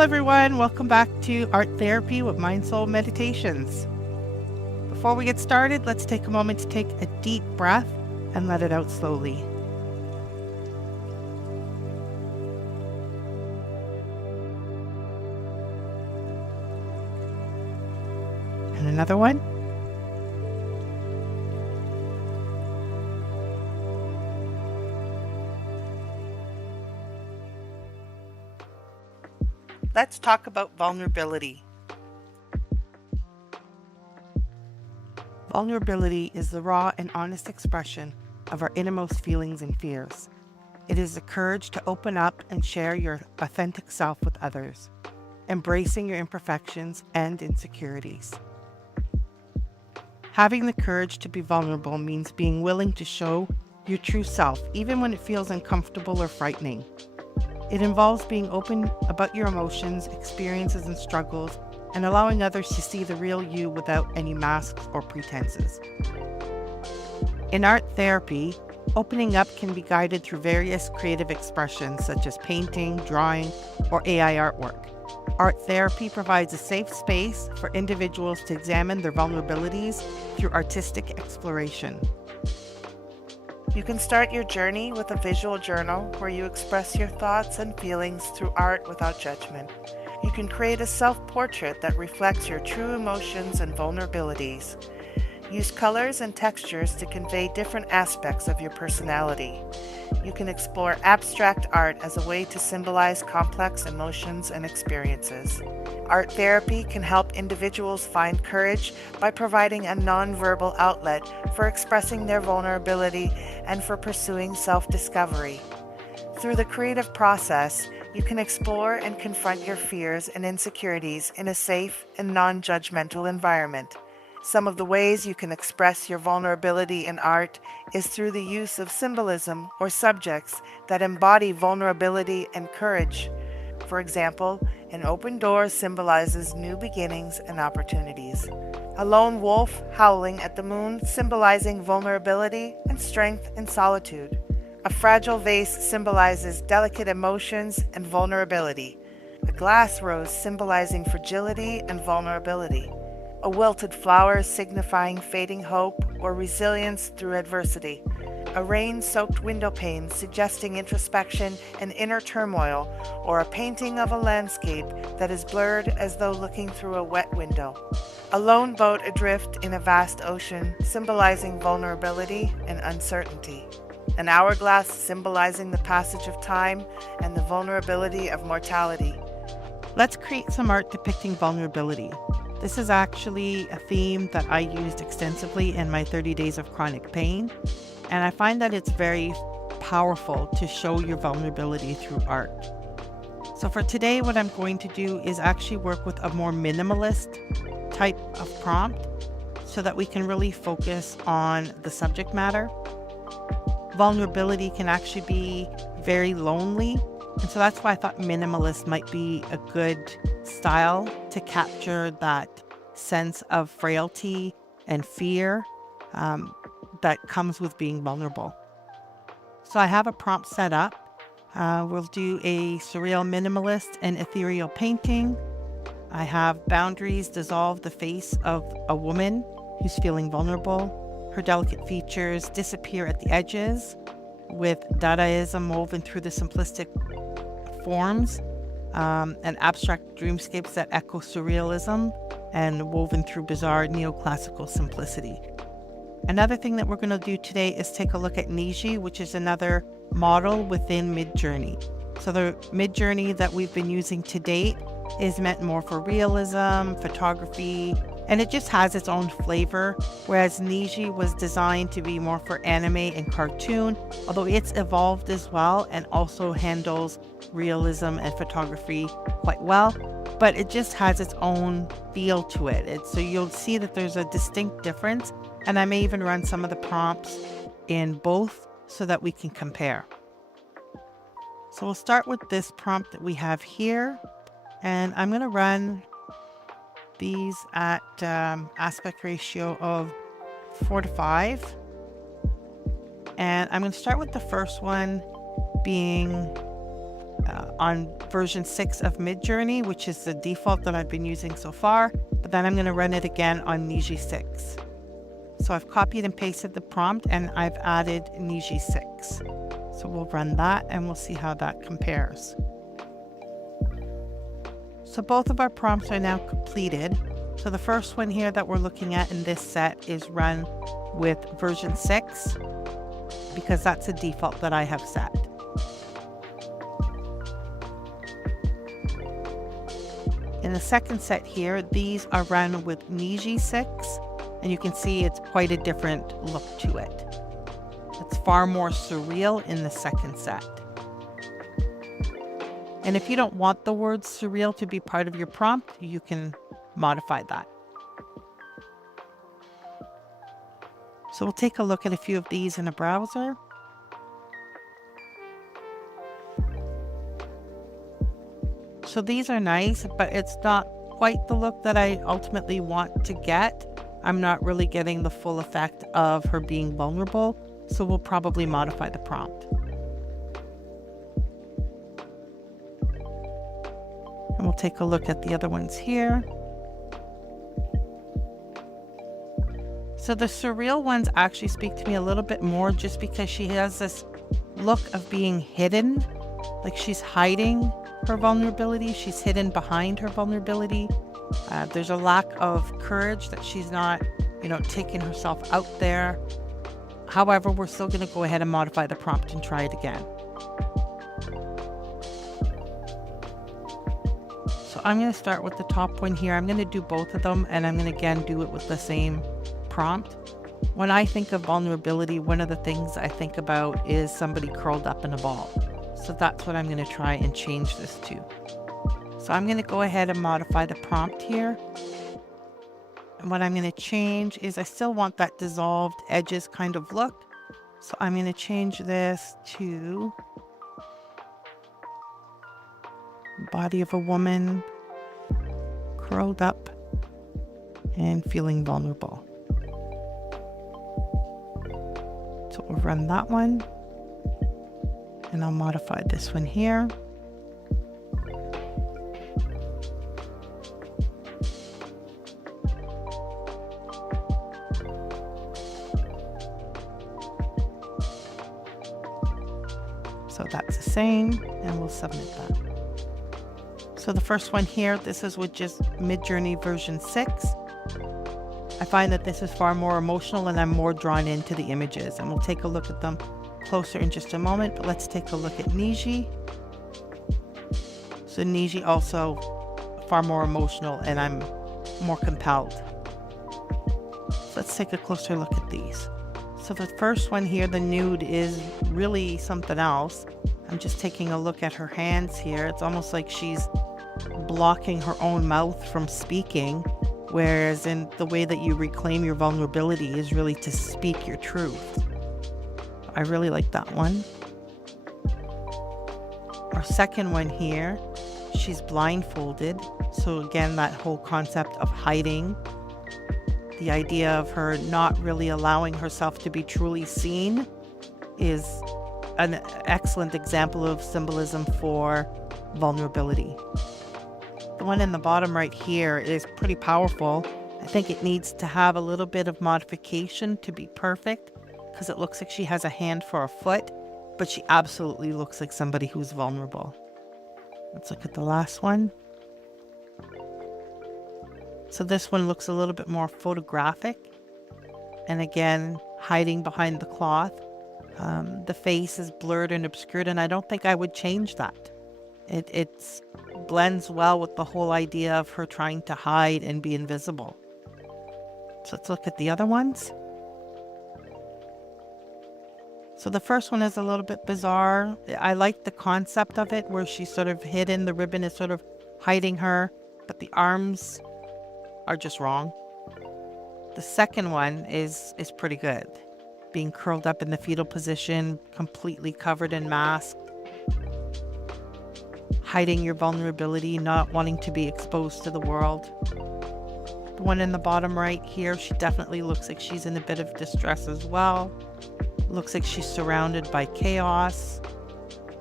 everyone. Welcome back to Art Therapy with MindSoulMeditations. Before we get started, let's take a moment to take a deep breath and let it out slowly. And another one. Let's talk about vulnerability. Vulnerability is the raw and honest expression of our innermost feelings and fears. It is the courage to open up and share your authentic self with others, embracing your imperfections and insecurities. Having the courage to be vulnerable means being willing to show your true self, even when it feels uncomfortable or frightening. It involves being open about your emotions, experiences, and struggles, and allowing others to see the real you without any masks or pretenses. In art therapy, opening up can be guided through various creative expressions such as painting, drawing, or AI artwork. Art therapy provides a safe space for individuals to examine their vulnerabilities through artistic exploration. You can start your journey with a visual journal where you express your thoughts and feelings through art without judgment. You can create a self-portrait that reflects your true emotions and vulnerabilities. Use colors and textures to convey different aspects of your personality. You can explore abstract art as a way to symbolize complex emotions and experiences. Art therapy can help individuals find courage by providing a non-verbal outlet for expressing their vulnerability and for pursuing self-discovery. Through the creative process, you can explore and confront your fears and insecurities in a safe and non-judgmental environment. Some of the ways you can express your vulnerability in art is through the use of symbolism or subjects that embody vulnerability and courage. For example, an open door symbolizes new beginnings and opportunities. A lone wolf howling at the moon symbolizing vulnerability and strength in solitude. A fragile vase symbolizes delicate emotions and vulnerability. A glass rose symbolizing fragility and vulnerability. A wilted flower signifying fading hope or resilience through adversity. A rain-soaked window pane suggesting introspection and inner turmoil, or a painting of a landscape that is blurred as though looking through a wet window. A lone boat adrift in a vast ocean symbolizing vulnerability and uncertainty. An hourglass symbolizing the passage of time and the vulnerability of mortality. Let's create some art depicting vulnerability. This is actually a theme that I used extensively in my 30 days of chronic pain, and I find that it's very powerful to show your vulnerability through art. So for today, what I'm going to do is actually work with a more minimalist type of prompt so that we can really focus on the subject matter. Vulnerability can actually be very lonely, and so that's why I thought minimalist might be a good style to capture that sense of frailty and fear that comes with being vulnerable. So I have a prompt set up. We'll do a surreal minimalist and ethereal painting. I have boundaries dissolve the face of a woman who's feeling vulnerable. Her delicate features disappear at the edges, with Dadaism woven through the simplistic forms, and abstract dreamscapes that echo surrealism and woven through bizarre neoclassical simplicity. Another thing that we're going to do today is take a look at Niji, which is another model within Midjourney. So the Midjourney that we've been using to date is meant more for realism, photography, and it just has its own flavor, whereas Niji was designed to be more for anime and cartoon, although it's evolved as well and also handles realism and photography quite well, but it just has its own feel to it. So you'll see that there's a distinct difference, and I may even run some of the prompts in both so that we can compare. So we'll start with this prompt that we have here, and I'm going to run these at aspect ratio of 4:5. And I'm going to start with the first one being on version 6 of Midjourney, which is the default that I've been using so far, but then I'm going to run it again on Niji 6. So I've copied and pasted the prompt and I've added Niji 6. So we'll run that and we'll see how that compares. So both of our prompts are now completed. So the first one here that we're looking at in this set is run with version 6 because that's a default that I have set. In the second set here, these are run with Niji 6, and you can see it's quite a different look to it. It's far more surreal in the second set. And if you don't want the word surreal to be part of your prompt, you can modify that. So we'll take a look at a few of these in a browser. So these are nice, but it's not quite the look that I ultimately want to get. I'm not really getting the full effect of her being vulnerable, so we'll probably modify the prompt. And we'll take a look at the other ones here. So the surreal ones actually speak to me a little bit more just because she has this look of being hidden, like she's hiding her vulnerability. She's hidden behind her vulnerability. There's a lack of courage that she's not, taking herself out there. However, we're still going to go ahead and modify the prompt and try it again. So I'm going to start with the top one here. I'm going to do both of them, and I'm going to again do it with the same prompt. When I think of vulnerability, one of the things I think about is somebody curled up in a ball. So that's what I'm going to try and change this to. So I'm going to go ahead and modify the prompt here. And what I'm going to change is I still want that dissolved edges kind of look. So I'm going to change this to body of a woman curled up and feeling vulnerable. So we'll run that one. And I'll modify this one here. So that's the same, and we'll submit that. So the first one here, this is with just Midjourney version 6. I find that this is far more emotional and I'm more drawn into the images, and we'll take a look at them closer in just a moment, but let's take a look at Niji. So Niji also far more emotional and I'm more compelled. So let's take a closer look at these. So the first one here, the nude, is really something else. I'm just taking a look at her hands here. It's almost like she's blocking her own mouth from speaking, whereas in the way that you reclaim your vulnerability is really to speak your truth. I really like that one. Our second one here, she's blindfolded. So again, that whole concept of hiding, the idea of her not really allowing herself to be truly seen, is an excellent example of symbolism for vulnerability. The one in the bottom right here is pretty powerful. I think it needs to have a little bit of modification to be perfect, because it looks like she has a hand for a foot, but she absolutely looks like somebody who's vulnerable. Let's look at the last one. So this one looks a little bit more photographic, and again, hiding behind the cloth. The face is blurred and obscured, and I don't think I would change that. It blends well with the whole idea of her trying to hide and be invisible. So let's look at the other ones. So the first one is a little bit bizarre. I like the concept of it, where she's sort of hidden, the ribbon is sort of hiding her, but the arms are just wrong. The second one is pretty good. Being curled up in the fetal position, completely covered in mask, hiding your vulnerability, not wanting to be exposed to the world. The one in the bottom right here, she definitely looks like she's in a bit of distress as well. Looks like she's surrounded by chaos,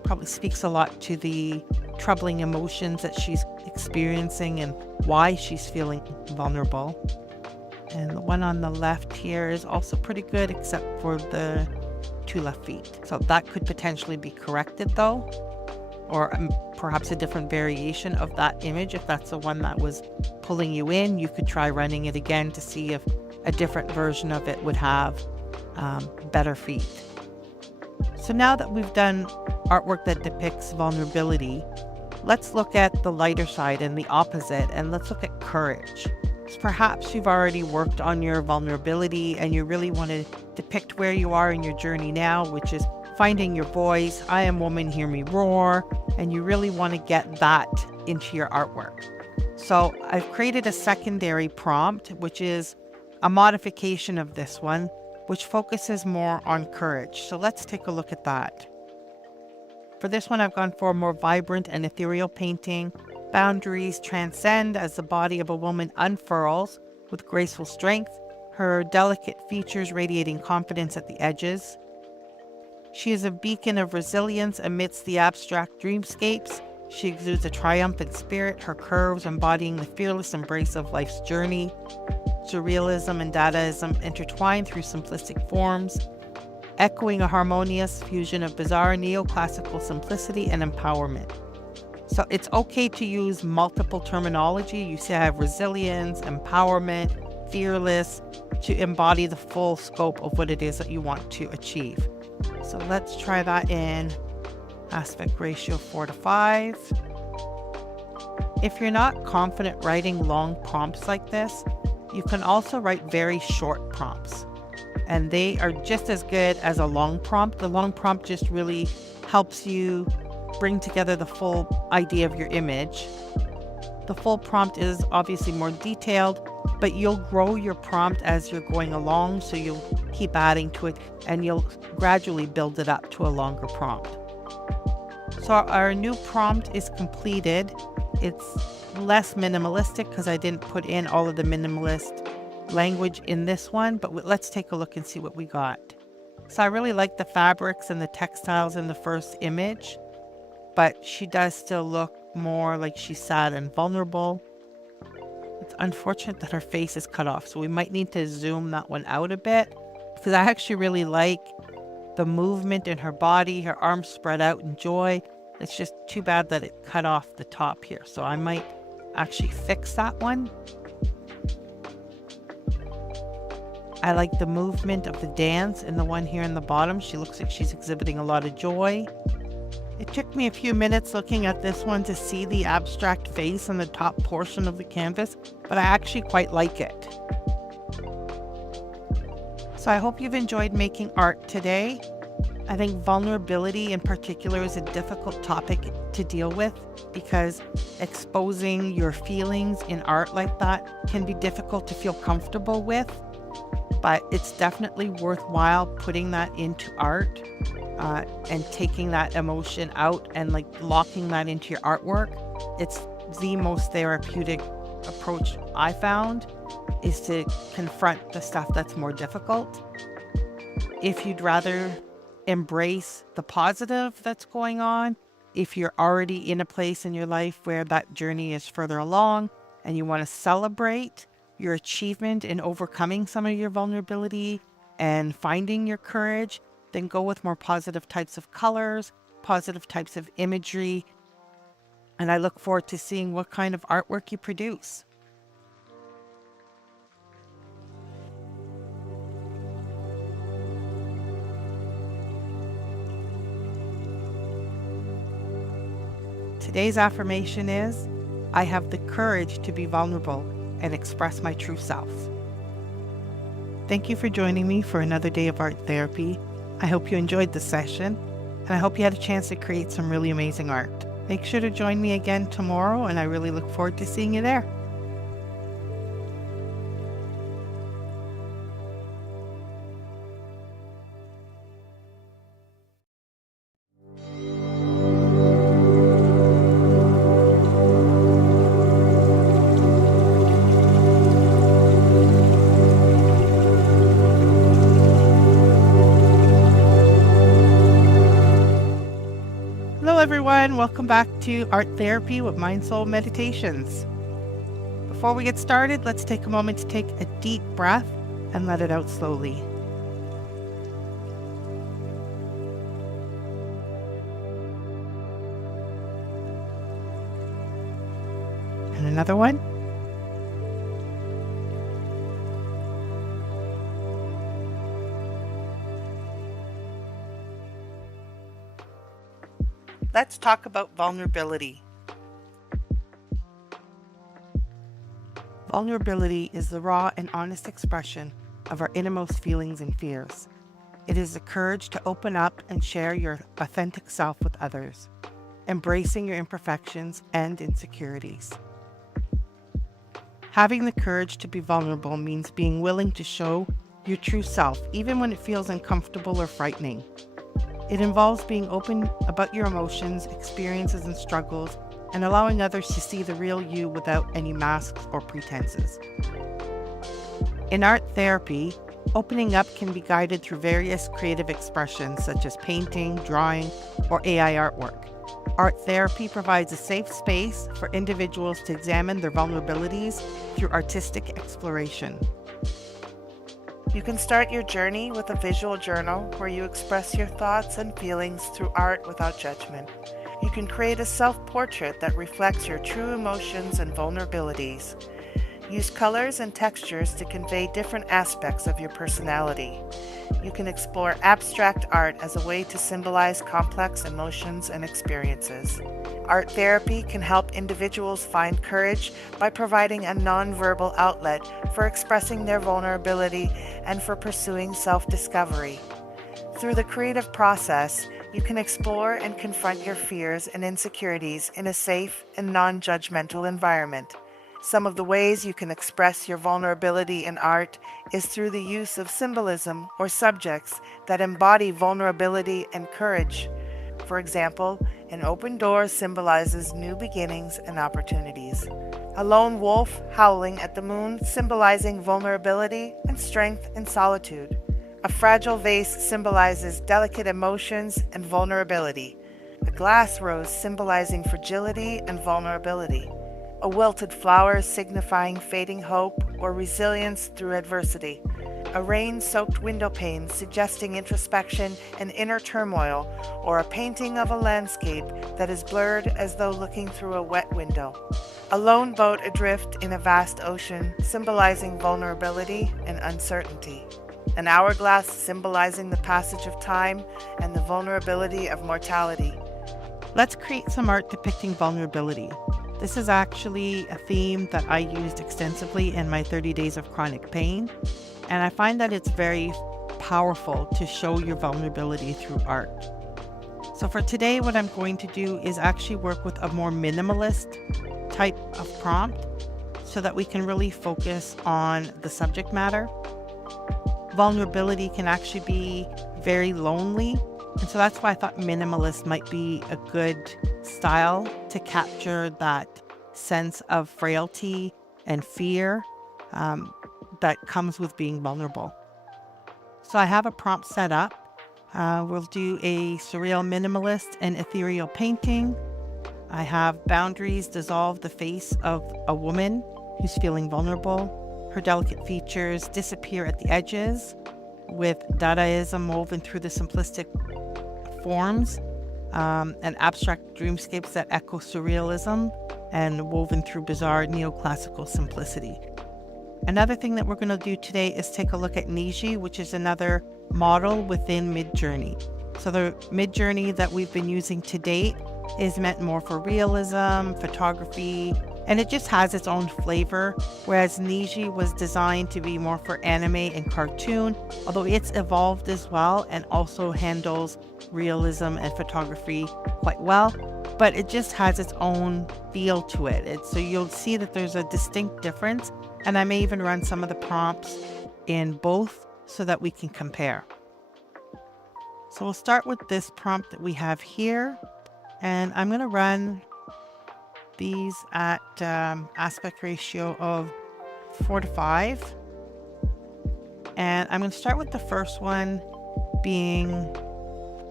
Probably speaks a lot to the troubling emotions that she's experiencing and why she's feeling vulnerable. And the one on the left here is also pretty good, except for the 2 left feet. So that could potentially be corrected though, or perhaps a different variation of that image. If that's the one that was pulling you in, you could try running it again to see if a different version of it would have better feet. So now that we've done artwork that depicts vulnerability, let's look at the lighter side and the opposite, and let's look at courage. So perhaps you've already worked on your vulnerability and you really want to depict where you are in your journey now, which is finding your voice. I am woman, hear me roar. And you really want to get that into your artwork. So I've created a secondary prompt, which is a modification of this one, which focuses more on courage. So let's take a look at that. For this one, I've gone for a more vibrant and ethereal painting. Boundaries transcend as the body of a woman unfurls with graceful strength, her delicate features radiating confidence at the edges. She is a beacon of resilience amidst the abstract dreamscapes. She exudes a triumphant spirit, her curves embodying the fearless embrace of life's journey. Surrealism and Dadaism intertwine through simplistic forms, echoing a harmonious fusion of bizarre neoclassical simplicity and empowerment. So it's okay to use multiple terminology. You say I have resilience, empowerment, fearless, to embody the full scope of what it is that you want to achieve. So let's try that in aspect ratio 4:5. If you're not confident writing long prompts like this, you can also write very short prompts, and they are just as good as a long prompt. The long prompt just really helps you bring together the full idea of your image. The full prompt is obviously more detailed, but you'll grow your prompt as you're going along, so you'll keep adding to it and you'll gradually build it up to a longer prompt. So our new prompt is completed. It's less minimalistic because I didn't put in all of the minimalist language in this one, but let's take a look and see what we got. So I really like the fabrics and the textiles in the first image, but she does still look more like she's sad and vulnerable. It's unfortunate that her face is cut off, so we might need to zoom that one out a bit, because I actually really like the movement in her body, her arms spread out in joy. It's just too bad that it cut off the top here, so I might actually fix that one. I like the movement of the dance in the one here in the bottom. She looks like she's exhibiting a lot of joy. It took me a few minutes looking at this one to see the abstract face on the top portion of the canvas, but I actually quite like it. So I hope you've enjoyed making art today. I think vulnerability in particular is a difficult topic to deal with, because exposing your feelings in art like that can be difficult to feel comfortable with, but it's definitely worthwhile putting that into art. And taking that emotion out and like locking that into your artwork. It's the most therapeutic approach I found, is to confront the stuff that's more difficult. If you'd rather embrace the positive that's going on, if you're already in a place in your life where that journey is further along and you want to celebrate your achievement in overcoming some of your vulnerability and finding your courage, then go with more positive types of colors, positive types of imagery, and I look forward to seeing what kind of artwork you produce. Today's affirmation is, I have the courage to be vulnerable and express my true self. Thank you for joining me for another day of art therapy. I hope you enjoyed the session, and I hope you had a chance to create some really amazing art. Make sure to join me again tomorrow, and I really look forward to seeing you there. everyone, welcome back to Art Therapy with MindSoulMeditations. Before we get started, let's take a moment to take a deep breath and let it out slowly. And another one. Let's talk about vulnerability. Vulnerability is the raw and honest expression of our innermost feelings and fears. It is the courage to open up and share your authentic self with others, embracing your imperfections and insecurities. Having the courage to be vulnerable means being willing to show your true self, even when it feels uncomfortable or frightening. It involves being open about your emotions, experiences, and struggles, and allowing others to see the real you without any masks or pretenses. In art therapy, opening up can be guided through various creative expressions such as painting, drawing, or AI artwork. Art therapy provides a safe space for individuals to examine their vulnerabilities through artistic exploration. You can start your journey with a visual journal where you express your thoughts and feelings through art without judgment. You can create a self-portrait that reflects your true emotions and vulnerabilities. Use colors and textures to convey different aspects of your personality. You can explore abstract art as a way to symbolize complex emotions and experiences. Art therapy can help individuals find courage by providing a non-verbal outlet for expressing their vulnerability and for pursuing self-discovery. Through the creative process, you can explore and confront your fears and insecurities in a safe and non-judgmental environment. Some of the ways you can express your vulnerability in art is through the use of symbolism or subjects that embody vulnerability and courage. For example, an open door symbolizes new beginnings and opportunities. A lone wolf howling at the moon symbolizing vulnerability and strength in solitude. A fragile vase symbolizes delicate emotions and vulnerability. A glass rose symbolizing fragility and vulnerability. A wilted flower signifying fading hope or resilience through adversity. A rain-soaked window pane suggesting introspection and inner turmoil, or a painting of a landscape that is blurred as though looking through a wet window. A lone boat adrift in a vast ocean symbolizing vulnerability and uncertainty. An hourglass symbolizing the passage of time and the vulnerability of mortality. Let's create some art depicting vulnerability. This is actually a theme that I used extensively in my 30 days of chronic pain, and I find that it's very powerful to show your vulnerability through art. So for today, what I'm going to do is actually work with a more minimalist type of prompt so that we can really focus on the subject matter. Vulnerability can actually be very lonely, and so that's why I thought minimalist might be a good style to capture that sense of frailty and fear that comes with being vulnerable. So I have a prompt set up. We'll do a surreal minimalist and ethereal painting. I have boundaries dissolve the face of a woman who's feeling vulnerable. Her delicate features disappear at the edges, with Dadaism woven through the simplistic forms, and abstract dreamscapes that echo surrealism and woven through bizarre neoclassical simplicity. Another thing that we're going to do today is take a look at Niji, which is another model within Midjourney. So the Midjourney that we've been using to date is meant more for realism, photography, and it just has its own flavor, whereas Niji was designed to be more for anime and cartoon, although it's evolved as well and also handles realism and photography quite well, but it just has its own feel to it. So you'll see that there's a distinct difference, and I may even run some of the prompts in both so that we can compare. So we'll start with this prompt that we have here, and I'm going to run these at aspect ratio of 4:5. And I'm going to start with the first one being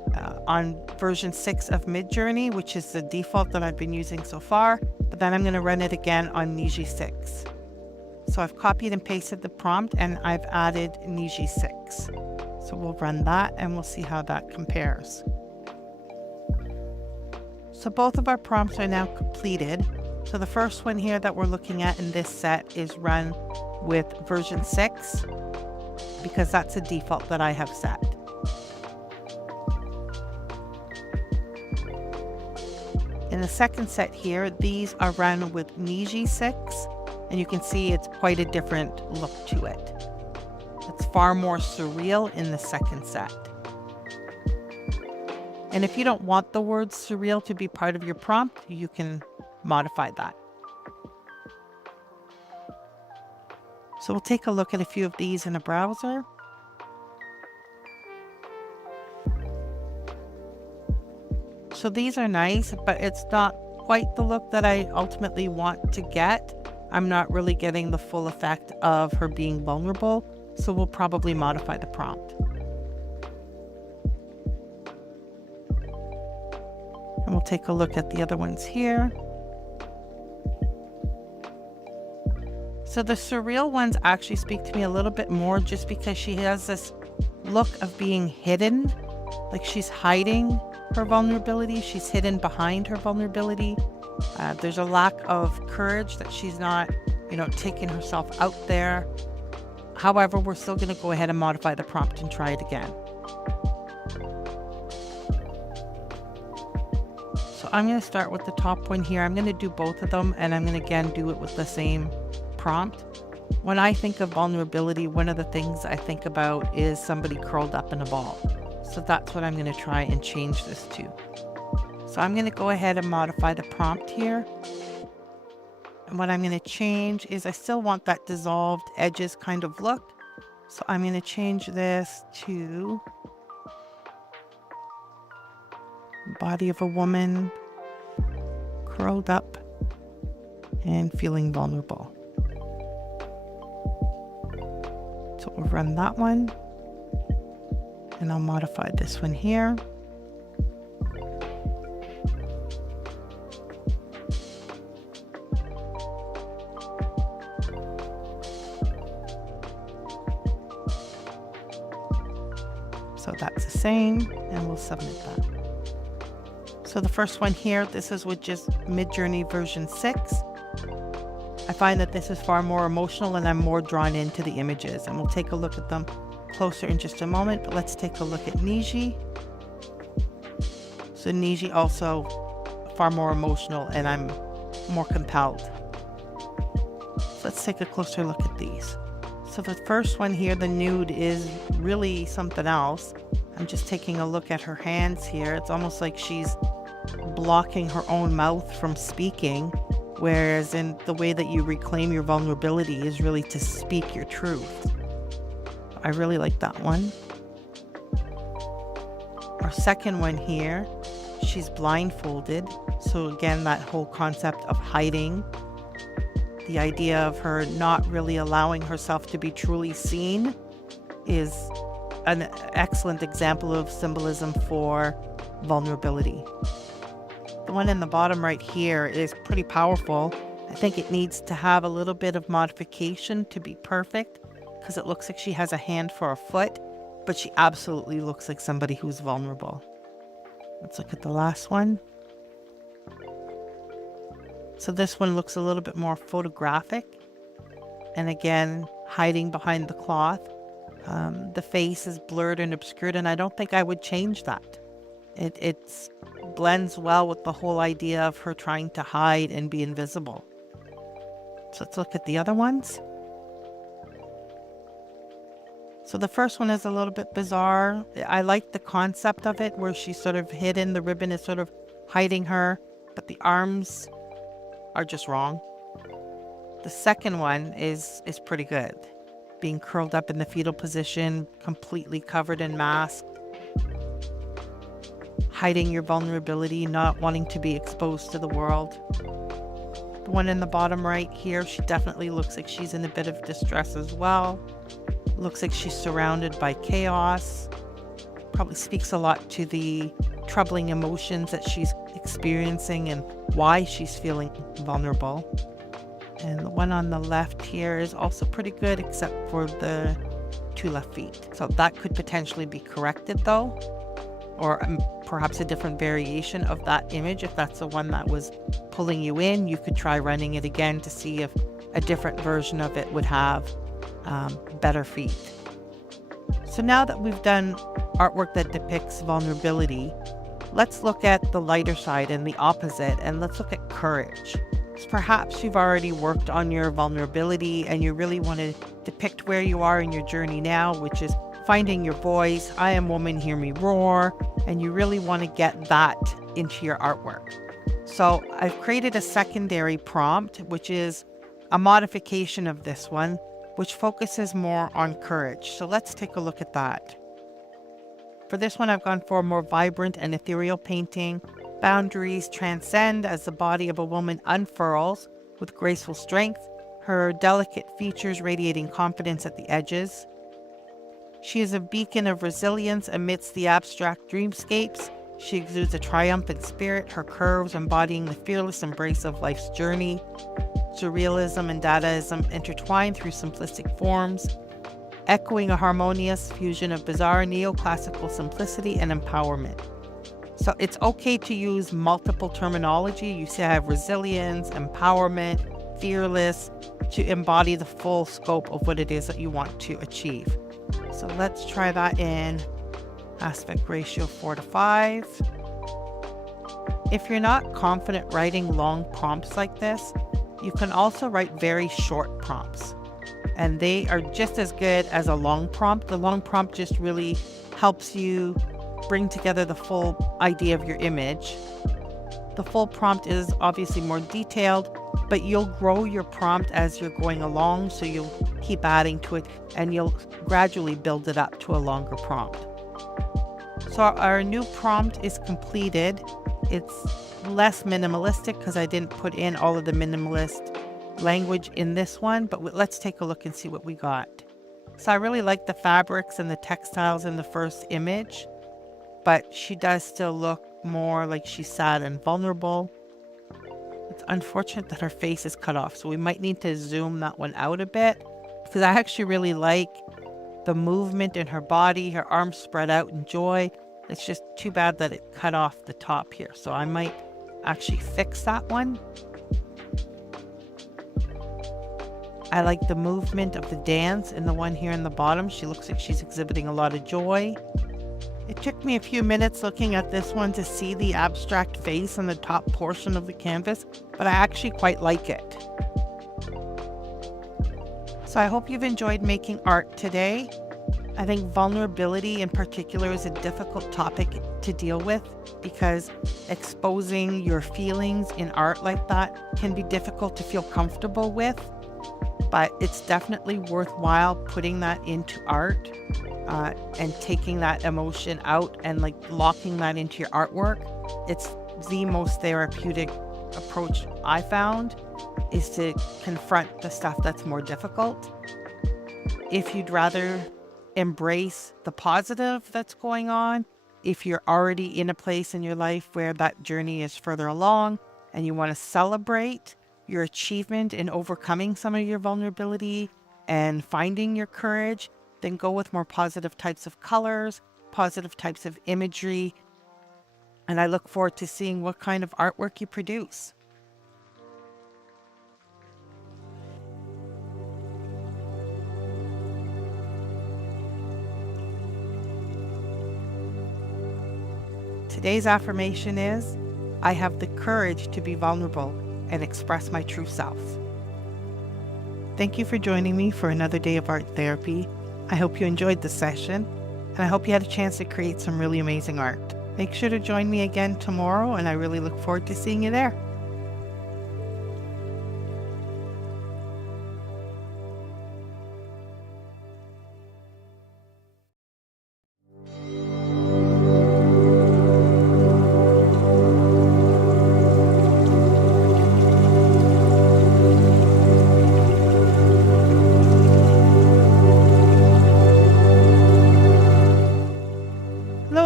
on version 6 of Midjourney, which is the default that I've been using so far, but then I'm going to run it again on Niji 6. So I've copied and pasted the prompt and I've added Niji 6. So we'll run that and we'll see how that compares. So both of our prompts are now completed. So the first one here that we're looking at in this set is run with version 6 because that's a default that I have set. In the second set here, these are run with Niji 6, and you can see it's quite a different look to it. It's far more surreal in the second set. And if you don't want the word surreal to be part of your prompt, you can modify that. So we'll take a look at a few of these in a browser. So these are nice, but it's not quite the look that I ultimately want to get. I'm not really getting the full effect of her being vulnerable, so we'll probably modify the prompt. And we'll take a look at the other ones here. So the surreal ones actually speak to me a little bit more just because she has this look of being hidden, like she's hiding her vulnerability. She's hidden behind her vulnerability. There's a lack of courage that she's not, taking herself out there. However, we're still going to go ahead and modify the prompt and try it again. So I'm going to start with the top one here. I'm going to do both of them, and I'm going to again do it with the same prompt. When I think of vulnerability, one of the things I think about is somebody curled up in a ball. So that's what I'm going to try and change this to. So I'm going to go ahead and modify the prompt here. And what I'm going to change is I still want that dissolved edges kind of look. So I'm going to change this to body of a woman curled up and feeling vulnerable. So we'll run that one. And I'll modify this one here. So that's the same, and we'll submit that. So the first one here, this is with just Midjourney version 6. I find that this is far more emotional and I'm more drawn into the images, and we'll take a look at them closer in just a moment, but let's take a look at Niji. So Niji also far more emotional and I'm more compelled. So let's take a closer look at these. So the first one here, the nude, is really something else. I'm just taking a look at her hands here. It's almost like she's blocking her own mouth from speaking, whereas in the way that you reclaim your vulnerability is really to speak your truth. I really like that one. Our second one here, she's blindfolded. So again, that whole concept of hiding, the idea of her not really allowing herself to be truly seen, is an excellent example of symbolism for vulnerability. The one in the bottom right here is pretty powerful. I think it needs to have a little bit of modification to be perfect, because it looks like she has a hand for a foot, but she absolutely looks like somebody who's vulnerable. Let's look at the last one. So this one looks a little bit more photographic, and again, hiding behind the cloth. The face is blurred and obscured, and I don't think I would change that. It blends well with the whole idea of her trying to hide and be invisible. So let's look at the other ones. So the first one is a little bit bizarre. I like the concept of it, where she's sort of hidden, the ribbon is sort of hiding her, but the arms are just wrong. The second one is pretty good. Being curled up in the fetal position, completely covered in mask, hiding your vulnerability, not wanting to be exposed to the world. The one in the bottom right here, she definitely looks like she's in a bit of distress as well. Looks like she's surrounded by chaos, Probably speaks a lot to the troubling emotions that she's experiencing and why she's feeling vulnerable. And the one on the left here is also pretty good, except for the 2 left feet. So that could potentially be corrected though, or perhaps a different variation of that image. If that's the one that was pulling you in, you could try running it again to see if a different version of it would have better feet. So now that we've done artwork that depicts vulnerability, let's look at the lighter side and the opposite, and let's look at courage. So perhaps you've already worked on your vulnerability and you really want to depict where you are in your journey now, which is finding your voice. I am woman, hear me roar. And you really want to get that into your artwork. So I've created a secondary prompt, which is a modification of this one, which focuses more on courage. So let's take a look at that. For this one, I've gone for a more vibrant and ethereal painting. Boundaries transcend as the body of a woman unfurls with graceful strength, her delicate features radiating confidence at the edges. She is a beacon of resilience amidst the abstract dreamscapes. She exudes a triumphant spirit, her curves embodying the fearless embrace of life's journey. Surrealism and Dadaism intertwine through simplistic forms, echoing a harmonious fusion of bizarre neoclassical simplicity and empowerment. So it's okay to use multiple terminology. You say I have resilience, empowerment, fearless, to embody the full scope of what it is that you want to achieve. So let's try that in aspect ratio 4:5. If you're not confident writing long prompts like this, you can also write very short prompts, and they are just as good as a long prompt. The long prompt just really helps you bring together the full idea of your image. The full prompt is obviously more detailed, but you'll grow your prompt as you're going along, so you'll keep adding to it and you'll gradually build it up to a longer prompt. So our new prompt is completed. It's less minimalistic because I didn't put in all of the minimalist language in this one, but let's take a look and see what we got. So I really like the fabrics and the textiles in the first image, but she does still look more like she's sad and vulnerable. It's unfortunate that her face is cut off, so we might need to zoom that one out a bit, because I actually really like the movement in her body, her arms spread out in joy. It's just too bad that it cut off the top here, so I might actually fix that one. I like the movement of the dance in the one here in the bottom. She looks like she's exhibiting a lot of joy. It took me a few minutes looking at this one to see the abstract face on the top portion of the canvas, but I actually quite like it. So I hope you've enjoyed making art today. I think vulnerability in particular is a difficult topic to deal with, because exposing your feelings in art like that can be difficult to feel comfortable with, but it's definitely worthwhile putting that into art. And taking that emotion out and like locking that into your artwork. It's the most therapeutic approach I found, is to confront the stuff that's more difficult. If you'd rather embrace the positive that's going on, if you're already in a place in your life where that journey is further along and you want to celebrate your achievement in overcoming some of your vulnerability and finding your courage, then go with more positive types of colors, positive types of imagery, and I look forward to seeing what kind of artwork you produce. Today's affirmation is, I have the courage to be vulnerable and express my true self. Thank you for joining me for another day of art therapy. I hope you enjoyed the session, and I hope you had a chance to create some really amazing art. Make sure to join me again tomorrow, and I really look forward to seeing you there.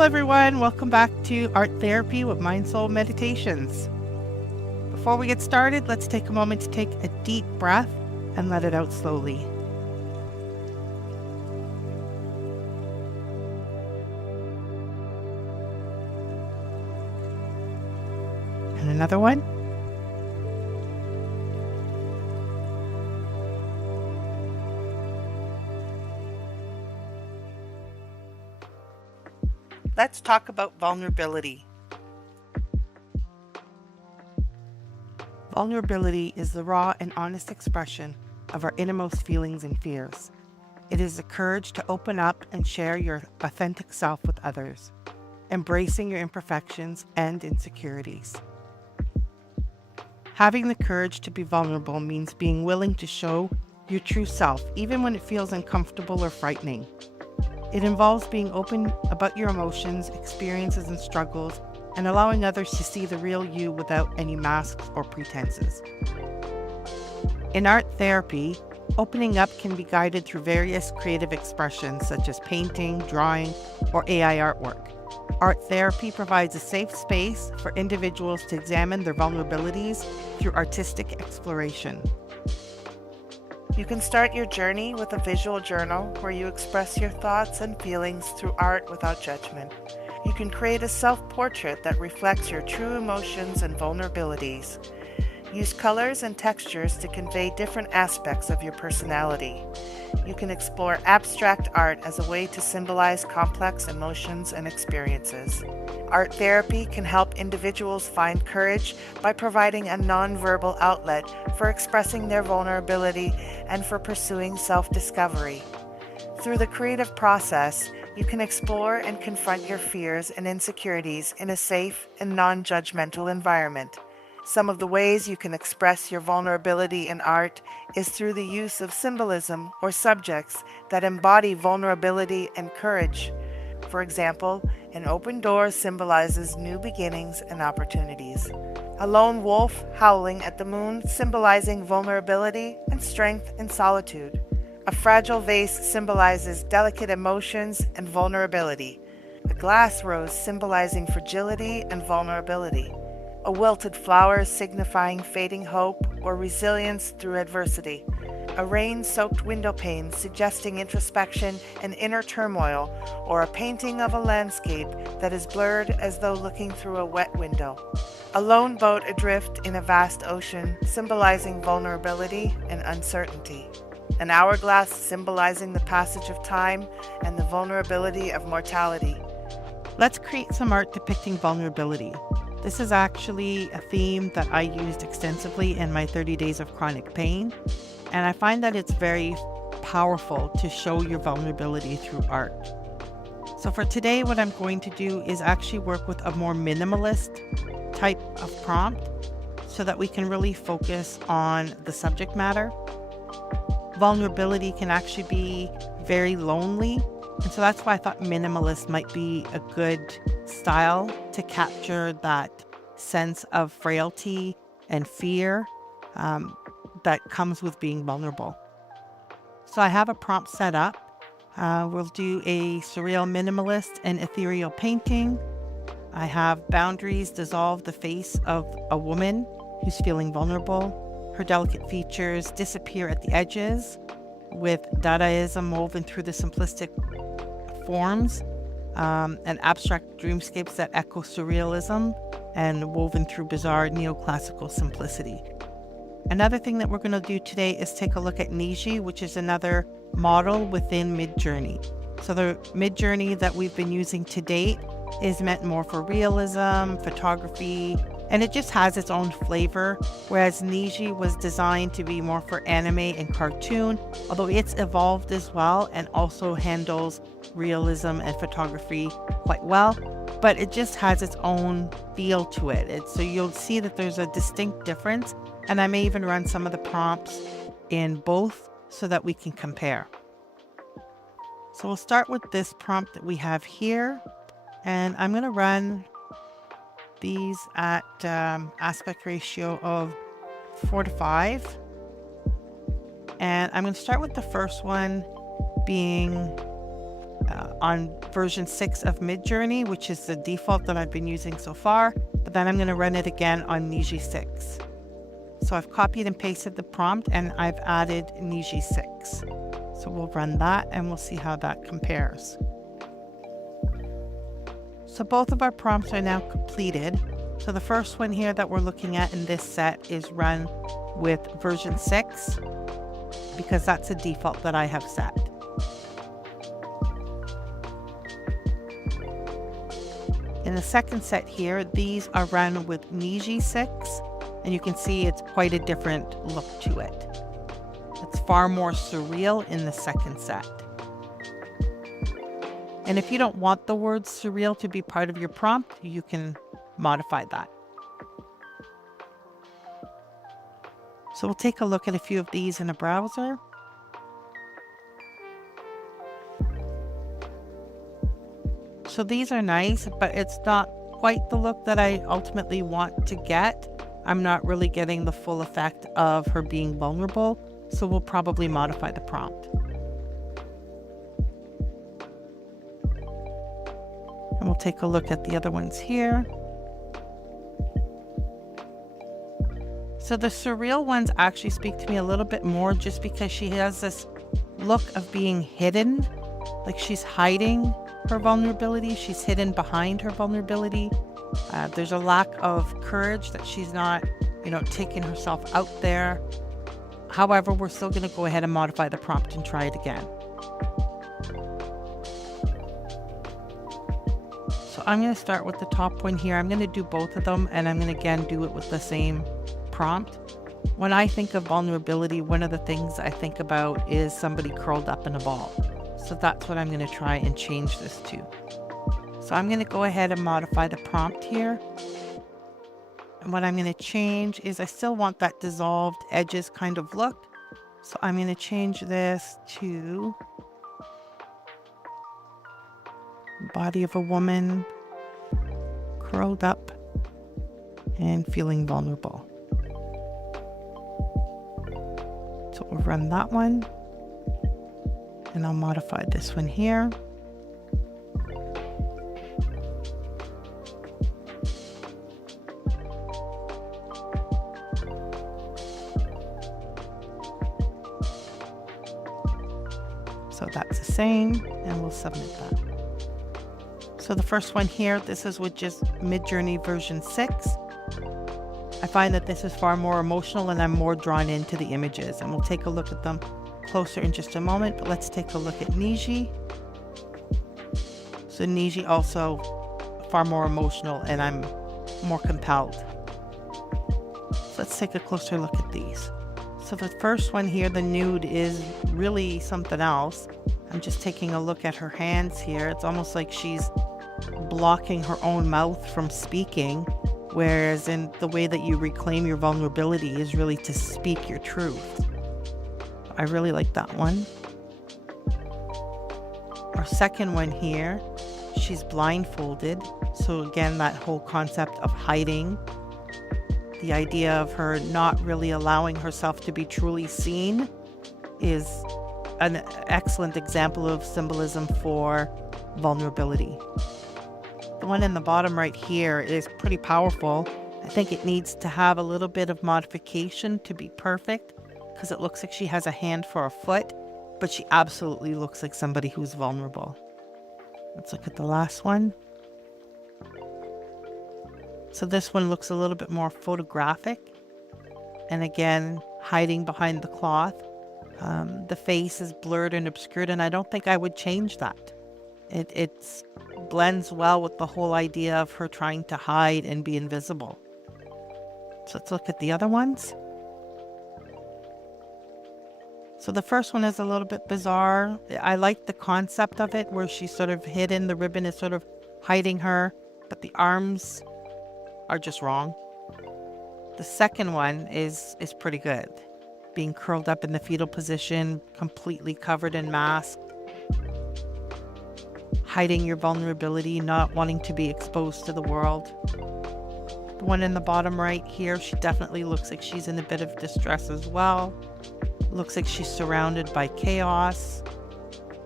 welcome back to Art Therapy with MindSoulMeditations. Before we get started, let's take a moment to take a deep breath and let it out slowly. And another one. Let's talk about vulnerability. Vulnerability is the raw and honest expression of our innermost feelings and fears. It is the courage to open up and share your authentic self with others, embracing your imperfections and insecurities. Having the courage to be vulnerable means being willing to show your true self, even when it feels uncomfortable or frightening. It involves being open about your emotions, experiences, and struggles, and allowing others to see the real you without any masks or pretenses. In art therapy, opening up can be guided through various creative expressions such as painting, drawing, or AI artwork. Art therapy provides a safe space for individuals to examine their vulnerabilities through artistic exploration. You can start your journey with a visual journal where you express your thoughts and feelings through art without judgment. You can create a self-portrait that reflects your true emotions and vulnerabilities. Use colors and textures to convey different aspects of your personality. You can explore abstract art as a way to symbolize complex emotions and experiences. Art therapy can help individuals find courage by providing a non-verbal outlet for expressing their vulnerability and for pursuing self-discovery. Through the creative process, you can explore and confront your fears and insecurities in a safe and non-judgmental environment. Some of the ways you can express your vulnerability in art is through the use of symbolism or subjects that embody vulnerability and courage. For example, an open door symbolizes new beginnings and opportunities. A lone wolf howling at the moon symbolizing vulnerability and strength in solitude. A fragile vase symbolizes delicate emotions and vulnerability. A glass rose symbolizing fragility and vulnerability. A wilted flower signifying fading hope or resilience through adversity. A rain-soaked window pane suggesting introspection and inner turmoil, or a painting of a landscape that is blurred as though looking through a wet window. A lone boat adrift in a vast ocean symbolizing vulnerability and uncertainty. An hourglass symbolizing the passage of time and the vulnerability of mortality. Let's create some art depicting vulnerability. This is actually a theme that I used extensively in my 30 days of chronic pain, and I find that it's very powerful to show your vulnerability through art. So for today, what I'm going to do is actually work with a more minimalist type of prompt so that we can really focus on the subject matter. Vulnerability can actually be very lonely, and so that's why I thought minimalist might be a good style to capture that sense of frailty and fear that comes with being vulnerable. So I have a prompt set up. We'll do a surreal minimalist and ethereal painting. I have boundaries dissolve the face of a woman who's feeling vulnerable. Her delicate features disappear at the edges, with Dadaism woven through the simplistic forms, and abstract dreamscapes that echo surrealism and woven through bizarre neoclassical simplicity. Another thing that we're going to do today is take a look at Niji, which is another model within Midjourney. So the Midjourney that we've been using to date is meant more for realism, photography, and it just has its own flavor, whereas Niji was designed to be more for anime and cartoon, although it's evolved as well and also handles realism and photography quite well, but it just has its own feel to it. So you'll see that there's a distinct difference, and I may even run some of the prompts in both so that we can compare. So we'll start with this prompt that we have here, and I'm going to run these at aspect ratio of 4:5. And I'm going to start with the first one being on version 6 of Midjourney, which is the default that I've been using so far, but then I'm going to run it again on Niji 6. So I've copied and pasted the prompt and I've added Niji 6. So we'll run that and we'll see how that compares. So both of our prompts are now completed. So the first one here that we're looking at in this set is run with version 6 because that's a default that I have set. In the second set here, these are run with Niji 6, and you can see it's quite a different look to it. It's far more surreal in the second set. And if you don't want the word surreal to be part of your prompt, you can modify that. So we'll take a look at a few of these in a browser. So these are nice, but it's not quite the look that I ultimately want to get. I'm not really getting the full effect of her being vulnerable, so we'll probably modify the prompt. And we'll take a look at the other ones here. So the surreal ones actually speak to me a little bit more just because she has this look of being hidden, like she's hiding her vulnerability. She's hidden behind her vulnerability. There's a lack of courage that she's not, taking herself out there. However, we're still going to go ahead and modify the prompt and try it again. So I'm going to start with the top one here. I'm going to do both of them, and I'm going to again do it with the same prompt. When I think of vulnerability, one of the things I think about is somebody curled up in a ball. So that's what I'm going to try and change this to. So I'm going to go ahead and modify the prompt here. And what I'm going to change is I still want that dissolved edges kind of look. So I'm going to change this to body of a woman curled up and feeling vulnerable. So we'll run that one. And I'll modify this one here. So that's the same, and we'll submit that. So the first one here, this is with just Midjourney version 6. I find that this is far more emotional and I'm more drawn into the images, and we'll take a look at them closer in just a moment, but let's take a look at Niji. So Niji also far more emotional and I'm more compelled. So let's take a closer look at these. So the first one here, the nude, is really something else. I'm just taking a look at her hands here. It's almost like she's blocking her own mouth from speaking, whereas in the way that you reclaim your vulnerability is really to speak your truth. I really like that one. Our second one here, she's blindfolded. So again, that whole concept of hiding, the idea of her not really allowing herself to be truly seen, is an excellent example of symbolism for vulnerability. The one in the bottom right here is pretty powerful. I think it needs to have a little bit of modification to be perfect, because it looks like she has a hand for a foot, but she absolutely looks like somebody who's vulnerable. Let's look at the last one. So this one looks a little bit more photographic, and again, hiding behind the cloth. The face is blurred and obscured, and I don't think I would change that. It blends well with the whole idea of her trying to hide and be invisible. So let's look at the other ones. So the first one is a little bit bizarre. I like the concept of it, where she's sort of hidden, the ribbon is sort of hiding her, but the arms are just wrong. The second one is pretty good. Being curled up in the fetal position, completely covered in mask, hiding your vulnerability, not wanting to be exposed to the world. The one in the bottom right here, she definitely looks like she's in a bit of distress as well. Looks like she's surrounded by chaos,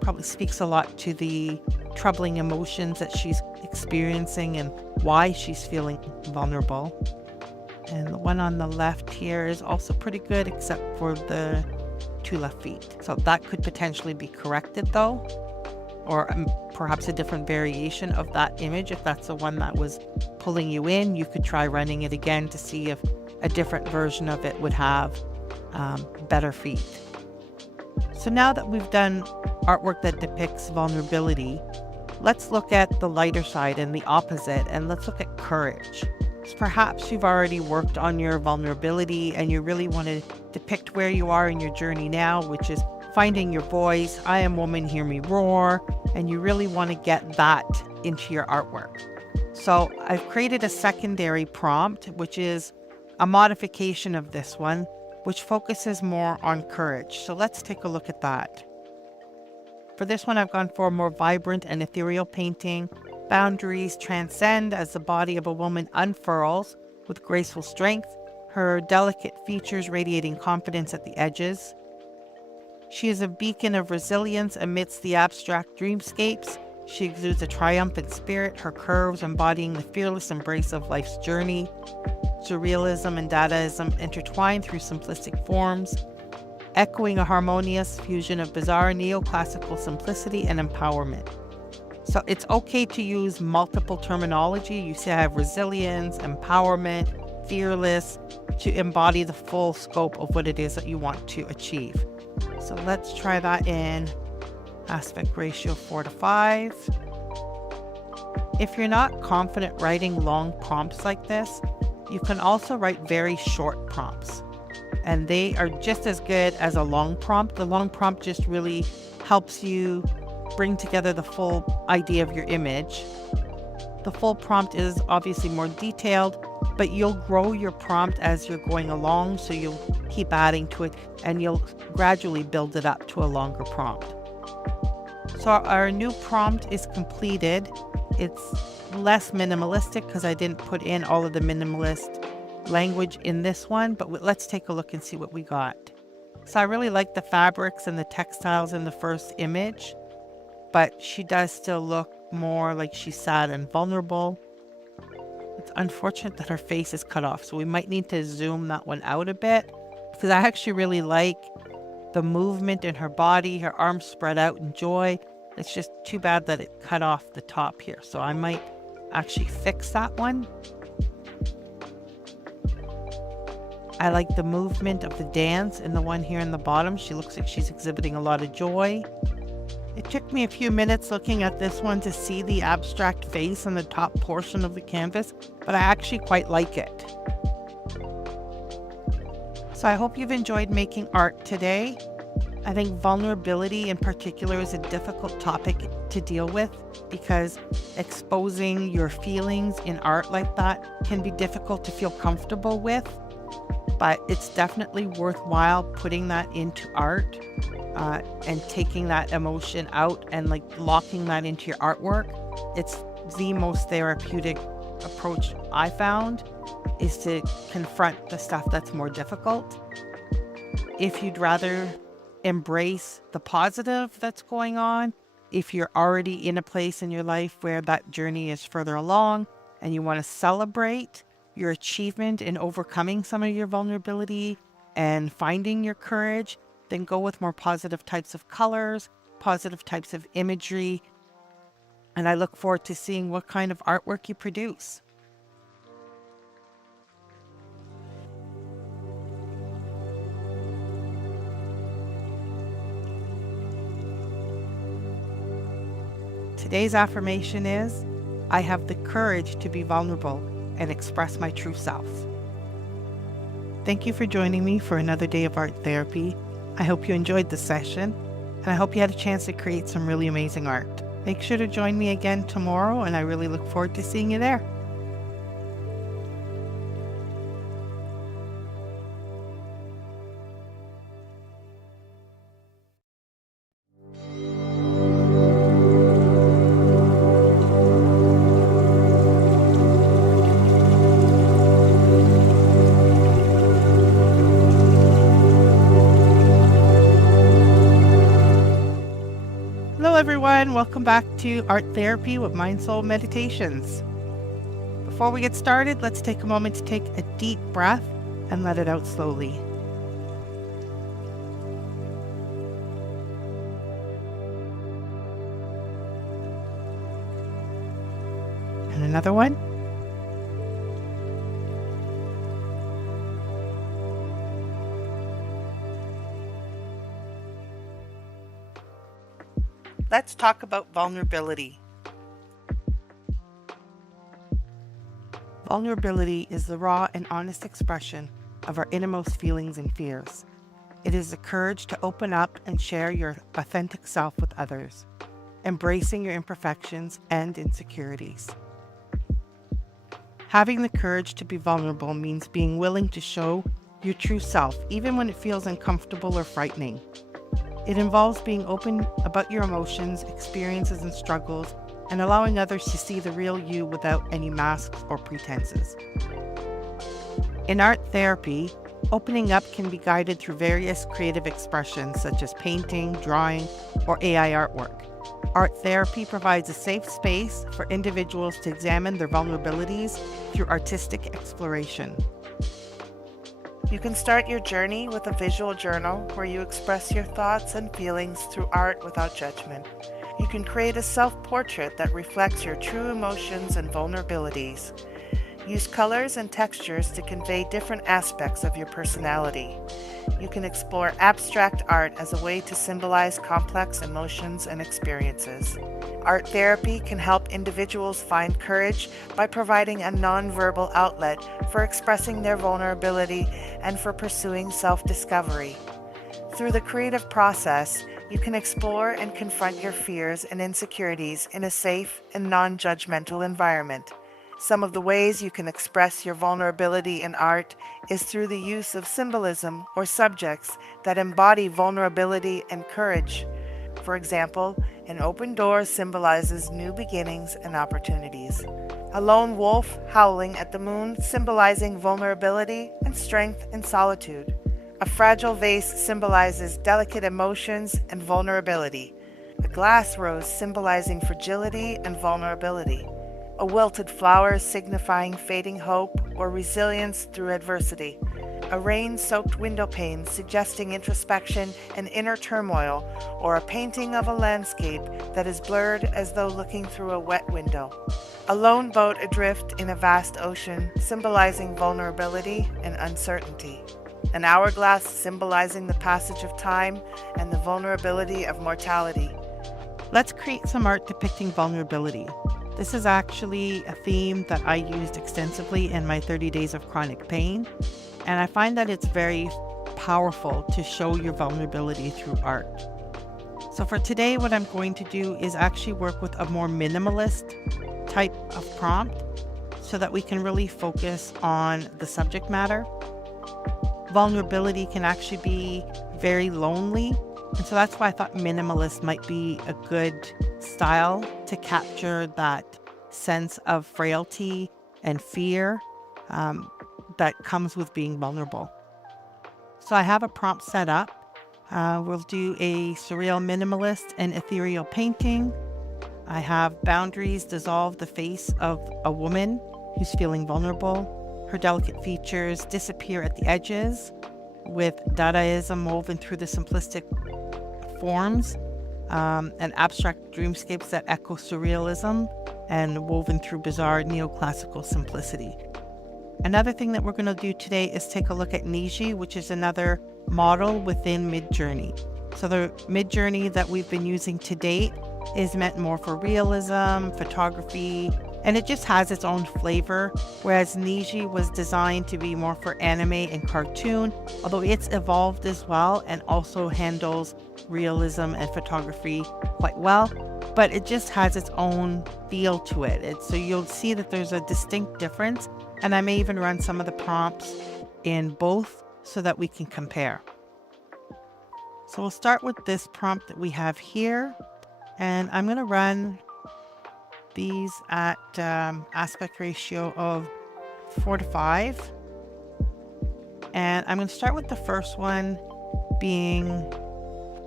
probably speaks a lot to the troubling emotions that she's experiencing and why she's feeling vulnerable. And the one on the left here is also pretty good, except for the 2 left feet. So that could potentially be corrected though, or perhaps a different variation of that image. If that's the one that was pulling you in, you could try running it again to see if a different version of it would have better feet. So now that we've done artwork that depicts vulnerability, let's look at the lighter side and the opposite, and let's look at courage. So perhaps you've already worked on your vulnerability and you really want to depict where you are in your journey now, which is finding your voice. I am woman, hear me roar. And you really want to get that into your artwork. So I've created a secondary prompt, which is a modification of this one, which focuses more on courage. So let's take a look at that. For this one, I've gone for a more vibrant and ethereal painting. Boundaries transcend as the body of a woman unfurls with graceful strength, her delicate features radiating confidence at the edges. She is a beacon of resilience amidst the abstract dreamscapes. She exudes a triumphant spirit, her curves embodying the fearless embrace of life's journey. Surrealism and Dadaism intertwine through simplistic forms, echoing a harmonious fusion of bizarre neoclassical simplicity and empowerment. So it's okay to use multiple terminology. You say I have resilience, empowerment, fearless, to embody the full scope of what it is that you want to achieve. So let's try that in aspect ratio 4:5. If you're not confident writing long prompts like this, you can also write very short prompts, and they are just as good as a long prompt. The long prompt just really helps you bring together the full idea of your image. The full prompt is obviously more detailed, but you'll grow your prompt as you're going along, so you'll keep adding to it and you'll gradually build it up to a longer prompt. So our new prompt is completed. It's less minimalistic because I didn't put in all of the minimalist language in this one, but let's take a look and see what we got. So I really like the fabrics and the textiles in the first image, but she does still look more like she's sad and vulnerable. It's unfortunate that her face is cut off, so we might need to zoom that one out a bit, because I actually really like the movement in her body, her arms spread out in joy. It's just too bad that it cut off the top here, so I might actually fix that one. I like the movement of the dance in the one here in the bottom. She looks like she's exhibiting a lot of joy. It took me a few minutes looking at this one to see the abstract face on the top portion of the canvas, but I actually quite like it. So I hope you've enjoyed making art today. I think vulnerability in particular is a difficult topic to deal with because exposing your feelings in art like that can be difficult to feel comfortable with, but it's definitely worthwhile putting that into art. And taking that emotion out and like locking that into your artwork. It's the most therapeutic approach I found, is to confront the stuff that's more difficult. If you'd rather embrace the positive that's going on, if you're already in a place in your life where that journey is further along and you want to celebrate your achievement in overcoming some of your vulnerability and finding your courage, then go with more positive types of colors, positive types of imagery, and I look forward to seeing what kind of artwork you produce. Today's affirmation is, I have the courage to be vulnerable and express my true self. Thank you for joining me for another day of art therapy. I hope you enjoyed the session, and I hope you had a chance to create some really amazing art. Make sure to join me again tomorrow, and I really look forward to seeing you there. everyone. Welcome back to Art Therapy with MindSoulMeditations. Before we get started, let's take a moment to take a deep breath and let it out slowly. And another one. Let's talk about vulnerability. Vulnerability is the raw and honest expression of our innermost feelings and fears. It is the courage to open up and share your authentic self with others, embracing your imperfections and insecurities. Having the courage to be vulnerable means being willing to show your true self, even when it feels uncomfortable or frightening. It involves being open about your emotions, experiences, and struggles, and allowing others to see the real you without any masks or pretenses. In art therapy, opening up can be guided through various creative expressions such as painting, drawing, or AI artwork. Art therapy provides a safe space for individuals to examine their vulnerabilities through artistic exploration. You can start your journey with a visual journal where you express your thoughts and feelings through art without judgment. You can create a self-portrait that reflects your true emotions and vulnerabilities. Use colors and textures to convey different aspects of your personality. You can explore abstract art as a way to symbolize complex emotions and experiences. Art therapy can help individuals find courage by providing a non-verbal outlet for expressing their vulnerability and for pursuing self-discovery. Through the creative process, you can explore and confront your fears and insecurities in a safe and non-judgmental environment. Some of the ways you can express your vulnerability in art is through the use of symbolism or subjects that embody vulnerability and courage. For example, an open door symbolizes new beginnings and opportunities. A lone wolf howling at the moon symbolizing vulnerability and strength in solitude. A fragile vase symbolizes delicate emotions and vulnerability. A glass rose symbolizing fragility and vulnerability. A wilted flower signifying fading hope or resilience through adversity. A rain-soaked window pane suggesting introspection and inner turmoil, or a painting of a landscape that is blurred as though looking through a wet window. A lone boat adrift in a vast ocean symbolizing vulnerability and uncertainty. An hourglass symbolizing the passage of time and the vulnerability of mortality. Let's create some art depicting vulnerability. This is actually a theme that I used extensively in my 30 days of chronic pain, and I find that it's very powerful to show your vulnerability through art. So for today, what I'm going to do is actually work with a more minimalist type of prompt so that we can really focus on the subject matter. Vulnerability can actually be very lonely, and so that's why I thought minimalist might be a good style to capture that sense of frailty and fear that comes with being vulnerable. So I have a prompt set up. We'll do a surreal minimalist and ethereal painting. I have boundaries dissolve the face of a woman who's feeling vulnerable. Her delicate features disappear at the edges, with Dadaism woven through the simplistic forms, and abstract dreamscapes that echo surrealism and woven through bizarre neoclassical simplicity. Another thing that we're going to do today is take a look at Niji, which is another model within Midjourney. So the Midjourney that we've been using to date is meant more for realism, photography, and it just has its own flavor, whereas Niji was designed to be more for anime and cartoon, although it's evolved as well and also handles realism and photography quite well, but it just has its own feel to it. So you'll see that there's a distinct difference, and I may even run some of the prompts in both so that we can compare. So we'll start with this prompt that we have here, and I'm going to run these at aspect ratio of 4:5. And I'm going to start with the first one being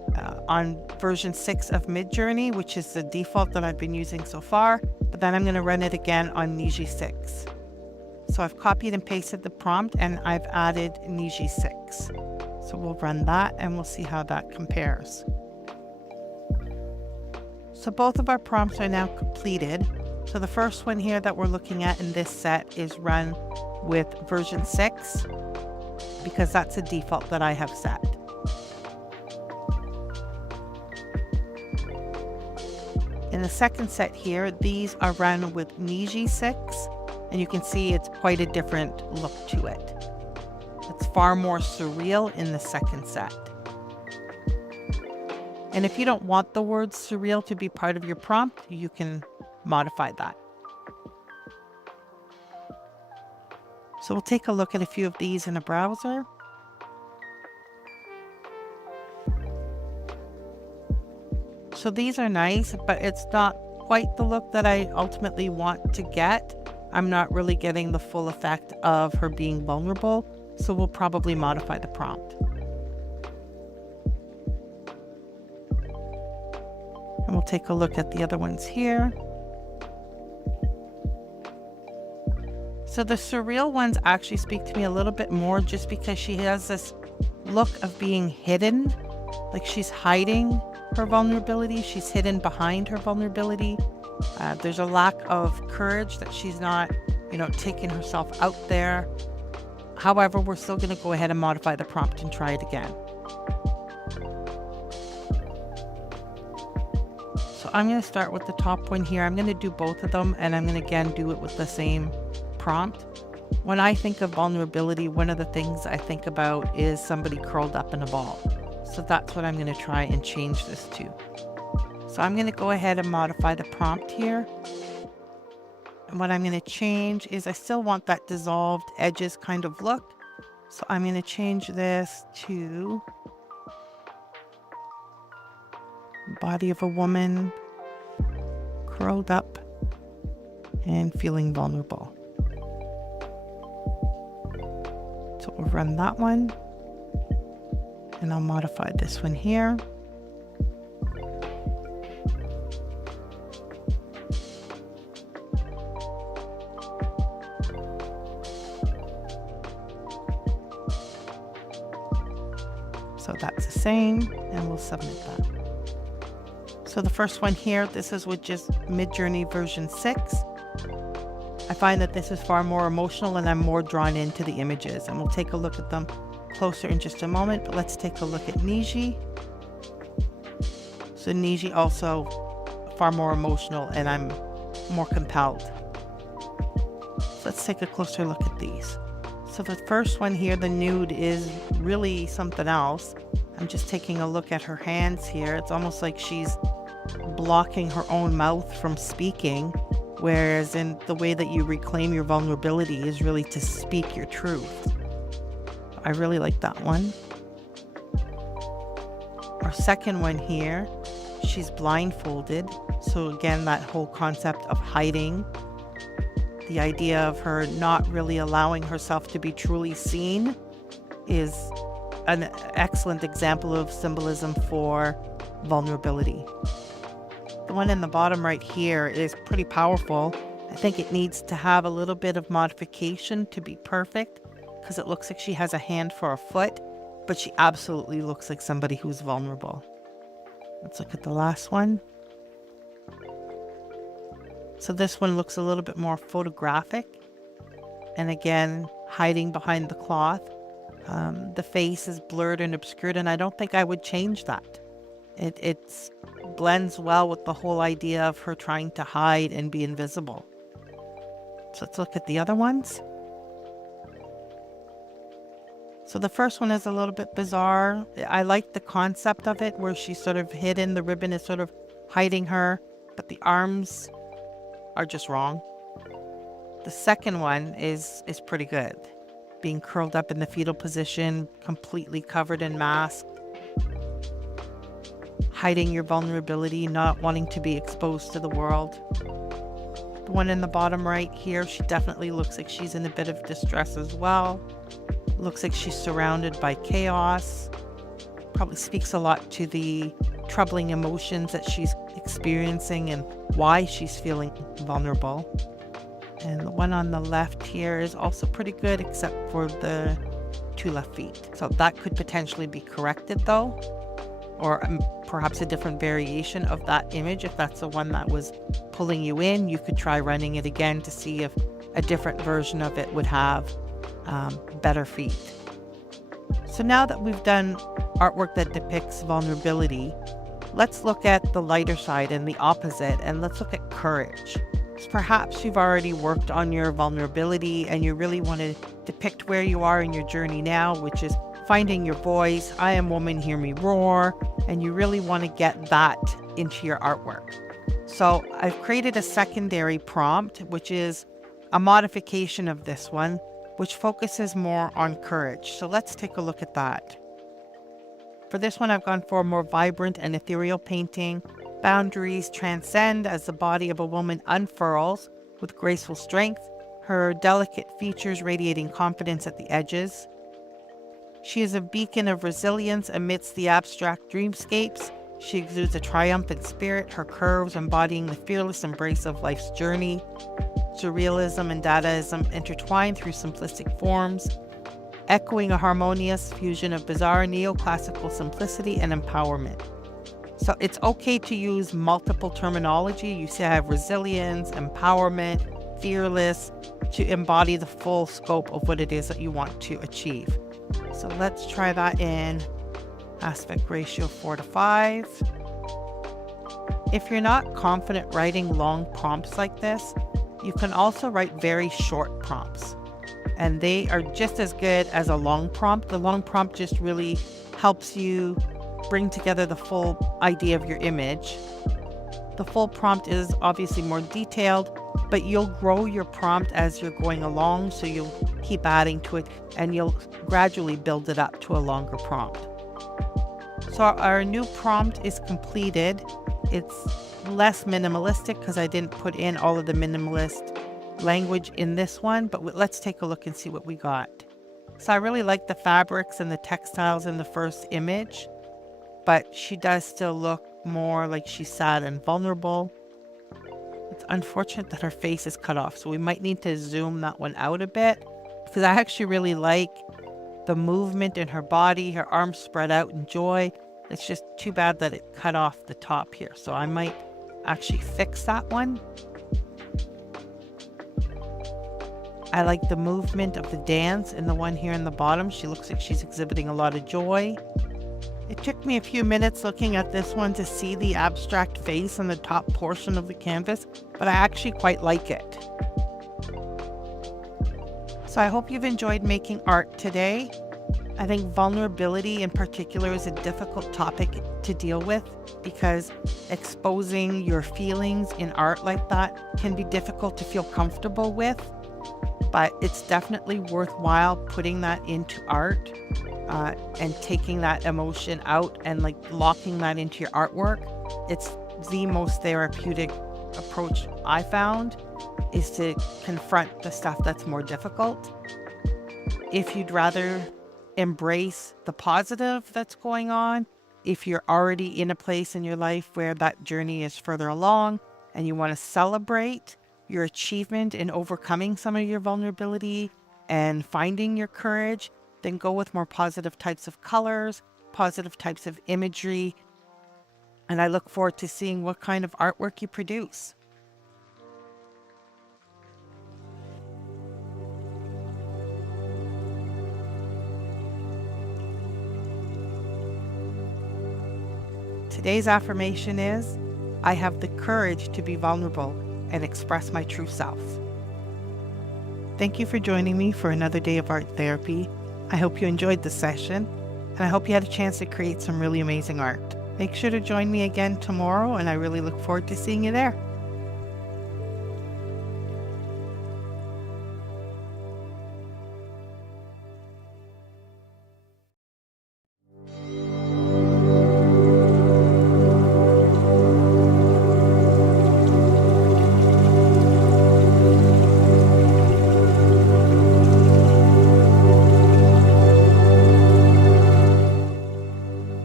on version 6 of Midjourney, which is the default that I've been using so far, but then I'm going to run it again on Niji 6. So I've copied and pasted the prompt and I've added Niji 6. So we'll run that and we'll see how that compares. So both of our prompts are now completed. So the first one here that we're looking at in this set is run with version 6 because that's a default that I have set. In the second set here, these are run with Niji 6, and you can see it's quite a different look to it. It's far more surreal in the second set. And if you don't want the word surreal to be part of your prompt, you can modify that. So we'll take a look at a few of these in a browser. So these are nice, but it's not quite the look that I ultimately want to get. I'm not really getting the full effect of her being vulnerable, so we'll probably modify the prompt. And we'll take a look at the other ones here. So the surreal ones actually speak to me a little bit more just because she has this look of being hidden, like she's hiding her vulnerability. She's hidden behind her vulnerability. There's a lack of courage that she's not, taking herself out there. However, we're still going to go ahead and modify the prompt and try it again. So I'm going to start with the top one here. I'm going to do both of them, and I'm going to again do it with the same prompt. When I think of vulnerability, one of the things I think about is somebody curled up in a ball. So that's what I'm going to try and change this to. So I'm going to go ahead and modify the prompt here. And what I'm going to change is I still want that dissolved edges kind of look. So I'm going to change this to body of a woman curled up and feeling vulnerable. So we'll run that one. And I'll modify this one here. So that's the same, and we'll submit that. So the first one here, this is with just Midjourney version 6. I find that this is far more emotional and I'm more drawn into the images, and we'll take a look at them closer in just a moment, but let's take a look at Niji. So Niji also far more emotional and I'm more compelled. So let's take a closer look at these. So the first one here, the nude, is really something else. I'm just taking a look at her hands here. It's almost like she's blocking her own mouth from speaking, whereas in the way that you reclaim your vulnerability is really to speak your truth. I really like that one. Our second one here, she's blindfolded. So again, that whole concept of hiding, the idea of her not really allowing herself to be truly seen, is an excellent example of symbolism for vulnerability. The one in the bottom right here is pretty powerful. I think it needs to have a little bit of modification to be perfect, because it looks like she has a hand for a foot, but she absolutely looks like somebody who's vulnerable. Let's look at the last one. So this one looks a little bit more photographic, and again, hiding behind the cloth. The face is blurred and obscured, and I don't think I would change that. It blends well with the whole idea of her trying to hide and be invisible. So let's look at the other ones. So the first one is a little bit bizarre. I like the concept of it, where she's sort of hidden, the ribbon is sort of hiding her, but the arms are just wrong. The second one is pretty good. Being curled up in the fetal position, completely covered in mask, hiding your vulnerability, not wanting to be exposed to the world. The one in the bottom right here, she definitely looks like she's in a bit of distress as well. Looks like she's surrounded by chaos, Probably speaks a lot to the troubling emotions that she's experiencing and why she's feeling vulnerable. And the one on the left here is also pretty good, except for the 2 left feet. So that could potentially be corrected though, or perhaps a different variation of that image. If that's the one that was pulling you in, you could try running it again to see if a different version of it would have better feet. So now that we've done artwork that depicts vulnerability, let's look at the lighter side and the opposite, and let's look at courage. So perhaps you've already worked on your vulnerability and you really want to depict where you are in your journey now, which is finding your voice. I am woman, hear me roar. And you really want to get that into your artwork. So I've created a secondary prompt, which is a modification of this one, which focuses more on courage. So let's take a look at that. For this one, I've gone for a more vibrant and ethereal painting. Boundaries transcend as the body of a woman unfurls with graceful strength, her delicate features radiating confidence at the edges. She is a beacon of resilience amidst the abstract dreamscapes. She exudes a triumphant spirit, her curves embodying the fearless embrace of life's journey. Surrealism and Dadaism intertwine through simplistic forms, echoing a harmonious fusion of bizarre neoclassical simplicity and empowerment. So it's okay to use multiple terminology. You say I have resilience, empowerment, fearless, to embody the full scope of what it is that you want to achieve. So let's try that in aspect ratio 4:5. If you're not confident writing long prompts like this, you can also write very short prompts, and they are just as good as a long prompt. The long prompt just really helps you bring together the full idea of your image. The full prompt is obviously more detailed, but you'll grow your prompt as you're going along, so you'll keep adding to it and you'll gradually build it up to a longer prompt. So our new prompt is completed. It's less minimalistic because I didn't put in all of the minimalist language in this one, but let's take a look and see what we got. So I really like the fabrics and the textiles in the first image, but she does still look more like she's sad and vulnerable. It's unfortunate that her face is cut off, so we might need to zoom that one out a bit, because I actually really like the movement in her body, her arms spread out in joy. It's just too bad that it cut off the top here, so I might actually fix that one. I like the movement of the dance in the one here in the bottom. She looks like she's exhibiting a lot of joy. It took me a few minutes looking at this one to see the abstract face on the top portion of the canvas, but I actually quite like it. So I hope you've enjoyed making art today. I think vulnerability in particular is a difficult topic to deal with, because exposing your feelings in art like that can be difficult to feel comfortable with, but it's definitely worthwhile putting that into art. And taking that emotion out and like locking that into your artwork. It's the most therapeutic approach I found, is to confront the stuff that's more difficult. If you'd rather embrace the positive that's going on, if you're already in a place in your life where that journey is further along and you want to celebrate your achievement in overcoming some of your vulnerability and finding your courage, then go with more positive types of colors, positive types of imagery. And I look forward to seeing what kind of artwork you produce. Today's affirmation is, I have the courage to be vulnerable and express my true self. Thank you for joining me for another day of art therapy. I hope you enjoyed the session, and I hope you had a chance to create some really amazing art. Make sure to join me again tomorrow, and I really look forward to seeing you there.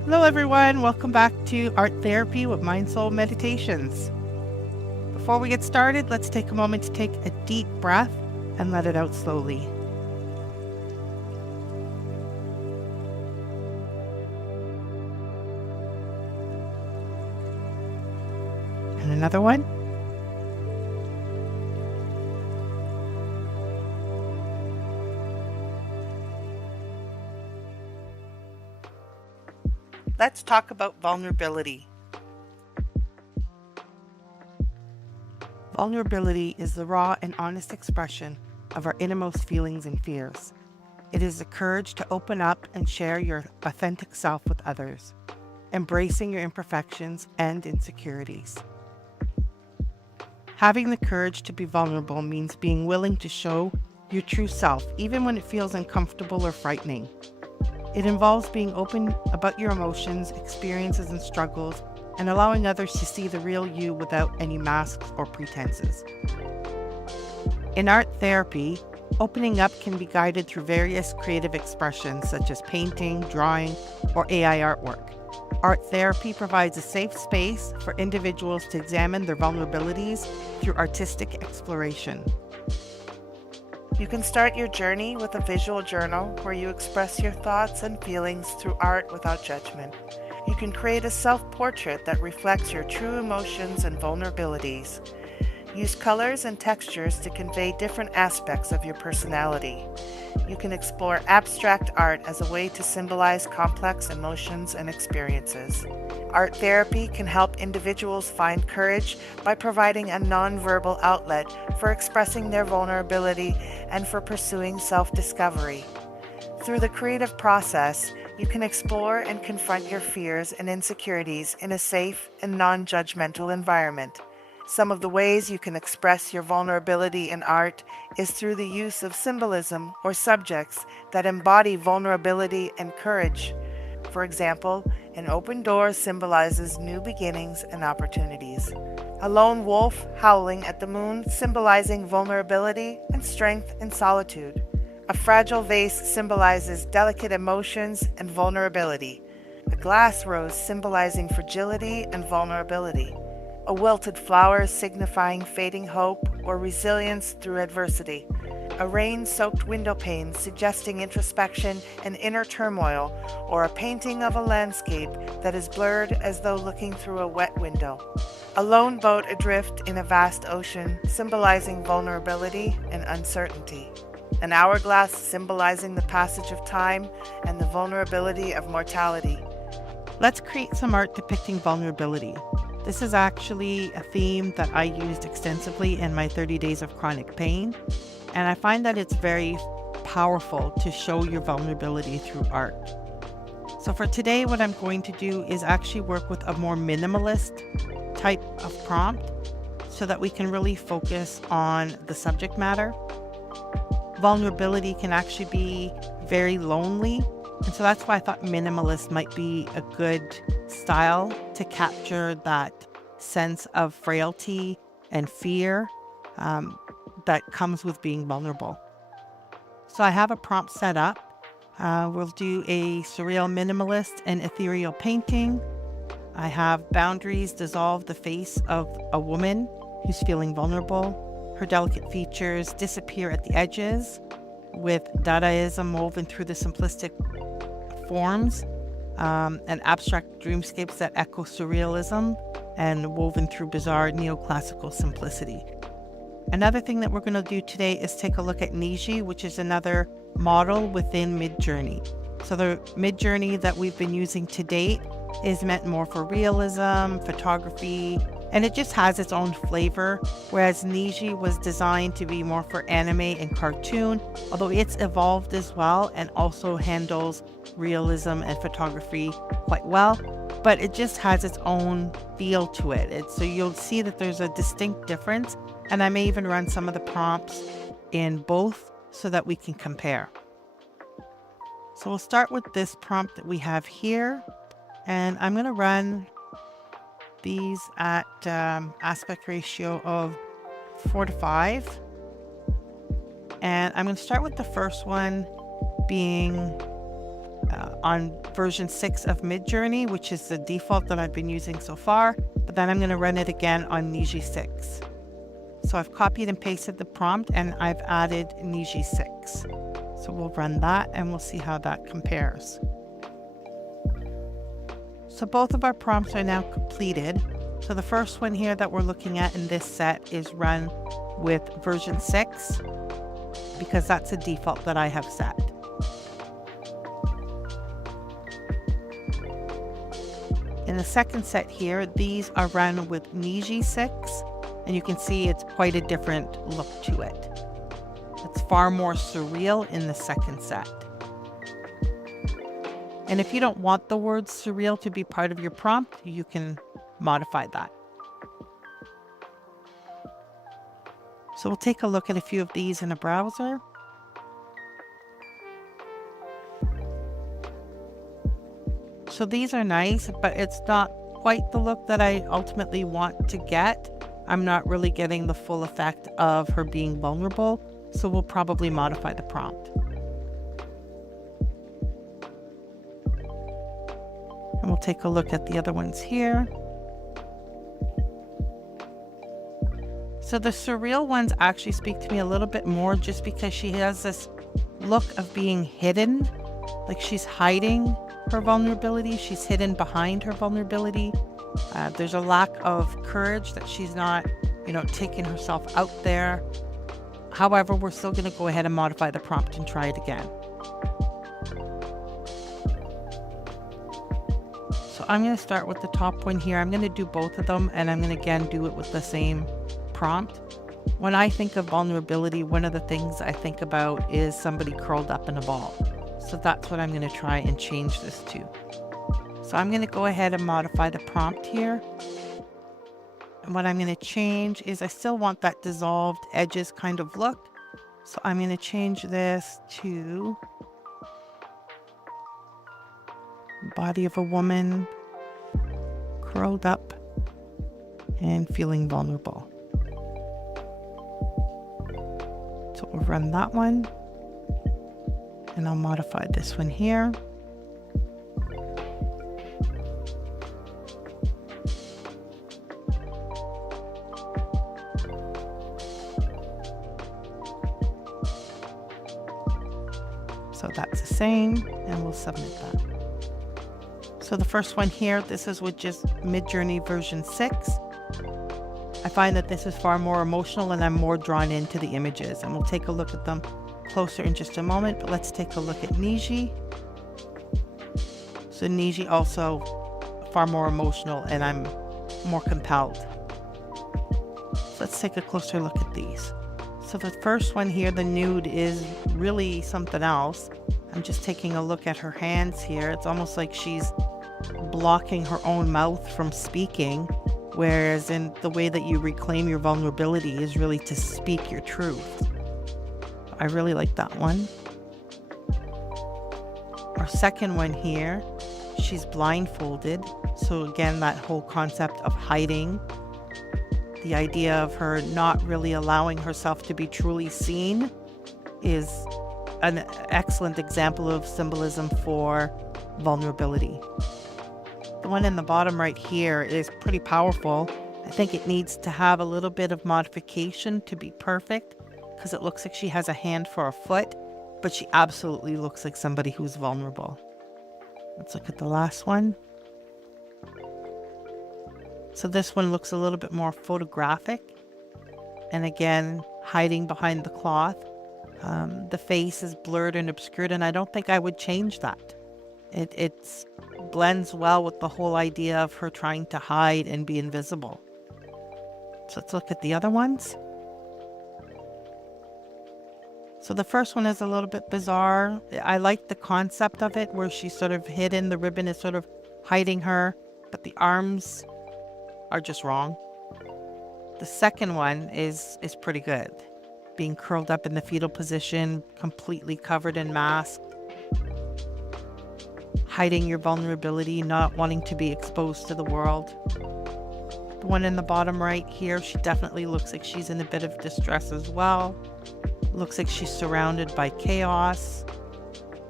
Hello everyone, welcome back to Art Therapy with MindSoulMeditations. Before we get started, let's take a moment to take a deep breath and let it out slowly. And another one. Let's talk about vulnerability. Vulnerability is the raw and honest expression of our innermost feelings and fears. It is the courage to open up and share your authentic self with others, embracing your imperfections and insecurities. Having the courage to be vulnerable means being willing to show your true self, even when it feels uncomfortable or frightening. It involves being open about your emotions, experiences, and struggles, and allowing others to see the real you without any masks or pretenses. In art therapy, opening up can be guided through various creative expressions such as painting, drawing, or AI artwork. Art therapy provides a safe space for individuals to examine their vulnerabilities through artistic exploration. You can start your journey with a visual journal where you express your thoughts and feelings through art without judgment. You can create a self-portrait that reflects your true emotions and vulnerabilities. Use colors and textures to convey different aspects of your personality. You can explore abstract art as a way to symbolize complex emotions and experiences. Art therapy can help individuals find courage by providing a non-verbal outlet for expressing their vulnerability and for pursuing self-discovery. Through the creative process, you can explore and confront your fears and insecurities in a safe and non-judgmental environment. Some of the ways you can express your vulnerability in art is through the use of symbolism or subjects that embody vulnerability and courage. For example, an open door symbolizes new beginnings and opportunities. A lone wolf howling at the moon symbolizing vulnerability and strength in solitude. A fragile vase symbolizes delicate emotions and vulnerability. A glass rose symbolizing fragility and vulnerability. A wilted flower signifying fading hope or resilience through adversity. A rain-soaked window pane suggesting introspection and inner turmoil, or a painting of a landscape that is blurred as though looking through a wet window. A lone boat adrift in a vast ocean symbolizing vulnerability and uncertainty. An hourglass symbolizing the passage of time and the vulnerability of mortality. Let's create some art depicting vulnerability. This is actually a theme that I used extensively in my 30 days of chronic pain, and I find that it's very powerful to show your vulnerability through art. So for today, what I'm going to do is actually work with a more minimalist type of prompt so that we can really focus on the subject matter. Vulnerability can actually be very lonely, and so that's why I thought minimalist might be a good style to capture that sense of frailty and fear that comes with being vulnerable. So I have a prompt set up. We'll do a surreal minimalist and ethereal painting. I have boundaries dissolve the face of a woman who's feeling vulnerable. Her delicate features disappear at the edges, with Dadaism woven through the simplistic forms, and abstract dreamscapes that echo surrealism and woven through bizarre neoclassical simplicity. Another thing that we're going to do today is take a look at Niji, which is another model within Midjourney. So the Midjourney that we've been using to date is meant more for realism, photography, and it just has its own flavor, whereas Niji was designed to be more for anime and cartoon, although it's evolved as well and also handles realism and photography quite well, but it just has its own feel to it. So you'll see that there's a distinct difference, and I may even run some of the prompts in both so that we can compare. So we'll start with this prompt that we have here, and I'm going to run these at aspect ratio of 4:5. And I'm going to start with the first one being on version 6 of Midjourney, which is the default that I've been using so far, but then I'm going to run it again on Niji 6. So I've copied and pasted the prompt and I've added Niji 6. So we'll run that and we'll see how that compares. So both of our prompts are now completed. So the first one here that we're looking at in this set is run with version 6 because that's a default that I have set. In the second set here, these are run with Niji 6, and you can see it's quite a different look to it. It's far more surreal in the second set. And if you don't want the word surreal to be part of your prompt, you can modify that. So we'll take a look at a few of these in a browser. So these are nice, but it's not quite the look that I ultimately want to get. I'm not really getting the full effect of her being vulnerable, so we'll probably modify the prompt. And we'll take a look at the other ones here. So the surreal ones actually speak to me a little bit more just because she has this look of being hidden, like she's hiding her vulnerability. She's hidden behind her vulnerability. There's a lack of courage that she's not, taking herself out there. However, we're still going to go ahead and modify the prompt and try it again. So I'm going to start with the top one here. I'm going to do both of them, and I'm going to again do it with the same prompt. When I think of vulnerability, one of the things I think about is somebody curled up in a ball. So that's what I'm going to try and change this to. So I'm going to go ahead and modify the prompt here. And what I'm going to change is I still want that dissolved edges kind of look. So I'm going to change this to body of a woman curled up and feeling vulnerable. So we'll run that one. And I'll modify this one here. So that's the same, and we'll submit that. So the first one here, this is with just Midjourney version 6. I find that this is far more emotional and I'm more drawn into the images, and we'll take a look at them closer in just a moment, but let's take a look at Niji. So Niji also far more emotional and I'm more compelled. So let's take a closer look at these. So the first one here, the nude, is really something else. I'm just taking a look at her hands here. It's almost like she's blocking her own mouth from speaking, whereas in the way that you reclaim your vulnerability is really to speak your truth. I really like that one. Our second one here, she's blindfolded. So again, that whole concept of hiding, the idea of her not really allowing herself to be truly seen, is an excellent example of symbolism for vulnerability. The one in the bottom right here is pretty powerful. I think it needs to have a little bit of modification to be perfect, because it looks like she has a hand for a foot, but she absolutely looks like somebody who's vulnerable. Let's look at the last one. So this one looks a little bit more photographic, and again, hiding behind the cloth. The face is blurred and obscured, and I don't think I would change that. It blends well with the whole idea of her trying to hide and be invisible. So let's look at the other ones. So the first one is a little bit bizarre. I like the concept of it, where she's sort of hidden, the ribbon is sort of hiding her, but the arms are just wrong. The second one is pretty good. Being curled up in the fetal position, completely covered in mask, hiding your vulnerability, not wanting to be exposed to the world. The one in the bottom right here, she definitely looks like she's in a bit of distress as well. Looks like she's surrounded by chaos,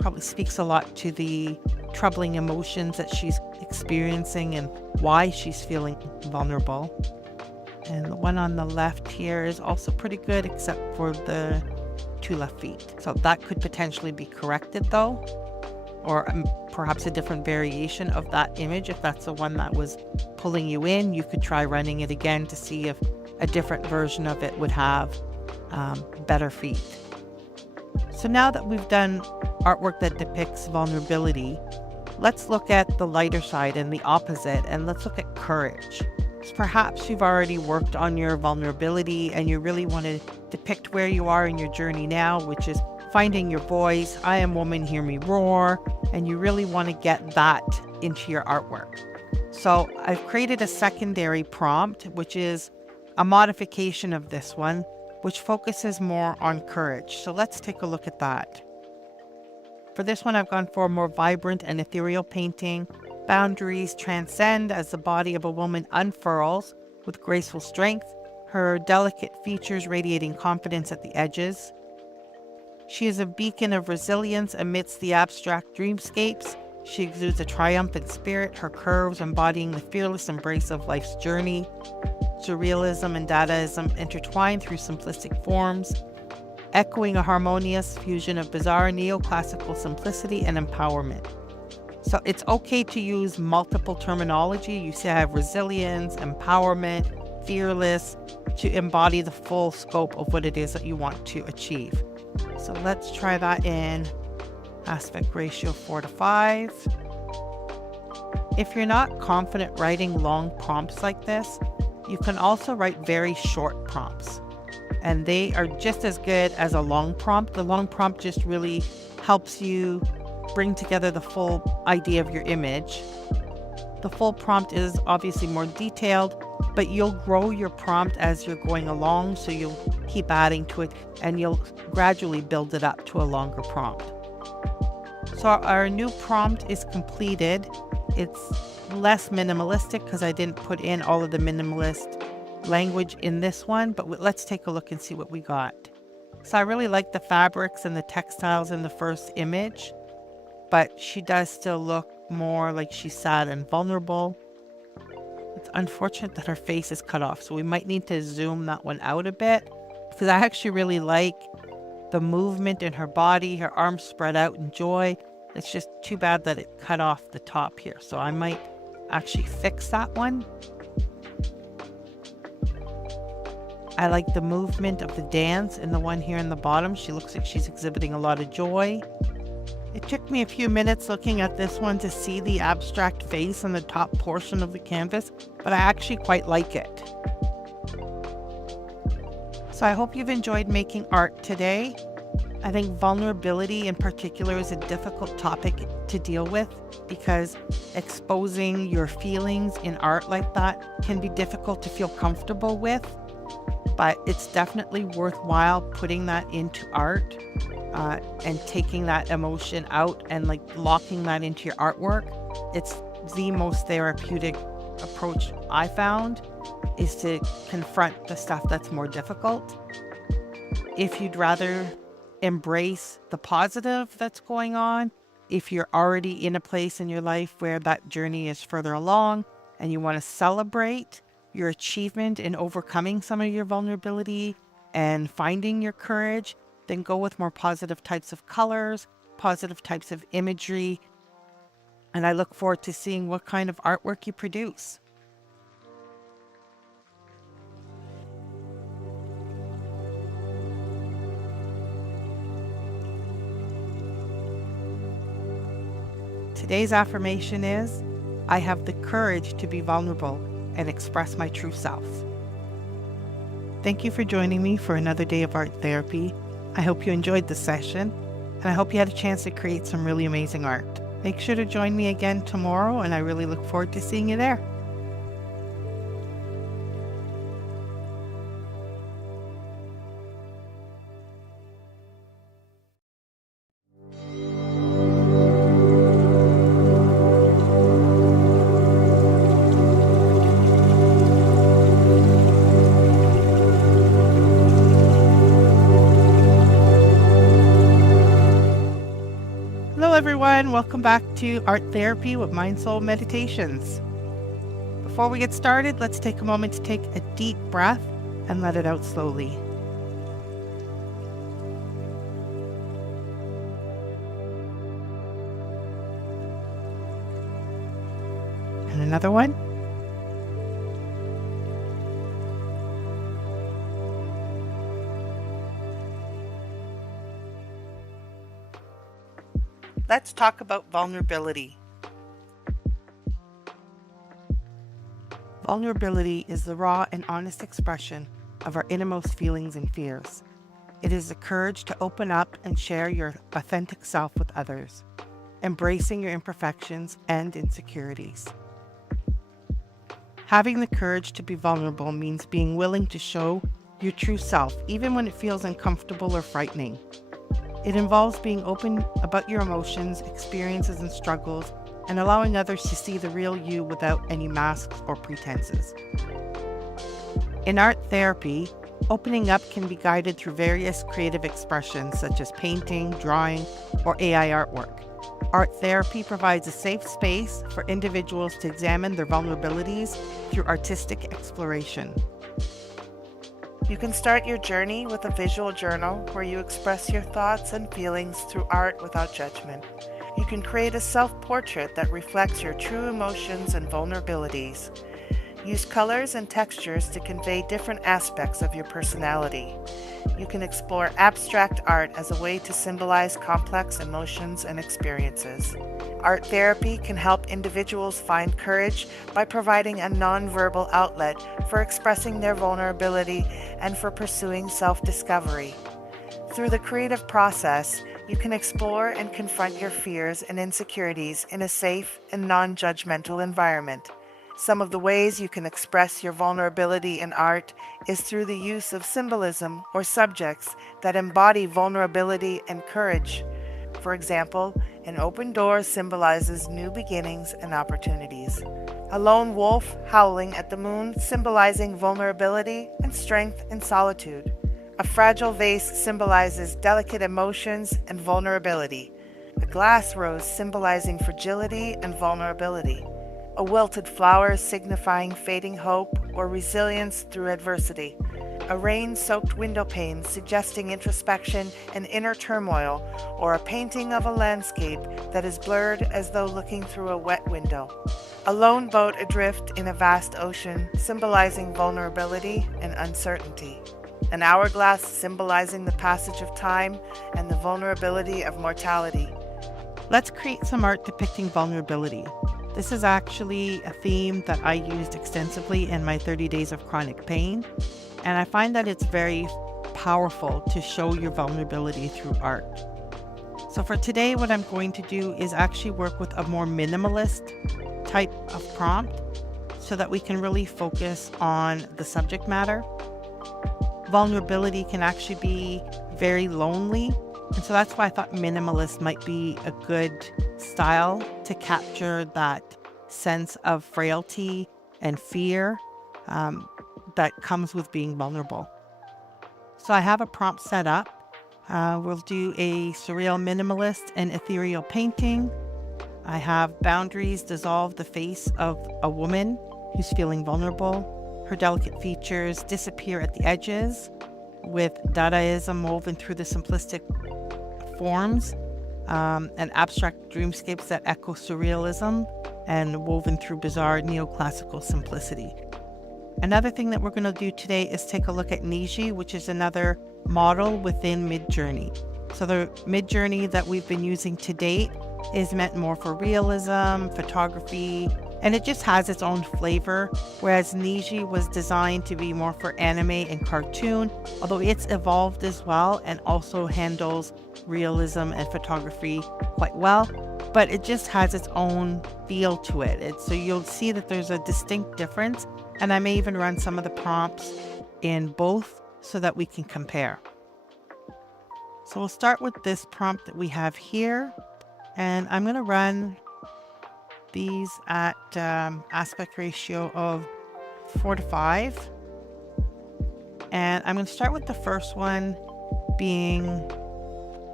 Probably speaks a lot to the troubling emotions that she's experiencing and why she's feeling vulnerable. And the one on the left here is also pretty good, except for the 2 left feet. So that could potentially be corrected though, or perhaps a different variation of that image. If that's the one that was pulling you in, you could try running it again to see if a different version of it would have better feet. So now that we've done artwork that depicts vulnerability, let's look at the lighter side and the opposite, and let's look at courage. So perhaps you've already worked on your vulnerability and you really want to depict where you are in your journey now, which is finding your voice. I am woman, hear me roar. And you really want to get that into your artwork. So I've created a secondary prompt, which is a modification of this one, which focuses more on courage. So let's take a look at that. For this one, I've gone for a more vibrant and ethereal painting. Boundaries transcend as the body of a woman unfurls with graceful strength, her delicate features radiating confidence at the edges. She is a beacon of resilience amidst the abstract dreamscapes. She exudes a triumphant spirit, her curves embodying the fearless embrace of life's journey. Surrealism and Dadaism intertwine through simplistic forms, echoing a harmonious fusion of bizarre neoclassical simplicity and empowerment. So it's okay to use multiple terminology. You say I have resilience, empowerment, fearless, to embody the full scope of what it is that you want to achieve. So let's try that in aspect ratio 4:5. If you're not confident writing long prompts like this, you can also write very short prompts, and they are just as good as a long prompt. The long prompt just really helps you bring together the full idea of your image. The full prompt is obviously more detailed, but you'll grow your prompt as you're going along, so you'll keep adding to it and you'll gradually build it up to a longer prompt. So our new prompt is completed. It's less minimalistic because I didn't put in all of the minimalist language in this one, but let's take a look and see what we got. So I really like the fabrics and the textiles in the first image, but she does still look more like she's sad and vulnerable. It's unfortunate that her face is cut off, so we might need to zoom that one out a bit, because I actually really like the movement in her body, her arms spread out in joy. It's just too bad that it cut off the top here, so I might actually fix that one. I like the movement of the dance in the one here in the bottom. She looks like she's exhibiting a lot of joy. It took me a few minutes looking at this one to see the abstract face on the top portion of the canvas, but I actually quite like it. So I hope you've enjoyed making art today. I think vulnerability in particular is a difficult topic to deal with, because exposing your feelings in art like that can be difficult to feel comfortable with, but it's definitely worthwhile putting that into art. And taking that emotion out and like locking that into your artwork. It's the most therapeutic approach I found, is to confront the stuff that's more difficult. If you'd rather embrace the positive that's going on, if you're already in a place in your life where that journey is further along and you want to celebrate your achievement in overcoming some of your vulnerability and finding your courage, then go with more positive types of colors, positive types of imagery, and I look forward to seeing what kind of artwork you produce. Today's affirmation is, I have the courage to be vulnerable and express my true self. Thank you for joining me for another day of art therapy. I hope you enjoyed the session, and I hope you had a chance to create some really amazing art. Make sure to join me again tomorrow, and I really look forward to seeing you there. everyone, welcome back to Art Therapy with MindSoulMeditations. Before we get started, let's take a moment to take a deep breath and let it out slowly. And another one. Let's talk about vulnerability. Vulnerability is the raw and honest expression of our innermost feelings and fears. It is the courage to open up and share your authentic self with others, embracing your imperfections and insecurities. Having the courage to be vulnerable means being willing to show your true self, even when it feels uncomfortable or frightening. It involves being open about your emotions, experiences, and struggles, and allowing others to see the real you without any masks or pretenses. In art therapy, opening up can be guided through various creative expressions such as painting, drawing, or AI artwork. Art therapy provides a safe space for individuals to examine their vulnerabilities through artistic exploration. You can start your journey with a visual journal where you express your thoughts and feelings through art without judgment. You can create a self-portrait that reflects your true emotions and vulnerabilities. Use colors and textures to convey different aspects of your personality. You can explore abstract art as a way to symbolize complex emotions and experiences. Art therapy can help individuals find courage by providing a non-verbal outlet for expressing their vulnerability and for pursuing self-discovery. Through the creative process, you can explore and confront your fears and insecurities in a safe and non-judgmental environment. Some of the ways you can express your vulnerability in art is through the use of symbolism or subjects that embody vulnerability and courage. For example, an open door symbolizes new beginnings and opportunities. A lone wolf howling at the moon symbolizing vulnerability and strength in solitude. A fragile vase symbolizes delicate emotions and vulnerability. A glass rose symbolizing fragility and vulnerability. A wilted flower signifying fading hope or resilience through adversity. A rain-soaked window pane suggesting introspection and inner turmoil, or a painting of a landscape that is blurred as though looking through a wet window. A lone boat adrift in a vast ocean symbolizing vulnerability and uncertainty. An hourglass symbolizing the passage of time and the vulnerability of mortality. Let's create some art depicting vulnerability. This is actually a theme that I used extensively in my 30 days of chronic pain, and I find that it's very powerful to show your vulnerability through art. So for today, what I'm going to do is actually work with a more minimalist type of prompt so that we can really focus on the subject matter. Vulnerability can actually be very lonely, and so that's why I thought minimalist might be a good style to capture that sense of frailty and fear that comes with being vulnerable. So I have a prompt set up. We'll do a surreal minimalist and ethereal painting. I have boundaries dissolve the face of a woman who's feeling vulnerable. Her delicate features disappear at the edges, with Dadaism woven through the simplistic forms, and abstract dreamscapes that echo surrealism and woven through bizarre neoclassical simplicity. Another thing that we're going to do today is take a look at Niji, which is another model within Midjourney. So the Midjourney that we've been using to date is meant more for realism, photography, and it just has its own flavor, whereas Niji was designed to be more for anime and cartoon, although it's evolved as well and also handles realism and photography quite well, but it just has its own feel to it. So you'll see that there's a distinct difference, and I may even run some of the prompts in both so that we can compare. So we'll start with this prompt that we have here, and I'm going to run these at aspect ratio of 4:5. And I'm going to start with the first one being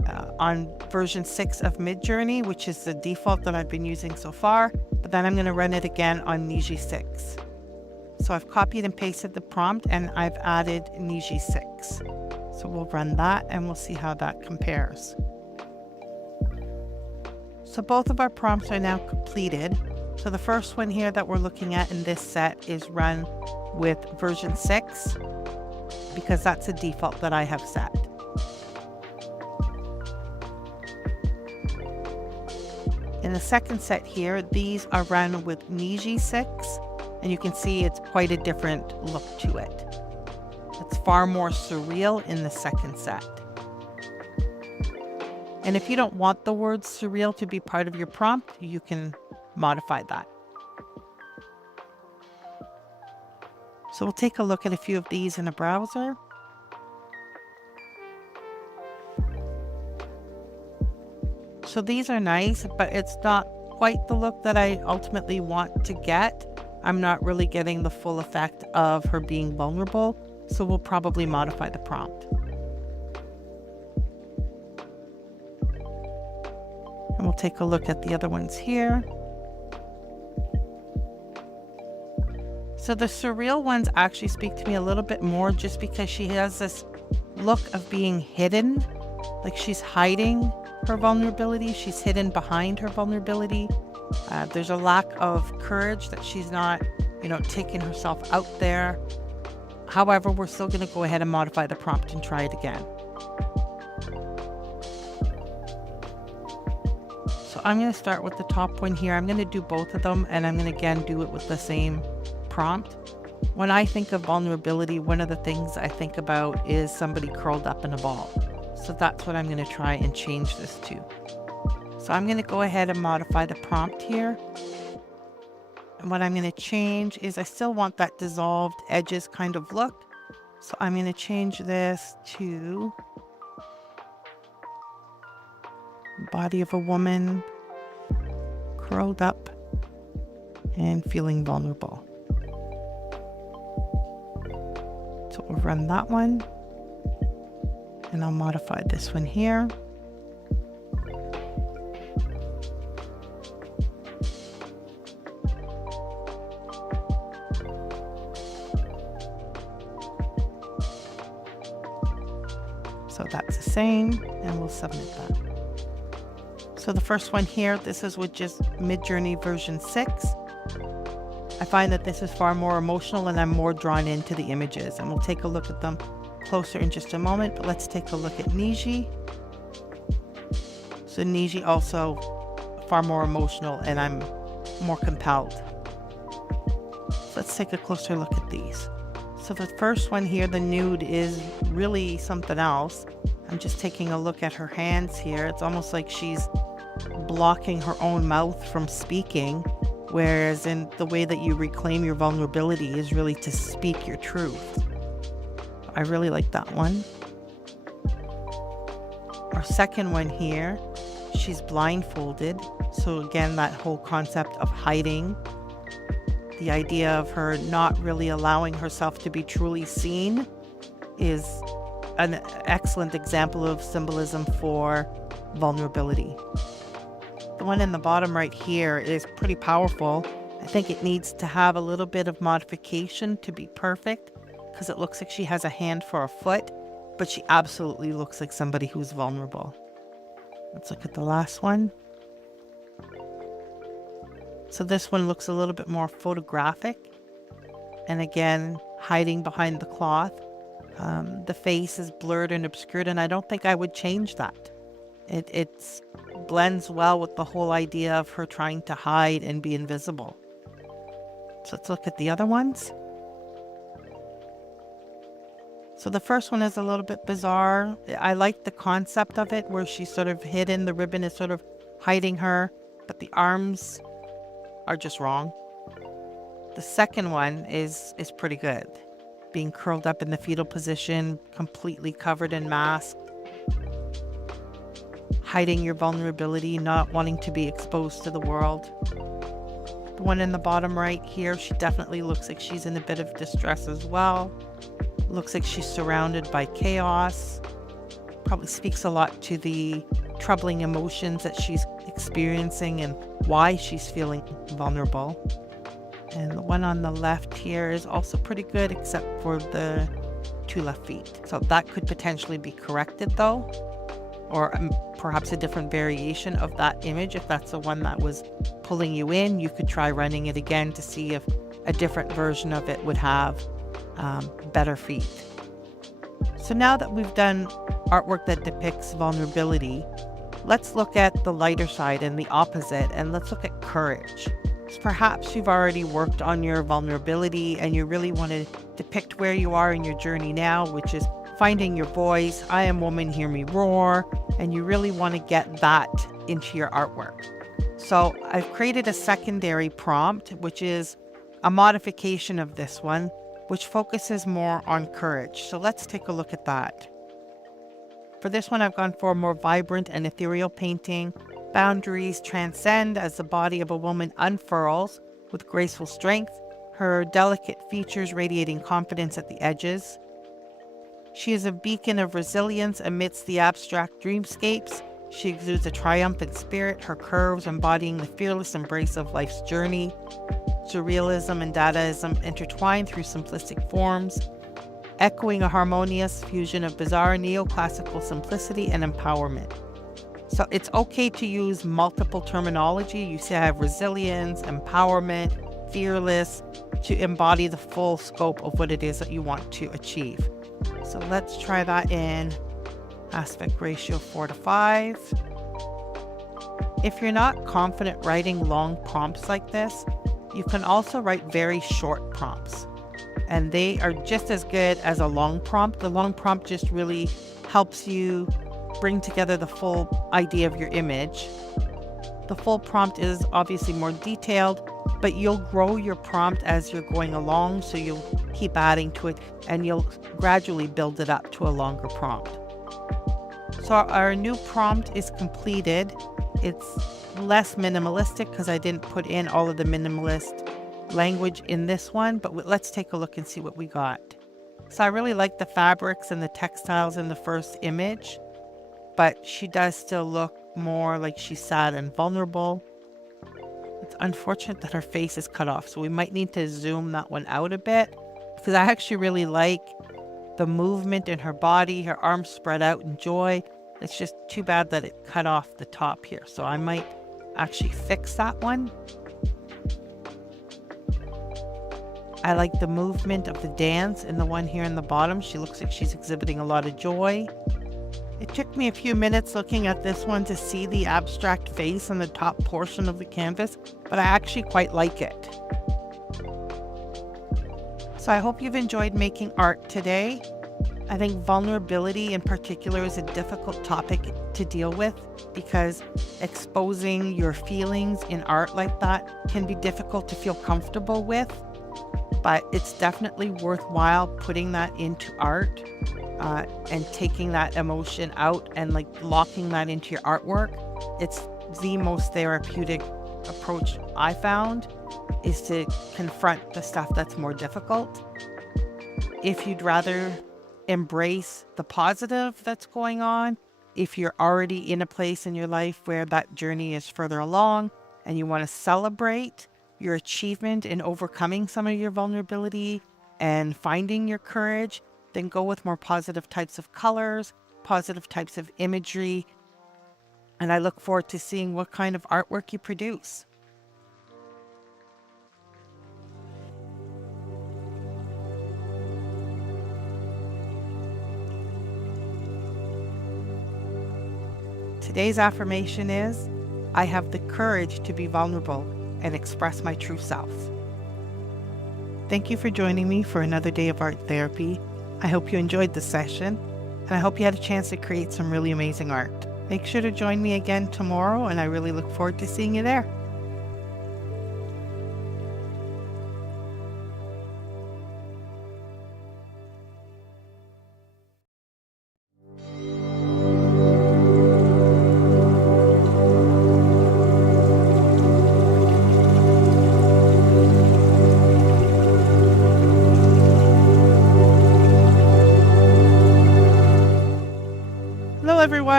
on version 6 of Midjourney, which is the default that I've been using so far, but then I'm going to run it again on Niji 6. So I've copied and pasted the prompt and I've added Niji 6. So we'll run that and we'll see how that compares. So both of our prompts are now completed. So the first one here that we're looking at in this set is run with version 6 because that's a default that I have set. In the second set here, these are run with Niji 6, and you can see it's quite a different look to it. It's far more surreal in the second set. And if you don't want the word surreal to be part of your prompt, you can modify that. So we'll take a look at a few of these in a browser. So these are nice, but it's not quite the look that I ultimately want to get. I'm not really getting the full effect of her being vulnerable, so we'll probably modify the prompt. And we'll take a look at the other ones here. So the surreal ones actually speak to me a little bit more just because she has this look of being hidden, like she's hiding her vulnerability. She's hidden behind her vulnerability. There's a lack of courage that she's not, taking herself out there. However, we're still going to go ahead and modify the prompt and try it again. So I'm going to start with the top one here. I'm going to do both of them, and I'm going to again do it with the same prompt. When I think of vulnerability, one of the things I think about is somebody curled up in a ball. So that's what I'm going to try and change this to. So I'm going to go ahead and modify the prompt here. And what I'm going to change is I still want that dissolved edges kind of look. So I'm going to change this to body of a woman curled up and feeling vulnerable. So we'll run that one. And I'll modify this one here. So that's the same, and we'll submit that. So the first one here, this is with just Midjourney version 6. I find that this is far more emotional and I'm more drawn into the images, and we'll take a look at them closer in just a moment, but let's take a look at Niji. So Niji also far more emotional and I'm more compelled. So let's take a closer look at these. So the first one here, the nude, is really something else. I'm just taking a look at her hands here. It's almost like she's blocking her own mouth from speaking, whereas in the way that you reclaim your vulnerability is really to speak your truth. I really like that one. Our second one here, she's blindfolded. So again, that whole concept of hiding, the idea of her not really allowing herself to be truly seen, is an excellent example of symbolism for vulnerability. The one in the bottom right here is pretty powerful. I think it needs to have a little bit of modification to be perfect, because it looks like she has a hand for a foot, but she absolutely looks like somebody who's vulnerable. Let's look at the last one. So this one looks a little bit more photographic, and again, hiding behind the cloth. The face is blurred and obscured, and I don't think I would change that. It blends well with the whole idea of her trying to hide and be invisible. So let's look at the other ones. So the first one is a little bit bizarre. I like the concept of it, where she's sort of hidden, the ribbon is sort of hiding her, but the arms are just wrong. The second one is pretty good. Being curled up in the fetal position, completely covered in mask, hiding your vulnerability, not wanting to be exposed to the world. The one in the bottom right here, she definitely looks like she's in a bit of distress as well. Looks like she's surrounded by chaos, Probably speaks a lot to the troubling emotions that she's experiencing and why she's feeling vulnerable. And the one on the left here is also pretty good, except for the 2 left feet. So that could potentially be corrected though, or perhaps a different variation of that image. If that's the one that was pulling you in, you could try running it again to see if a different version of it would have better feet. So now that we've done artwork that depicts vulnerability, let's look at the lighter side and the opposite, and let's look at courage. So perhaps you've already worked on your vulnerability and you really want to depict where you are in your journey now, which is finding your voice. I am woman, hear me roar. And you really want to get that into your artwork. So I've created a secondary prompt, which is a modification of this one, which focuses more on courage. So let's take a look at that. For this one, I've gone for a more vibrant and ethereal painting. Boundaries transcend as the body of a woman unfurls with graceful strength, her delicate features radiating confidence at the edges. She is a beacon of resilience amidst the abstract dreamscapes. She exudes a triumphant spirit, her curves embodying the fearless embrace of life's journey. Surrealism and Dadaism intertwine through simplistic forms, echoing a harmonious fusion of bizarre neoclassical simplicity and empowerment. So it's okay to use multiple terminology. You see I have resilience, empowerment, fearless, to embody the full scope of what it is that you want to achieve. So let's try that in aspect ratio 4:5. If you're not confident writing long prompts like this, you can also write very short prompts, and they are just as good as a long prompt. The long prompt just really helps you bring together the full idea of your image. The full prompt is obviously more detailed, but you'll grow your prompt as you're going along, so you'll keep adding to it and you'll gradually build it up to a longer prompt. So our new prompt is completed. It's less minimalistic because I didn't put in all of the minimalist language in this one, but let's take a look and see what we got. So I really like the fabrics and the textiles in the first image, but she does still look more like she's sad and vulnerable. It's unfortunate that her face is cut off, so we might need to zoom that one out a bit, because I actually really like the movement in her body, her arms spread out in joy. It's just too bad that it cut off the top here, so I might actually fix that one. I like the movement of the dance in the one here in the bottom. She looks like she's exhibiting a lot of joy. It took me a few minutes looking at this one to see the abstract face on the top portion of the canvas, but I actually quite like it. So I hope you've enjoyed making art today. I think vulnerability in particular is a difficult topic to deal with, because exposing your feelings in art like that can be difficult to feel comfortable with, but it's definitely worthwhile putting that into art. And taking that emotion out and like locking that into your artwork. It's the most therapeutic approach I found, is to confront the stuff that's more difficult. If you'd rather embrace the positive that's going on, if you're already in a place in your life where that journey is further along and you want to celebrate your achievement in overcoming some of your vulnerability and finding your courage, then go with more positive types of colors, positive types of imagery, and I look forward to seeing what kind of artwork you produce. Today's affirmation is, I have the courage to be vulnerable and express my true self. Thank you for joining me for another day of art therapy. I hope you enjoyed the session, and I hope you had a chance to create some really amazing art. Make sure to join me again tomorrow, and I really look forward to seeing you there.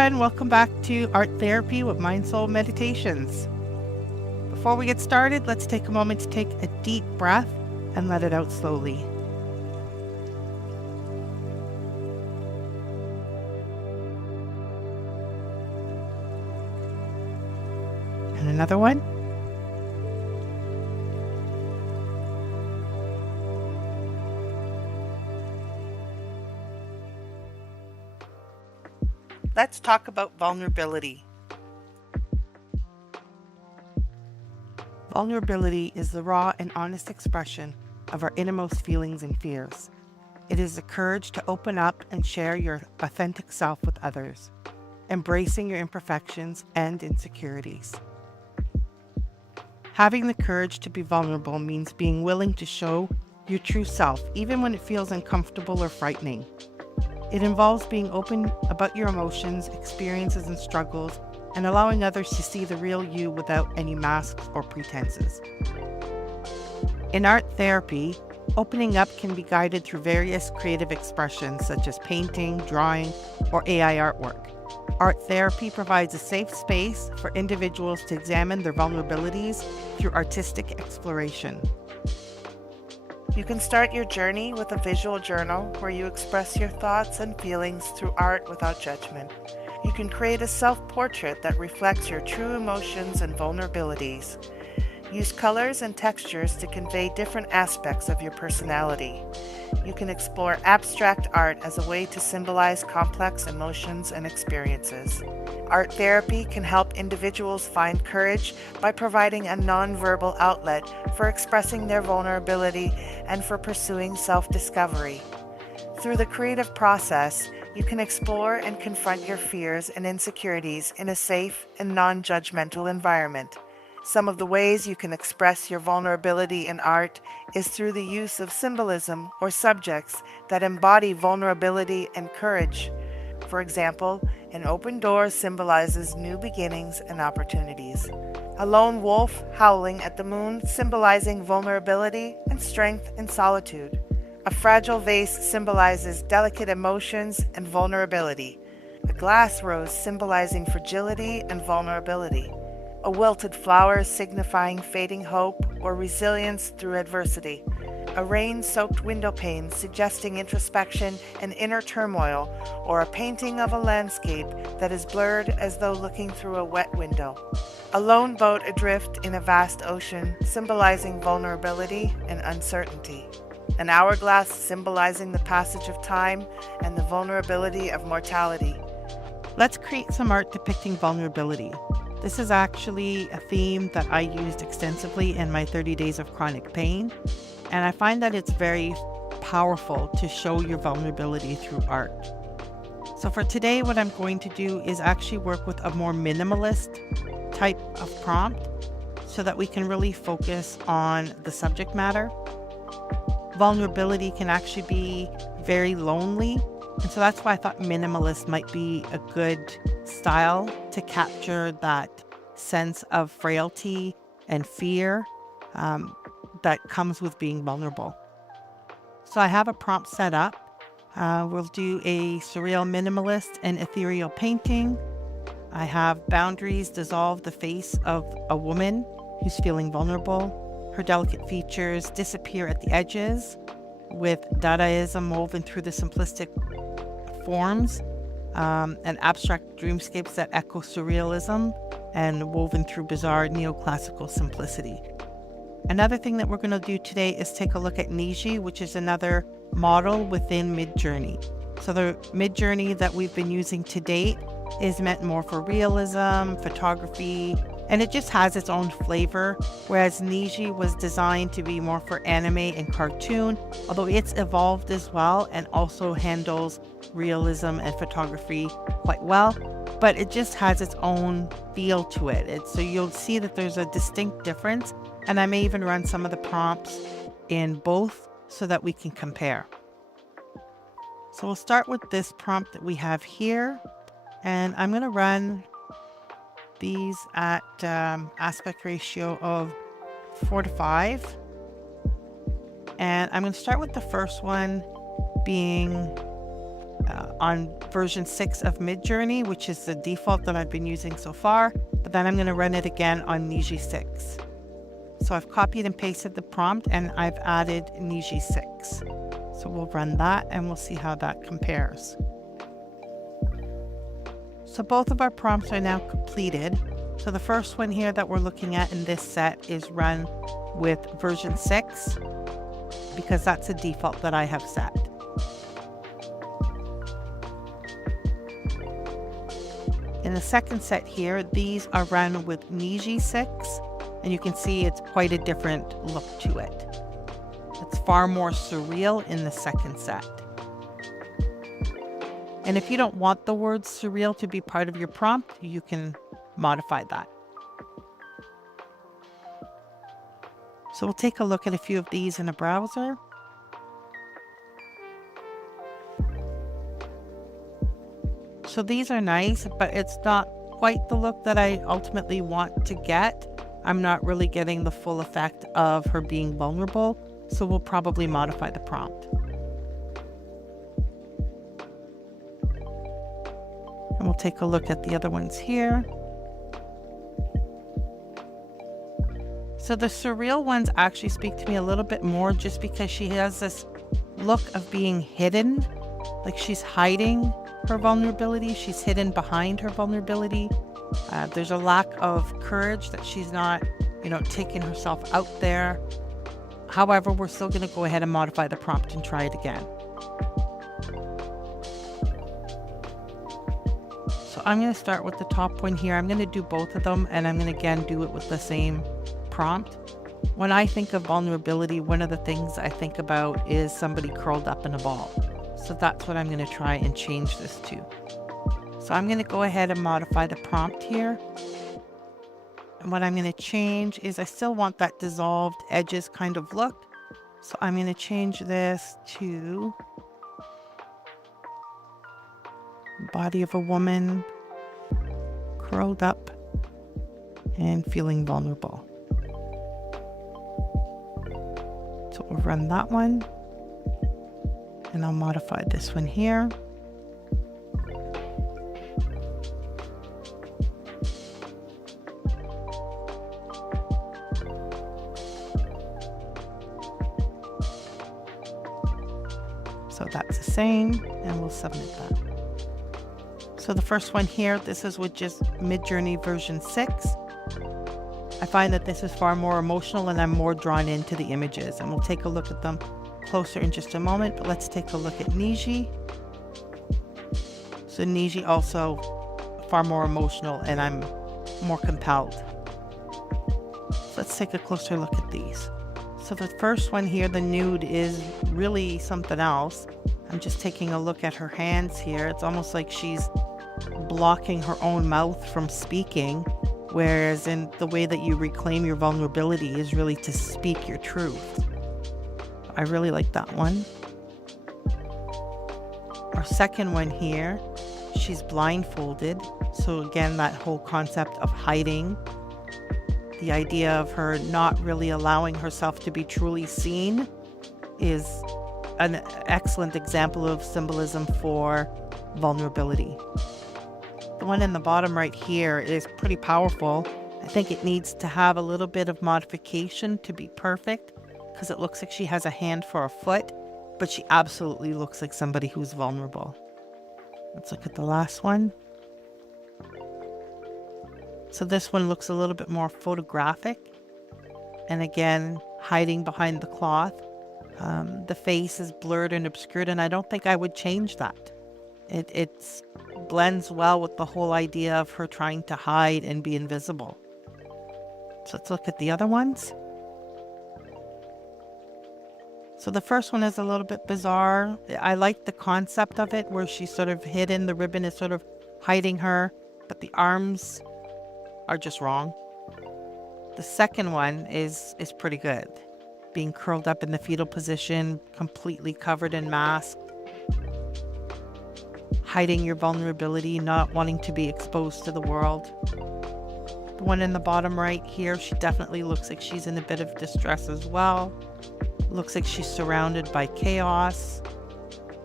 everyone, welcome back to Art Therapy with MindSoulMeditations. Before we get started, let's take a moment to take a deep breath and let it out slowly. And another one. Let's talk about vulnerability. Vulnerability is the raw and honest expression of our innermost feelings and fears. It is the courage to open up and share your authentic self with others, embracing your imperfections and insecurities. Having the courage to be vulnerable means being willing to show your true self, even when it feels uncomfortable or frightening. It involves being open about your emotions, experiences, and struggles, and allowing others to see the real you without any masks or pretenses. In art therapy, opening up can be guided through various creative expressions such as painting, drawing, or AI artwork. Art therapy provides a safe space for individuals to examine their vulnerabilities through artistic exploration. You can start your journey with a visual journal where you express your thoughts and feelings through art without judgment. You can create a self-portrait that reflects your true emotions and vulnerabilities. Use colors and textures to convey different aspects of your personality. You can explore abstract art as a way to symbolize complex emotions and experiences. Art therapy can help individuals find courage by providing a non-verbal outlet for expressing their vulnerability and for pursuing self-discovery. Through the creative process, you can explore and confront your fears and insecurities in a safe and non-judgmental environment. Some of the ways you can express your vulnerability in art is through the use of symbolism or subjects that embody vulnerability and courage. For example, an open door symbolizes new beginnings and opportunities. A lone wolf howling at the moon symbolizing vulnerability and strength in solitude. A fragile vase symbolizes delicate emotions and vulnerability. A glass rose symbolizing fragility and vulnerability. A wilted flower signifying fading hope or resilience through adversity. A rain-soaked window pane suggesting introspection and inner turmoil, or a painting of a landscape that is blurred as though looking through a wet window. A lone boat adrift in a vast ocean symbolizing vulnerability and uncertainty. An hourglass symbolizing the passage of time and the vulnerability of mortality. Let's create some art depicting vulnerability. This is actually a theme that I used extensively in my 30 days of chronic pain, and I find that it's very powerful to show your vulnerability through art. So for today, what I'm going to do is actually work with a more minimalist type of prompt so that we can really focus on the subject matter. Vulnerability can actually be very lonely, and so that's why I thought minimalist might be a good style to capture that sense of frailty and fear that comes with being vulnerable. So I have a prompt set up. We'll do a surreal minimalist and ethereal painting. I have boundaries dissolve the face of a woman who's feeling vulnerable. Her delicate features disappear at the edges, with Dadaism woven through the simplistic forms, and abstract dreamscapes that echo surrealism and woven through bizarre neoclassical simplicity. Another thing that we're going to do today is take a look at Niji, which is another model within Midjourney. So the Midjourney that we've been using to date is meant more for realism, photography, and it just has its own flavor, whereas Niji was designed to be more for anime and cartoon, although it's evolved as well and also handles realism and photography quite well, but it just has its own feel to it. So you'll see that there's a distinct difference, and I may even run some of the prompts in both so that we can compare. So we'll start with this prompt that we have here, and I'm going to run these at aspect ratio of 4:5. And I'm going to start with the first one being on version 6 of Midjourney, which is the default that I've been using so far, but then I'm going to run it again on Niji 6. So I've copied and pasted the prompt and I've added Niji 6. So we'll run that and we'll see how that compares. So both of our prompts are now completed. So the first one here that we're looking at in this set is run with version 6 because that's a default that I have set. In the second set here, these are run with Niji 6, and you can see it's quite a different look to it. It's far more surreal in the second set. And if you don't want the word surreal to be part of your prompt, you can modify that. So we'll take a look at a few of these in a browser. So these are nice, but it's not quite the look that I ultimately want to get. I'm not really getting the full effect of her being vulnerable, so we'll probably modify the prompt. And we'll take a look at the other ones here. So the surreal ones actually speak to me a little bit more just because she has this look of being hidden, like she's hiding her vulnerability. She's hidden behind her vulnerability. There's a lack of courage that she's not, taking herself out there. However, we're still going to go ahead and modify the prompt and try it again. So I'm going to start with the top one here. I'm going to do both of them, and I'm going to again do it with the same prompt. When I think of vulnerability, one of the things I think about is somebody curled up in a ball. So that's what I'm going to try and change this to. So I'm going to go ahead and modify the prompt here. And what I'm going to change is I still want that dissolved edges kind of look. So I'm going to change this to body of a woman curled up and feeling vulnerable. So we'll run that one. And I'll modify this one here. So that's the same, and we'll submit that. So the first one here, this is with just Midjourney version 6. I find that this is far more emotional and I'm more drawn into the images, and we'll take a look at them closer in just a moment, but let's take a look at Niji. So Niji also far more emotional and I'm more compelled. So let's take a closer look at these. So the first one here, the nude, is really something else. I'm just taking a look at her hands here. It's almost like she's blocking her own mouth from speaking, whereas in the way that you reclaim your vulnerability is really to speak your truth. I really like that one. Our second one here, she's blindfolded. So again, that whole concept of hiding, the idea of her not really allowing herself to be truly seen, is an excellent example of symbolism for vulnerability. The one in the bottom right here is pretty powerful. I think it needs to have a little bit of modification to be perfect, because it looks like she has a hand for a foot, but she absolutely looks like somebody who's vulnerable. Let's look at the last one. So this one looks a little bit more photographic, and again, hiding behind the cloth. The face is blurred and obscured, and I don't think I would change that. It blends well with the whole idea of her trying to hide and be invisible. So let's look at the other ones. So the first one is a little bit bizarre. I like the concept of it, where she's sort of hidden, the ribbon is sort of hiding her, but the arms are just wrong. The second one is pretty good. Being curled up in the fetal position, completely covered in mask, hiding your vulnerability, not wanting to be exposed to the world. The one in the bottom right here, she definitely looks like she's in a bit of distress as well. Looks like she's surrounded by chaos,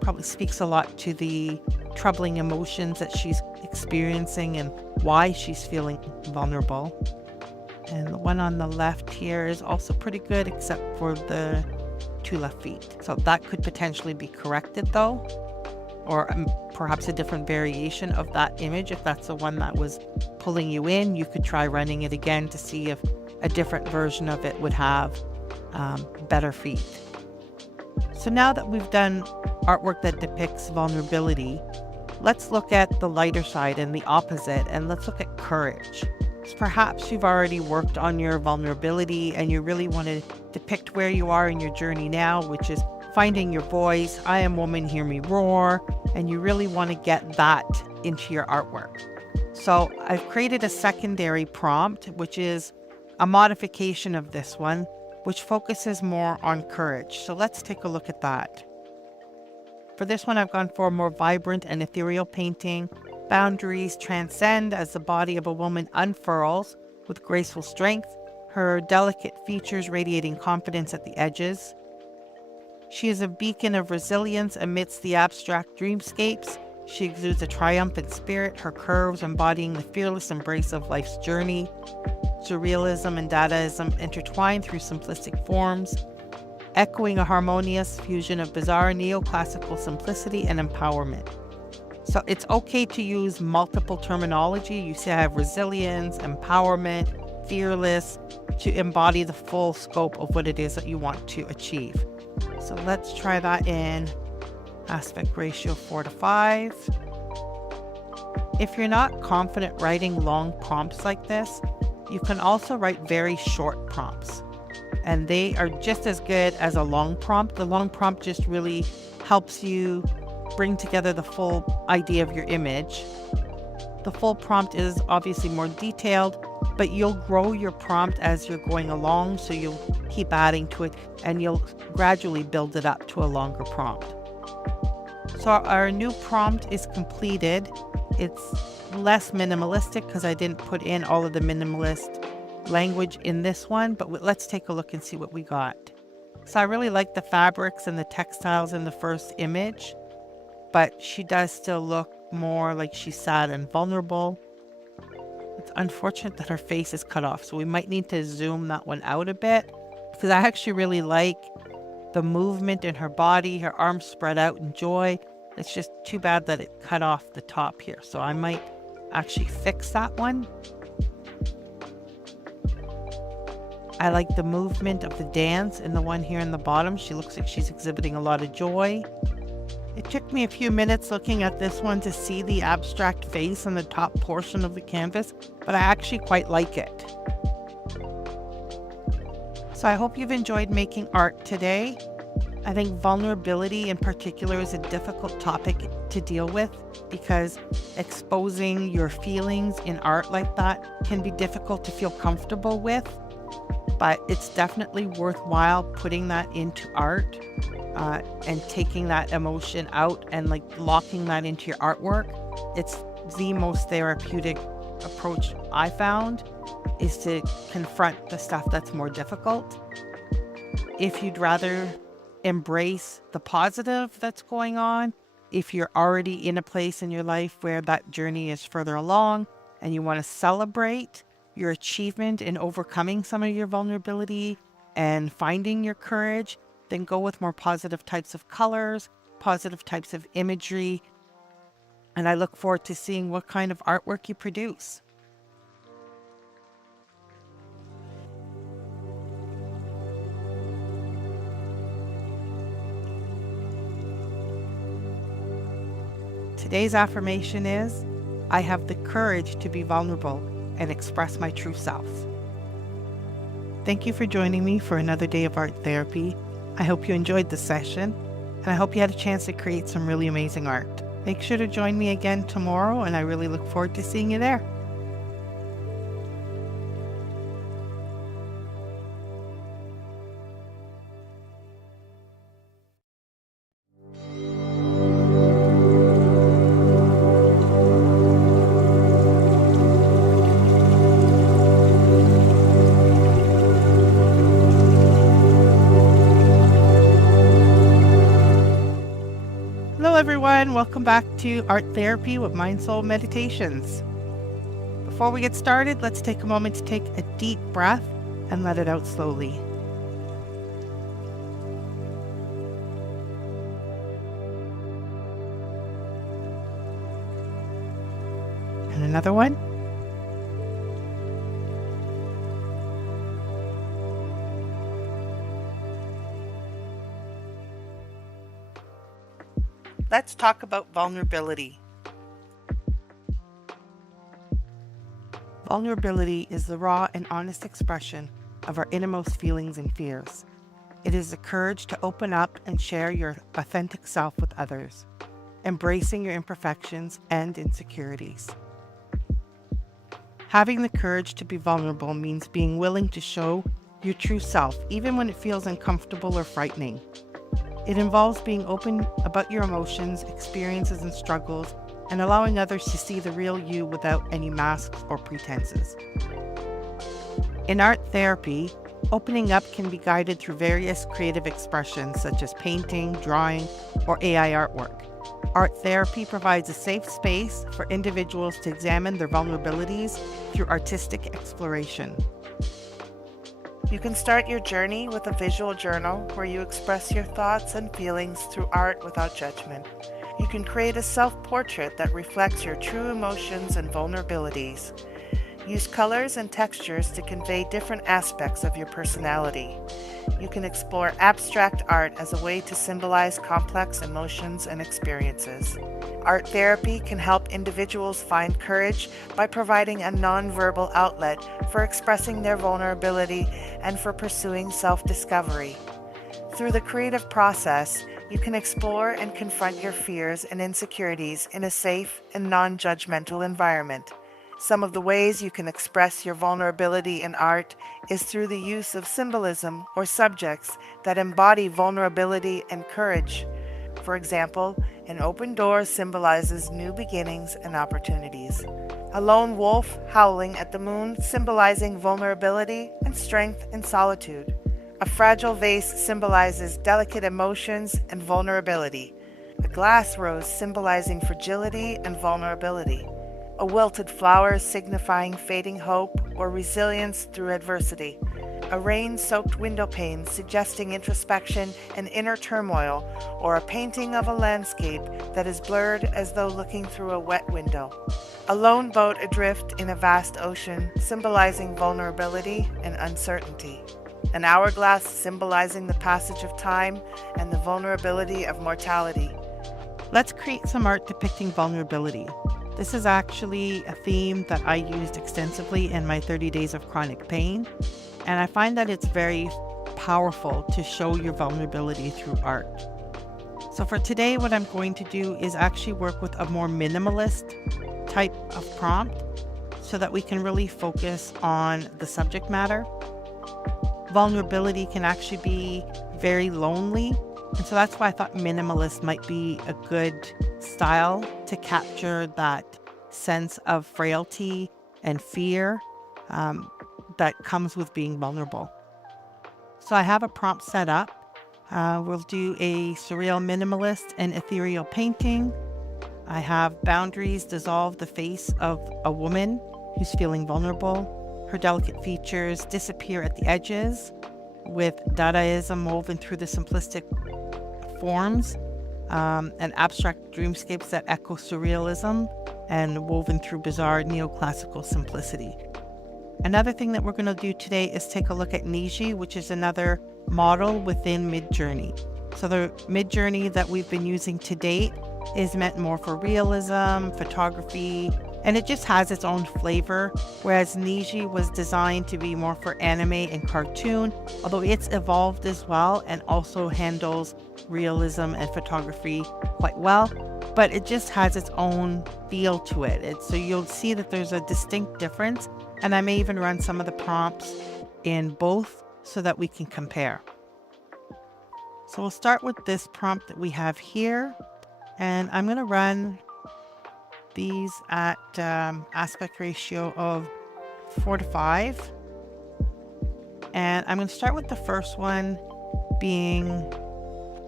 Probably speaks a lot to the troubling emotions that she's experiencing and why she's feeling vulnerable. And the one on the left here is also pretty good, except for the 2 left feet. So that could potentially be corrected though, or perhaps a different variation of that image. If that's the one that was pulling you in, you could try running it again to see if a different version of it would have better feet. So now that we've done artwork that depicts vulnerability, let's look at the lighter side and the opposite, and let's look at courage. So perhaps you've already worked on your vulnerability and you really want to depict where you are in your journey now, which is finding your voice. I am woman, hear me roar. And you really want to get that into your artwork. So I've created a secondary prompt, which is a modification of this one, which focuses more on courage. So let's take a look at that. For this one, I've gone for a more vibrant and ethereal painting. Boundaries transcend as the body of a woman unfurls with graceful strength, her delicate features radiating confidence at the edges. She is a beacon of resilience amidst the abstract dreamscapes. She exudes a triumphant spirit, her curves embodying the fearless embrace of life's journey. Surrealism and Dadaism intertwine through simplistic forms, echoing a harmonious fusion of bizarre neoclassical simplicity and empowerment. So it's okay to use multiple terminology. You say I have resilience, empowerment, fearless, to embody the full scope of what it is that you want to achieve. So let's try that in aspect ratio 4:5. If you're not confident writing long prompts like this, you can also write very short prompts, and they are just as good as a long prompt. The long prompt just really helps you bring together the full idea of your image. The full prompt is obviously more detailed, but you'll grow your prompt as you're going along, so you'll keep adding to it and you'll gradually build it up to a longer prompt. So our new prompt is completed. It's less minimalistic because I didn't put in all of the minimalist language in this one, but let's take a look and see what we got. So I really like the fabrics and the textiles in the first image, but she does still look more like she's sad and vulnerable. It's unfortunate that her face is cut off, so we might need to zoom that one out a bit, because I actually really like the movement in her body, her arms spread out in joy. It's just too bad that it cut off the top here, so I might actually fix that one. I like the movement of the dance in the one here in the bottom. She looks like she's exhibiting a lot of joy. It took me a few minutes looking at this one to see the abstract face on the top portion of the canvas, but I actually quite like it. So I hope you've enjoyed making art today. I think vulnerability in particular is a difficult topic to deal with, because exposing your feelings in art like that can be difficult to feel comfortable with, but it's definitely worthwhile putting that into art. And taking that emotion out and like locking that into your artwork. It's the most therapeutic approach I found, is to confront the stuff that's more difficult. If you'd rather embrace the positive that's going on, if you're already in a place in your life where that journey is further along and you want to celebrate your achievement in overcoming some of your vulnerability and finding your courage, then go with more positive types of colors, positive types of imagery, and I look forward to seeing what kind of artwork you produce. Today's affirmation is, I have the courage to be vulnerable and express my true self. Thank you for joining me for another day of art therapy. I hope you enjoyed the session, and I hope you had a chance to create some really amazing art. Make sure to join me again tomorrow, and I really look forward to seeing you there. everyone. Welcome back to Art Therapy with MindSoulMeditations. Before we get started, let's take a moment to take a deep breath and let it out slowly. And another one. Let's talk about vulnerability. Vulnerability is the raw and honest expression of our innermost feelings and fears. It is the courage to open up and share your authentic self with others, embracing your imperfections and insecurities. Having the courage to be vulnerable means being willing to show your true self, even when it feels uncomfortable or frightening. It involves being open about your emotions, experiences, and struggles, and allowing others to see the real you without any masks or pretenses. In art therapy, opening up can be guided through various creative expressions such as painting, drawing, or AI artwork. Art therapy provides a safe space for individuals to examine their vulnerabilities through artistic exploration. You can start your journey with a visual journal where you express your thoughts and feelings through art without judgment. You can create a self-portrait that reflects your true emotions and vulnerabilities. Use colors and textures to convey different aspects of your personality. You can explore abstract art as a way to symbolize complex emotions and experiences. Art therapy can help individuals find courage by providing a non-verbal outlet for expressing their vulnerability and for pursuing self-discovery. Through the creative process, you can explore and confront your fears and insecurities in a safe and non-judgmental environment. Some of the ways you can express your vulnerability in art is through the use of symbolism or subjects that embody vulnerability and courage. For example, an open door symbolizes new beginnings and opportunities. A lone wolf howling at the moon symbolizing vulnerability and strength in solitude. A fragile vase symbolizes delicate emotions and vulnerability. A glass rose symbolizing fragility and vulnerability. A wilted flower signifying fading hope or resilience through adversity. A rain-soaked window pane suggesting introspection and inner turmoil, or a painting of a landscape that is blurred as though looking through a wet window. A lone boat adrift in a vast ocean symbolizing vulnerability and uncertainty. An hourglass symbolizing the passage of time and the vulnerability of mortality. Let's create some art depicting vulnerability. This is actually a theme that I used extensively in my 30 days of chronic pain, and I find that it's very powerful to show your vulnerability through art. So for today, what I'm going to do is actually work with a more minimalist type of prompt so that we can really focus on the subject matter. Vulnerability can actually be very lonely, and so that's why I thought minimalist might be a good style to capture that sense of frailty and fear that comes with being vulnerable. So I have a prompt set up. We'll do a surreal minimalist and ethereal painting. I have boundaries dissolve the face of a woman who's feeling vulnerable. Her delicate features disappear at the edges, with Dadaism woven through the simplistic forms, and abstract dreamscapes that echo surrealism and woven through bizarre neoclassical simplicity. Another thing that we're going to do today is take a look at Niji, which is another model within Midjourney. So the Midjourney that we've been using to date is meant more for realism, photography, and it just has its own flavor, whereas Niji was designed to be more for anime and cartoon, although it's evolved as well and also handles realism and photography quite well, but it just has its own feel to it. So you'll see that there's a distinct difference, and I may even run some of the prompts in both so that we can compare. So we'll start with this prompt that we have here, and I'm going to run these at aspect ratio of 4:5. And I'm going to start with the first one being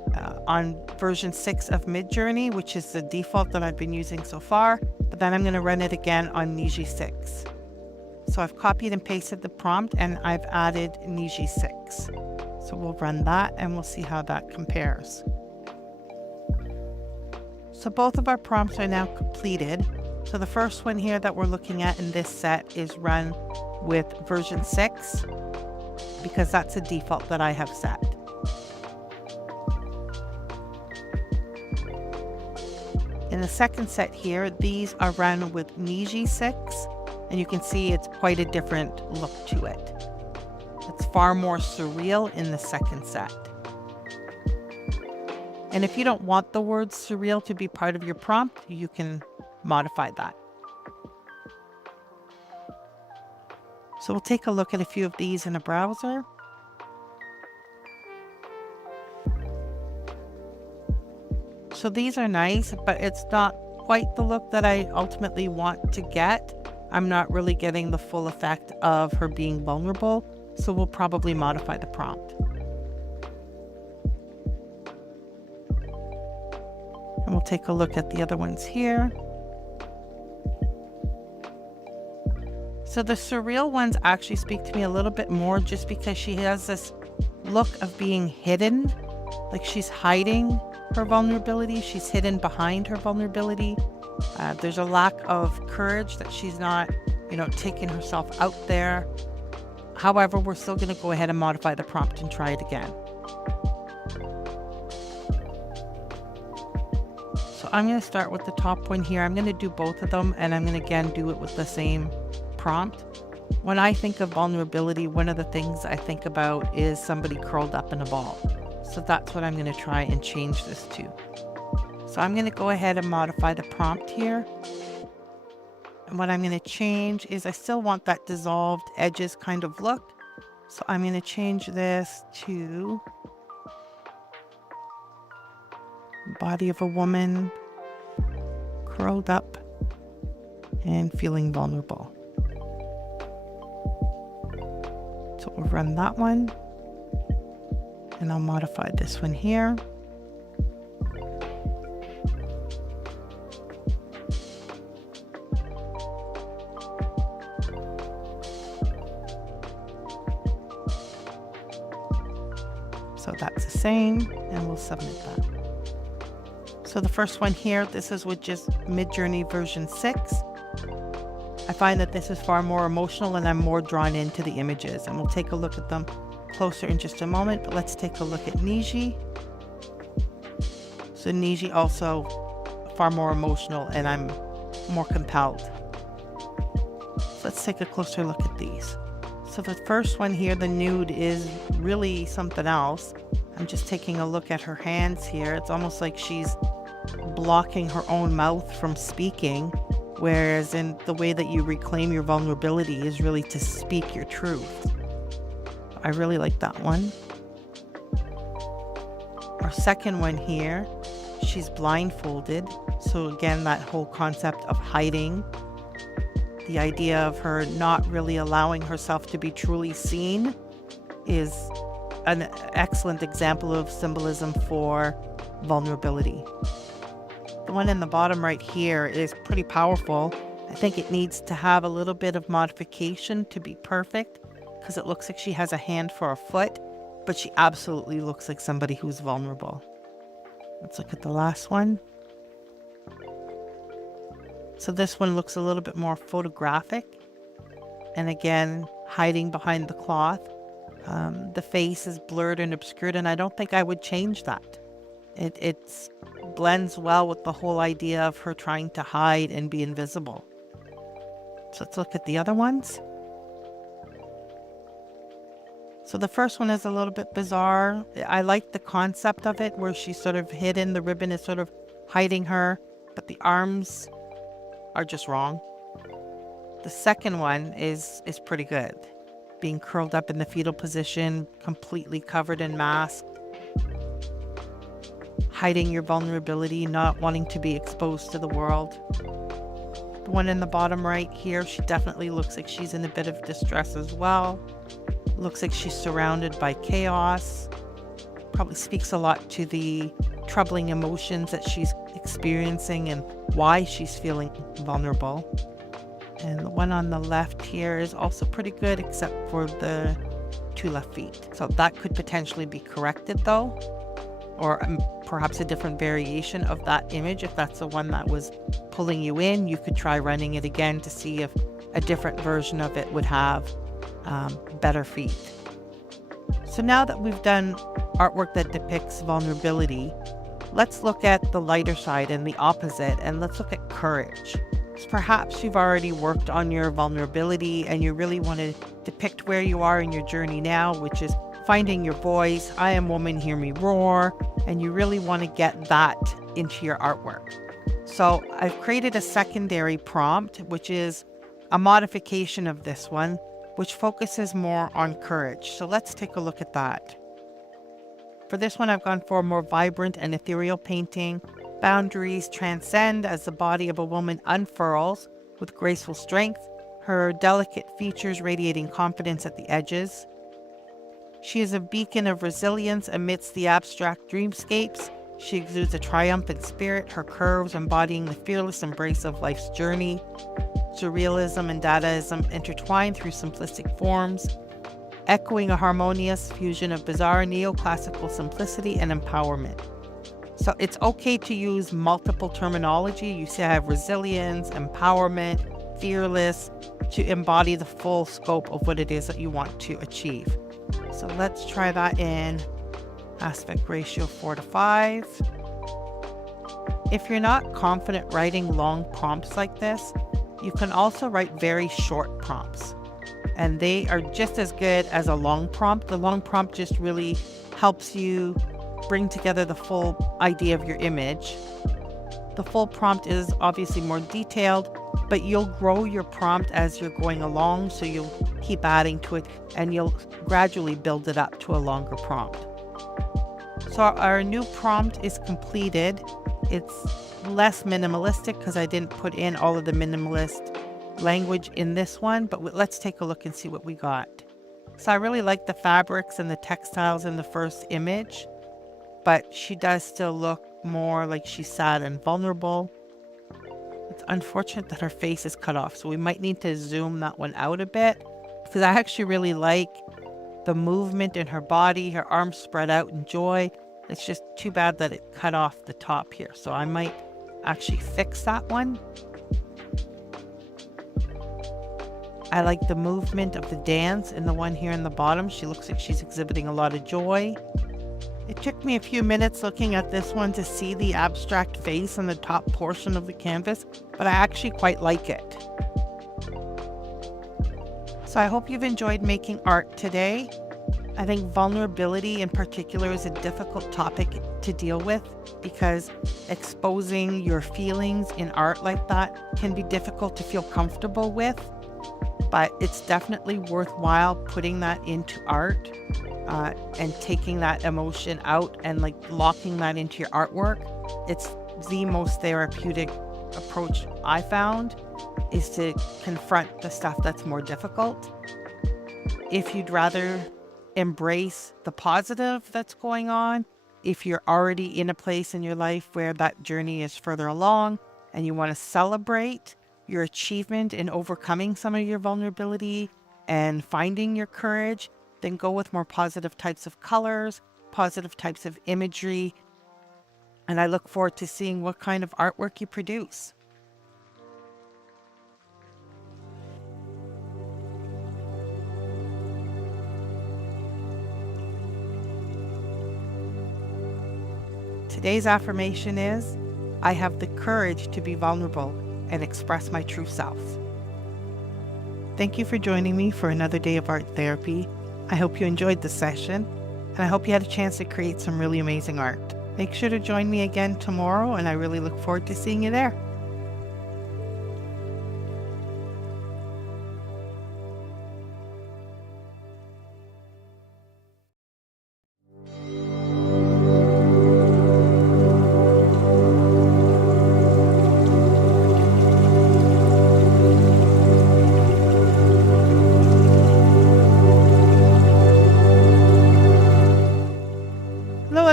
on version 6 of Midjourney, which is the default that I've been using so far, but then I'm going to run it again on Niji 6. So I've copied and pasted the prompt and I've added Niji 6. So we'll run that and we'll see how that compares. So both of our prompts are now completed. So the first one here that we're looking at in this set is run with version 6 because that's a default that I have set. In the second set here, these are run with Niji 6, and you can see it's quite a different look to it. It's far more surreal in the second set. And if you don't want the word surreal to be part of your prompt, you can modify that. So we'll take a look at a few of these in a browser. So these are nice, but it's not quite the look that I ultimately want to get. I'm not really getting the full effect of her being vulnerable, so we'll probably modify the prompt. And we'll take a look at the other ones here. So the surreal ones actually speak to me a little bit more just because she has this look of being hidden, like she's hiding her vulnerability. She's hidden behind her vulnerability. There's a lack of courage that she's not, taking herself out there. However, we're still going to go ahead and modify the prompt and try it again. So I'm going to start with the top one here. I'm going to do both of them, and I'm going to again do it with the same prompt. When I think of vulnerability, one of the things I think about is somebody curled up in a ball. So that's what I'm going to try and change this to. So I'm going to go ahead and modify the prompt here. And what I'm going to change is I still want that dissolved edges kind of look. So I'm going to change this to body of a woman curled up and feeling vulnerable. So we'll run that one. And I'll modify this one here. So that's the same, and we'll submit that. So the first one here, this is with just Midjourney version 6. I find that this is far more emotional and I'm more drawn into the images, and we'll take a look at them closer in just a moment, but let's take a look at Niji. So Niji also far more emotional and I'm more compelled. So let's take a closer look at these. So the first one here, the nude, is really something else. I'm just taking a look at her hands here. It's almost like she's blocking her own mouth from speaking, whereas in the way that you reclaim your vulnerability is really to speak your truth. I really like that one. Our second one here, she's blindfolded. So again, that whole concept of hiding, the idea of her not really allowing herself to be truly seen, is an excellent example of symbolism for vulnerability. The one in the bottom right here is pretty powerful. I think it needs to have a little bit of modification to be perfect, because it looks like she has a hand for a foot, but she absolutely looks like somebody who's vulnerable. Let's look at the last one. So this one looks a little bit more photographic, and again, hiding behind the cloth. The face is blurred and obscured, and I don't think I would change that. It blends well with the whole idea of her trying to hide and be invisible. So let's look at the other ones. So the first one is a little bit bizarre. I like the concept of it, where she's sort of hidden, the ribbon is sort of hiding her, but the arms are just wrong. The second one is pretty good. Being curled up in the fetal position, completely covered in mask, hiding your vulnerability, not wanting to be exposed to the world. The one in the bottom right here, she definitely looks like she's in a bit of distress as well. Looks like she's surrounded by chaos, Probably speaks a lot to the troubling emotions that she's experiencing and why she's feeling vulnerable. And the one on the left here is also pretty good, except for the 2 left feet. So that could potentially be corrected though, or perhaps a different variation of that image. If that's the one that was pulling you in, you could try running it again to see if a different version of it would have better feet. So now that we've done artwork that depicts vulnerability, let's look at the lighter side and the opposite, and let's look at courage. So perhaps you've already worked on your vulnerability and you really want to depict where you are in your journey now, which is finding your voice. I am woman, hear me roar. And you really want to get that into your artwork. So I've created a secondary prompt, which is a modification of this one, which focuses more on courage. So let's take a look at that. For this one, I've gone for a more vibrant and ethereal painting. Boundaries transcend as the body of a woman unfurls with graceful strength, her delicate features radiating confidence at the edges. She is a beacon of resilience amidst the abstract dreamscapes. She exudes a triumphant spirit, her curves embodying the fearless embrace of life's journey. Surrealism and Dadaism intertwine through simplistic forms, echoing a harmonious fusion of bizarre neoclassical simplicity and empowerment. So it's okay to use multiple terminology. You say I have resilience, empowerment, fearless, to embody the full scope of what it is that you want to achieve. So let's try that in aspect ratio 4:5. If you're not confident writing long prompts like this, you can also write very short prompts, and they are just as good as a long prompt. The long prompt just really helps you bring together the full idea of your image. The full prompt is obviously more detailed, but you'll grow your prompt as you're going along, so you'll keep adding to it and you'll gradually build it up to a longer prompt. So our new prompt is completed. It's less minimalistic because I didn't put in all of the minimalist language in this one, but let's take a look and see what we got. So I really like the fabrics and the textiles in the first image, but she does still look more like she's sad and vulnerable. It's unfortunate that her face is cut off, so we might need to zoom that one out a bit, because I actually really like the movement in her body, her arms spread out in joy. It's just too bad that it cut off the top here, so I might actually fix that one. I like the movement of the dance in the one here in the bottom. She looks like she's exhibiting a lot of joy. It took me a few minutes looking at this one to see the abstract face on the top portion of the canvas, but I actually quite like it. So I hope you've enjoyed making art today. I think vulnerability in particular is a difficult topic to deal with, because exposing your feelings in art like that can be difficult to feel comfortable with, but it's definitely worthwhile putting that into art. And taking that emotion out and like locking that into your artwork. It's the most therapeutic approach I found, is to confront the stuff that's more difficult. If you'd rather embrace the positive that's going on, if you're already in a place in your life where that journey is further along and you want to celebrate your achievement in overcoming some of your vulnerability and finding your courage, then go with more positive types of colors, positive types of imagery, and I look forward to seeing what kind of artwork you produce. Today's affirmation is, I have the courage to be vulnerable and express my true self. Thank you for joining me for another day of art therapy. I hope you enjoyed the session, and I hope you had a chance to create some really amazing art. Make sure to join me again tomorrow, and I really look forward to seeing you there.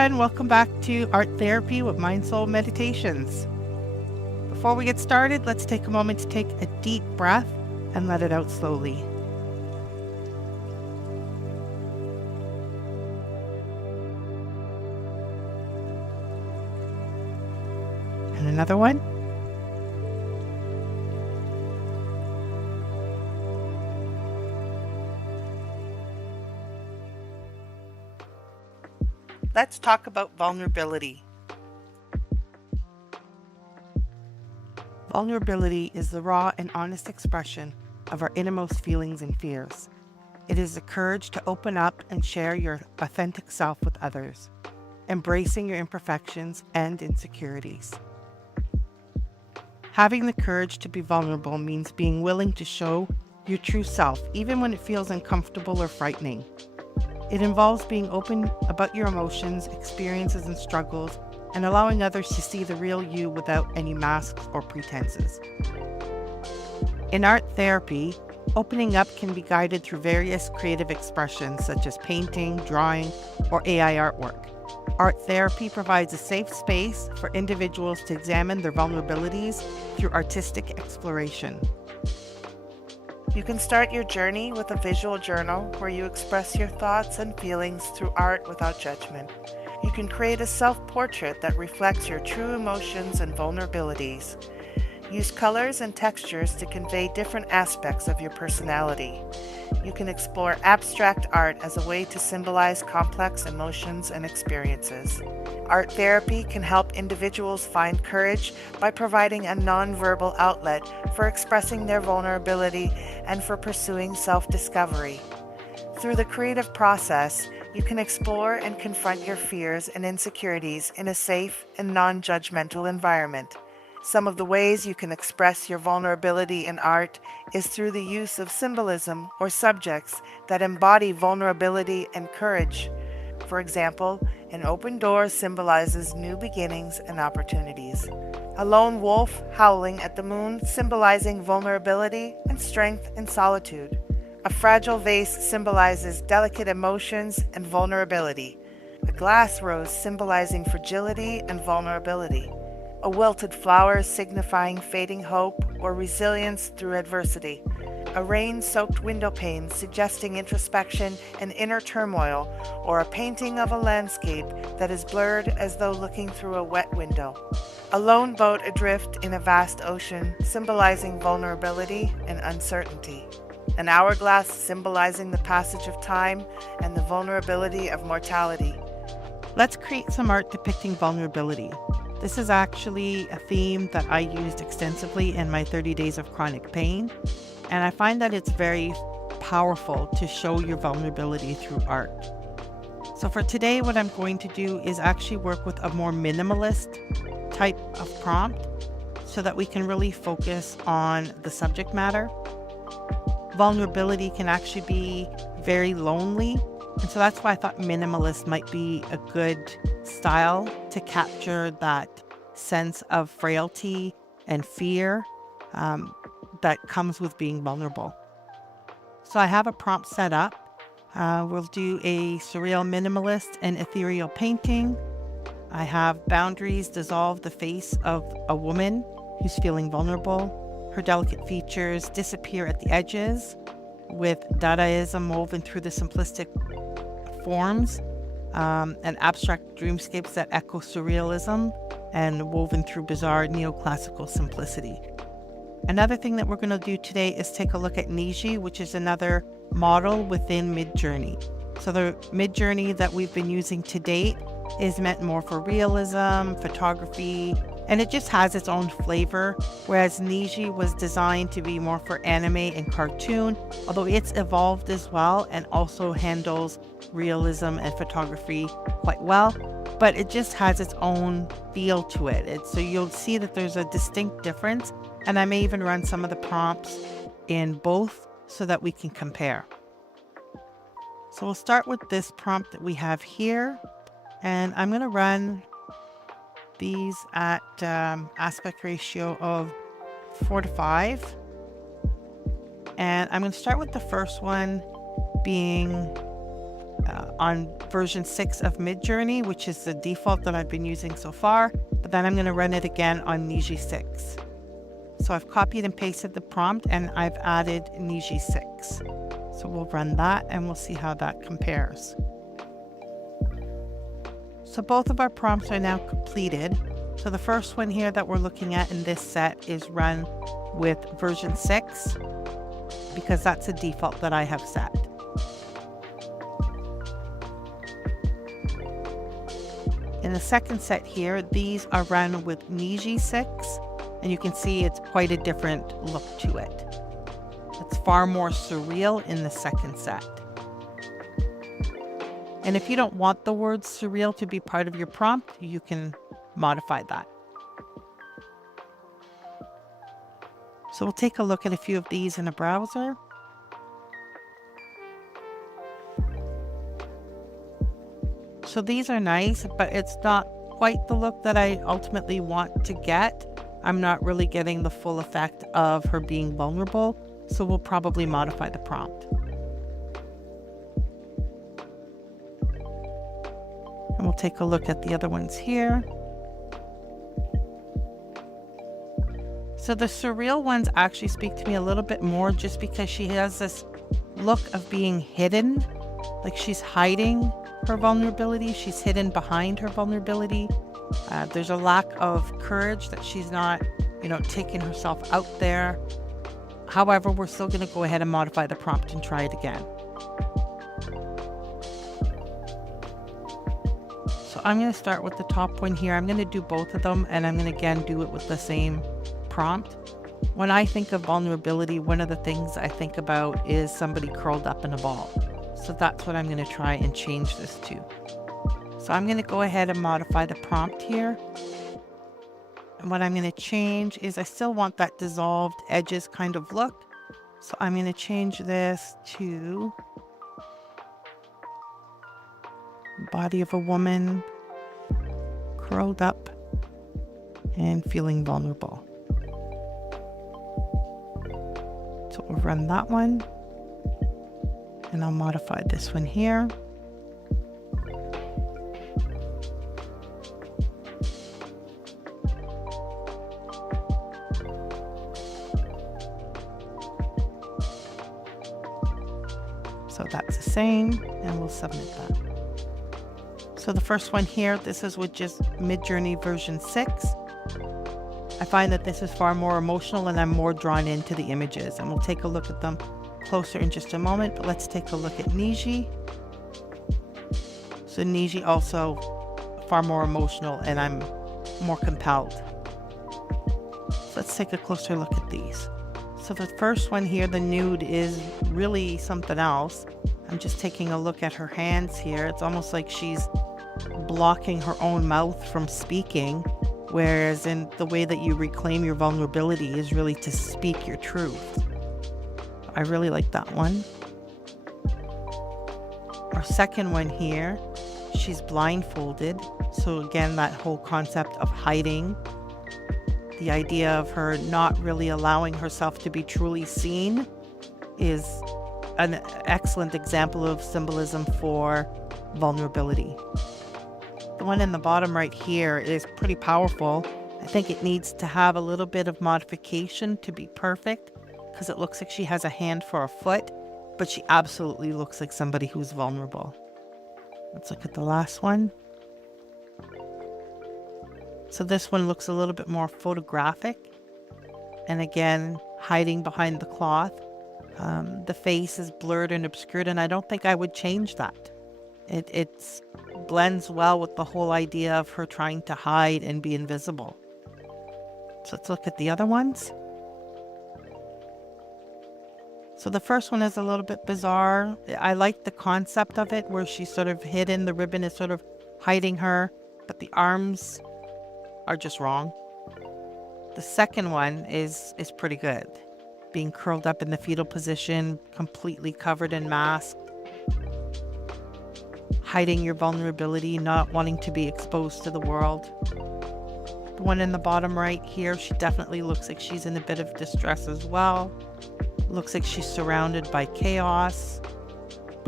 everyone, welcome back to Art Therapy with MindSoulMeditations. Before we get started, let's take a moment to take a deep breath and let it out slowly. And another one. Let's talk about vulnerability. Vulnerability is the raw and honest expression of our innermost feelings and fears. It is the courage to open up and share your authentic self with others, embracing your imperfections and insecurities. Having the courage to be vulnerable means being willing to show your true self, even when it feels uncomfortable or frightening. It involves being open about your emotions, experiences, and struggles, and allowing others to see the real you without any masks or pretenses. In art therapy, opening up can be guided through various creative expressions such as painting, drawing, or AI artwork. Art therapy provides a safe space for individuals to examine their vulnerabilities through artistic exploration. You can start your journey with a visual journal where you express your thoughts and feelings through art without judgment. You can create a self-portrait that reflects your true emotions and vulnerabilities. Use colors and textures to convey different aspects of your personality. You can explore abstract art as a way to symbolize complex emotions and experiences. Art therapy can help individuals find courage by providing a non-verbal outlet for expressing their vulnerability and for pursuing self-discovery. Through the creative process, you can explore and confront your fears and insecurities in a safe and non-judgmental environment. Some of the ways you can express your vulnerability in art is through the use of symbolism or subjects that embody vulnerability and courage. For example, an open door symbolizes new beginnings and opportunities. A lone wolf howling at the moon symbolizing vulnerability and strength in solitude. A fragile vase symbolizes delicate emotions and vulnerability. A glass rose symbolizing fragility and vulnerability. A wilted flower signifying fading hope or resilience through adversity. A rain-soaked window pane suggesting introspection and inner turmoil, or a painting of a landscape that is blurred as though looking through a wet window. A lone boat adrift in a vast ocean symbolizing vulnerability and uncertainty. An hourglass symbolizing the passage of time and the vulnerability of mortality. Let's create some art depicting vulnerability. This is actually a theme that I used extensively in my 30 days of chronic pain, and I find that it's very powerful to show your vulnerability through art. So for today, what I'm going to do is actually work with a more minimalist type of prompt so that we can really focus on the subject matter. Vulnerability can actually be very lonely, and so that's why I thought minimalist might be a good style to capture that sense of frailty and fear that comes with being vulnerable. So I have a prompt set up. We'll do a surreal minimalist and ethereal painting. I have boundaries dissolve the face of a woman who's feeling vulnerable. Her delicate features disappear at the edges, with Dadaism woven through the simplistic forms, and abstract dreamscapes that echo surrealism and woven through bizarre neoclassical simplicity. Another thing that we're going to do today is take a look at Niji, which is another model within Midjourney. So the Midjourney that we've been using to date is meant more for realism, photography, and it just has its own flavor, whereas Niji was designed to be more for anime and cartoon, although it's evolved as well and also handles realism and photography quite well, but it just has its own feel to it. So you'll see that there's a distinct difference, and I may even run some of the prompts in both so that we can compare. So we'll start with this prompt that we have here, and I'm going to run these at aspect ratio of 4:5. And I'm going to start with the first one being on version 6 of Midjourney, which is the default that I've been using so far, but then I'm going to run it again on Niji 6. So I've copied and pasted the prompt and I've added Niji 6. So we'll run that and we'll see how that compares. So both of our prompts are now completed. So the first one here that we're looking at in this set is run with version 6 because that's a default that I have set. In the second set here, these are run with Niji 6, and you can see it's quite a different look to it. It's far more surreal in the second set. And if you don't want the word surreal to be part of your prompt, you can modify that. So we'll take a look at a few of these in a browser. So these are nice, but it's not quite the look that I ultimately want to get. I'm not really getting the full effect of her being vulnerable, so we'll probably modify the prompt. And we'll take a look at the other ones here. So the surreal ones actually speak to me a little bit more just because she has this look of being hidden, like she's hiding her vulnerability. She's hidden behind her vulnerability. There's a lack of courage that she's not, taking herself out there. However, we're still going to go ahead and modify the prompt and try it again. So I'm going to start with the top one here. I'm going to do both of them, and I'm going to again do it with the same prompt. When I think of vulnerability, one of the things I think about is somebody curled up in a ball. So that's what I'm going to try and change this to. So I'm going to go ahead and modify the prompt here. And what I'm going to change is I still want that dissolved edges kind of look. So I'm going to change this to body of a woman curled up and feeling vulnerable. So we'll run that one. And I'll modify this one here. So that's the same, and we'll submit that. So the first one here, this is with just Midjourney version 6. I find that this is far more emotional and I'm more drawn into the images, and we'll take a look at them closer in just a moment, but let's take a look at Niji. So Niji also far more emotional and I'm more compelled. So let's take a closer look at these. So the first one here, the nude, is really something else. I'm just taking a look at her hands here. It's almost like she's blocking her own mouth from speaking, whereas in the way that you reclaim your vulnerability is really to speak your truth. I really like that one. Our second one here, she's blindfolded. So again, that whole concept of hiding, the idea of her not really allowing herself to be truly seen, is an excellent example of symbolism for vulnerability. The one in the bottom right here is pretty powerful. I think it needs to have a little bit of modification to be perfect, because it looks like she has a hand for a foot, but she absolutely looks like somebody who's vulnerable. Let's look at the last one. So this one looks a little bit more photographic, and again, hiding behind the cloth. The face is blurred and obscured, and I don't think I would change that. It blends well with the whole idea of her trying to hide and be invisible. So let's look at the other ones. So the first one is a little bit bizarre. I like the concept of it, where she's sort of hidden, the ribbon is sort of hiding her, but the arms are just wrong. The second one is pretty good. Being curled up in the fetal position, completely covered in mask, hiding your vulnerability, not wanting to be exposed to the world. The one in the bottom right here, she definitely looks like she's in a bit of distress as well. Looks like she's surrounded by chaos,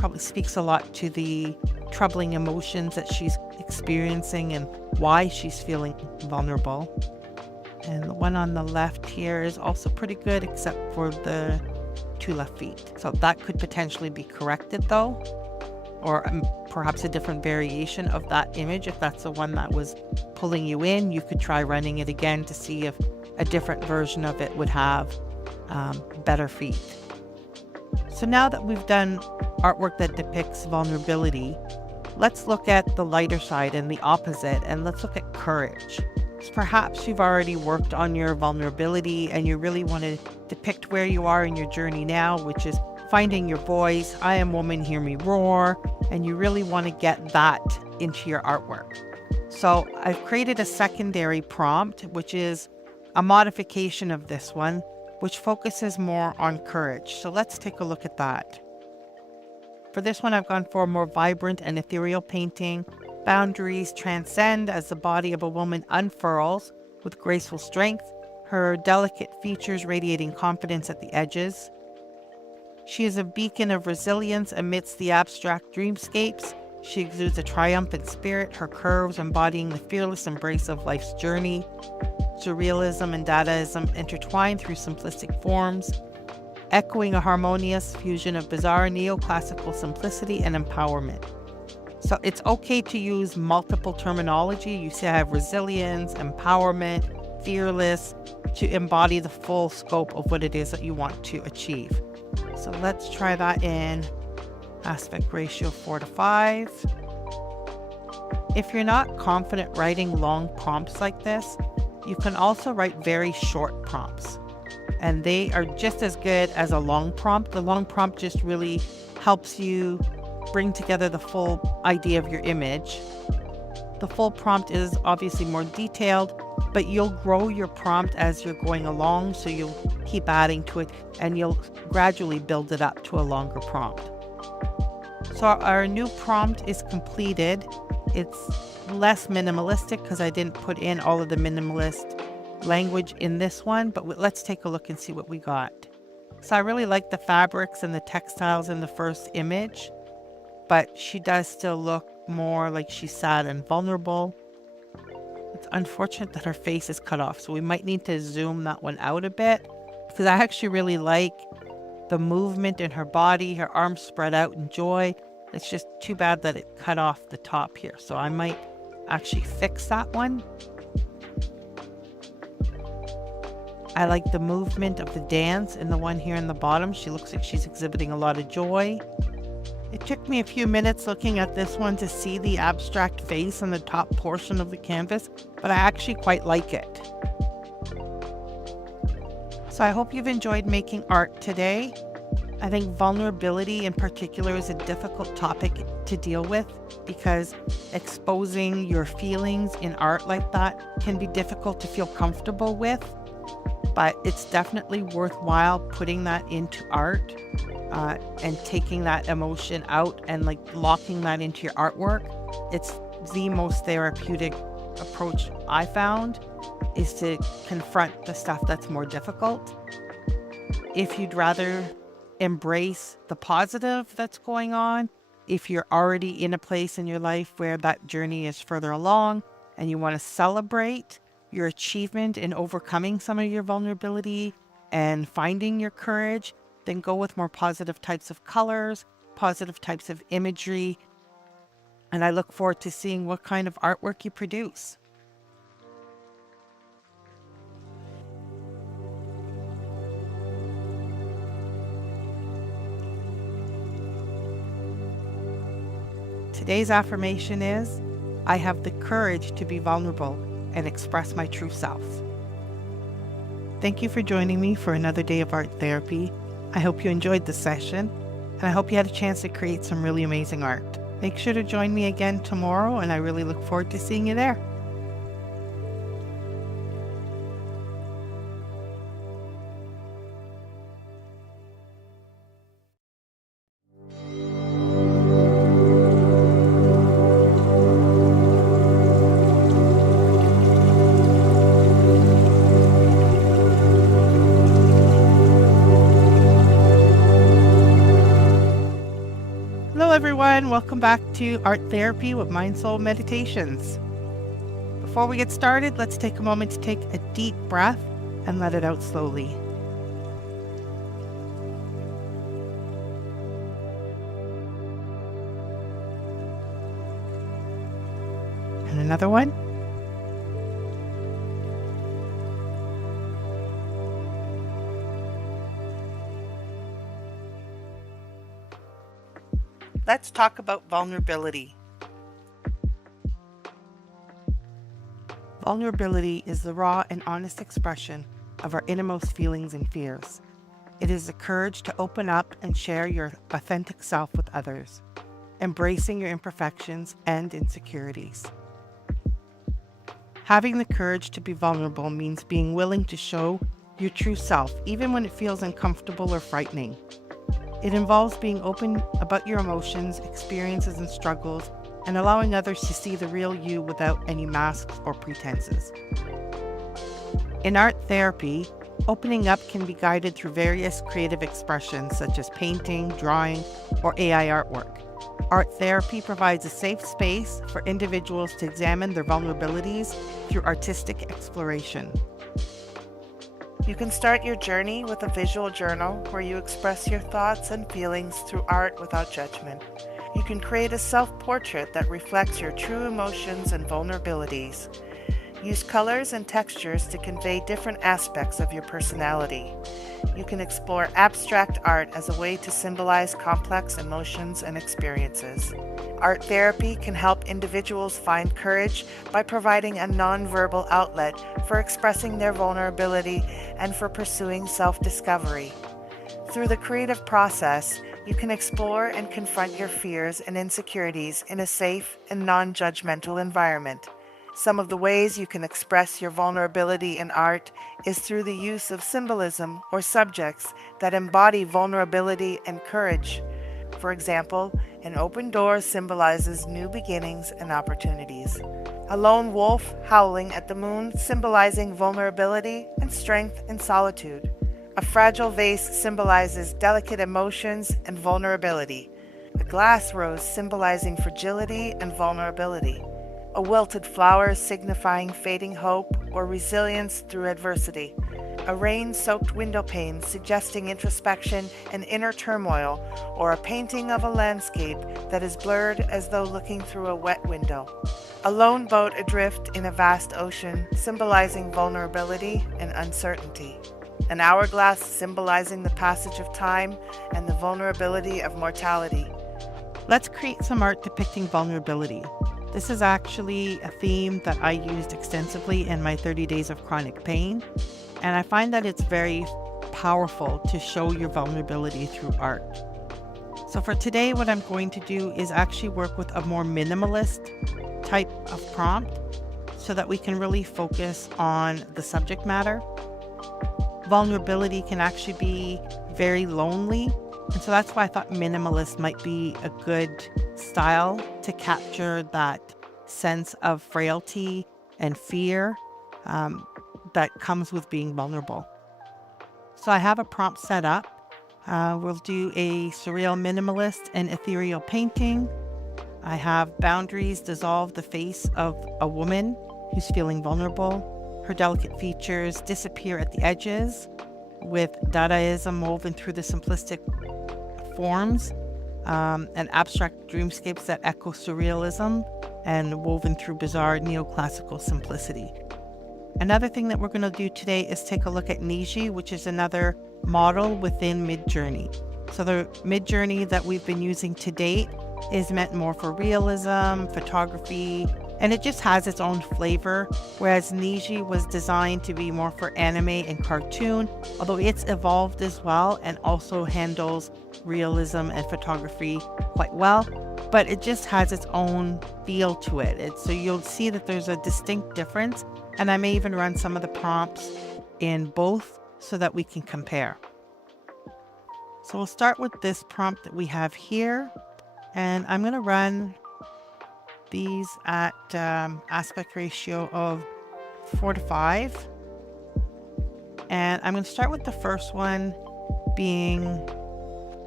Probably speaks a lot to the troubling emotions that she's experiencing and why she's feeling vulnerable. And the one on the left here is also pretty good, except for the 2 left feet. So that could potentially be corrected though, or perhaps a different variation of that image. If that's the one that was pulling you in, you could try running it again to see if a different version of it would have better feet. So now that we've done artwork that depicts vulnerability, let's look at the lighter side and the opposite, and let's look at courage. So perhaps you've already worked on your vulnerability and you really want to depict where you are in your journey now, which is finding your voice. I am woman, hear me roar. And you really want to get that into your artwork. So I've created a secondary prompt, which is a modification of this one, which focuses more on courage. So let's take a look at that. For this one, I've gone for a more vibrant and ethereal painting. Boundaries transcend as the body of a woman unfurls with graceful strength, her delicate features radiating confidence at the edges. She is a beacon of resilience amidst the abstract dreamscapes. She exudes a triumphant spirit, her curves embodying the fearless embrace of life's journey. Surrealism and Dadaism intertwine through simplistic forms, echoing a harmonious fusion of bizarre neoclassical simplicity and empowerment. So it's okay to use multiple terminology. You say I have resilience, empowerment, fearless, to embody the full scope of what it is that you want to achieve. So let's try that in aspect ratio 4:5. If you're not confident writing long prompts like this, you can also write very short prompts, and they are just as good as a long prompt. The long prompt just really helps you bring together the full idea of your image. The full prompt is obviously more detailed, but you'll grow your prompt as you're going along, so you'll keep adding to it and you'll gradually build it up to a longer prompt. So our new prompt is completed. It's less minimalistic because I didn't put in all of the minimalist language in this one, but let's take a look and see what we got. So I really like the fabrics and the textiles in the first image, but she does still look more like she's sad and vulnerable. It's unfortunate that her face is cut off, so we might need to zoom that one out a bit, because I actually really like the movement in her body, her arms spread out in joy. It's just too bad that it cut off the top here, so I might actually fix that one. I like the movement of the dance in the one here in the bottom. She looks like she's exhibiting a lot of joy. It took me a few minutes looking at this one to see the abstract face on the top portion of the canvas, but I actually quite like it. So I hope you've enjoyed making art today. I think vulnerability in particular is a difficult topic to deal with, because exposing your feelings in art like that can be difficult to feel comfortable with, but it's definitely worthwhile putting that into art. And taking that emotion out and like locking that into your artwork. It's the most therapeutic approach I found, is to confront the stuff that's more difficult. If you'd rather embrace the positive that's going on, if you're already in a place in your life where that journey is further along and you want to celebrate your achievement in overcoming some of your vulnerability and finding your courage, then go with more positive types of colors, positive types of imagery, and I look forward to seeing what kind of artwork you produce. Today's affirmation is, I have the courage to be vulnerable and express my true self. Thank you for joining me for another day of art therapy. I hope you enjoyed the session, and I hope you had a chance to create some really amazing art. Make sure to join me again tomorrow, and I really look forward to seeing you there. everyone, welcome back to Art Therapy with MindSoulMeditations. Before we get started, let's take a moment to take a deep breath and let it out slowly. And another one. Let's talk about vulnerability. Vulnerability is the raw and honest expression of our innermost feelings and fears. It is the courage to open up and share your authentic self with others, embracing your imperfections and insecurities. Having the courage to be vulnerable means being willing to show your true self, even when it feels uncomfortable or frightening. It involves being open about your emotions, experiences, and struggles, and allowing others to see the real you without any masks or pretenses. In art therapy, opening up can be guided through various creative expressions such as painting, drawing, or AI artwork. Art therapy provides a safe space for individuals to examine their vulnerabilities through artistic exploration. You can start your journey with a visual journal where you express your thoughts and feelings through art without judgment. You can create a self-portrait that reflects your true emotions and vulnerabilities. Use colors and textures to convey different aspects of your personality. You can explore abstract art as a way to symbolize complex emotions and experiences. Art therapy can help individuals find courage by providing a non-verbal outlet for expressing their vulnerability and for pursuing self-discovery. Through the creative process, you can explore and confront your fears and insecurities in a safe and non-judgmental environment. Some of the ways you can express your vulnerability in art is through the use of symbolism or subjects that embody vulnerability and courage. For example, an open door symbolizes new beginnings and opportunities. A lone wolf howling at the moon symbolizing vulnerability and strength in solitude. A fragile vase symbolizes delicate emotions and vulnerability. A glass rose symbolizing fragility and vulnerability. A wilted flower signifying fading hope or resilience through adversity. A rain-soaked window pane suggesting introspection and inner turmoil, or a painting of a landscape that is blurred as though looking through a wet window. A lone boat adrift in a vast ocean symbolizing vulnerability and uncertainty. An hourglass symbolizing the passage of time and the vulnerability of mortality. Let's create some art depicting vulnerability. This is actually a theme that I used extensively in my 30 days of chronic pain, and I find that it's very powerful to show your vulnerability through art. So for today, what I'm going to do is actually work with a more minimalist type of prompt so that we can really focus on the subject matter. Vulnerability can actually be very lonely, and so that's why I thought minimalist might be a good style to capture that sense of frailty and fear that comes with being vulnerable. So I have a prompt set up. We'll do a surreal minimalist and ethereal painting. I have boundaries dissolve the face of a woman who's feeling vulnerable. Her delicate features disappear at the edges, with Dadaism woven through the simplistic forms, and abstract dreamscapes that echo surrealism and woven through bizarre neoclassical simplicity. Another thing that we're going to do today is take a look at Niji, which is another model within Midjourney. So the Midjourney that we've been using to date is meant more for realism, photography, and it just has its own flavor, whereas Niji was designed to be more for anime and cartoon, although it's evolved as well and also handles realism and photography quite well, but it just has its own feel to it. So you'll see that there's a distinct difference, and I may even run some of the prompts in both so that we can compare. So we'll start with this prompt that we have here, and I'm going to run these at aspect ratio of 4:5. And I'm going to start with the first one being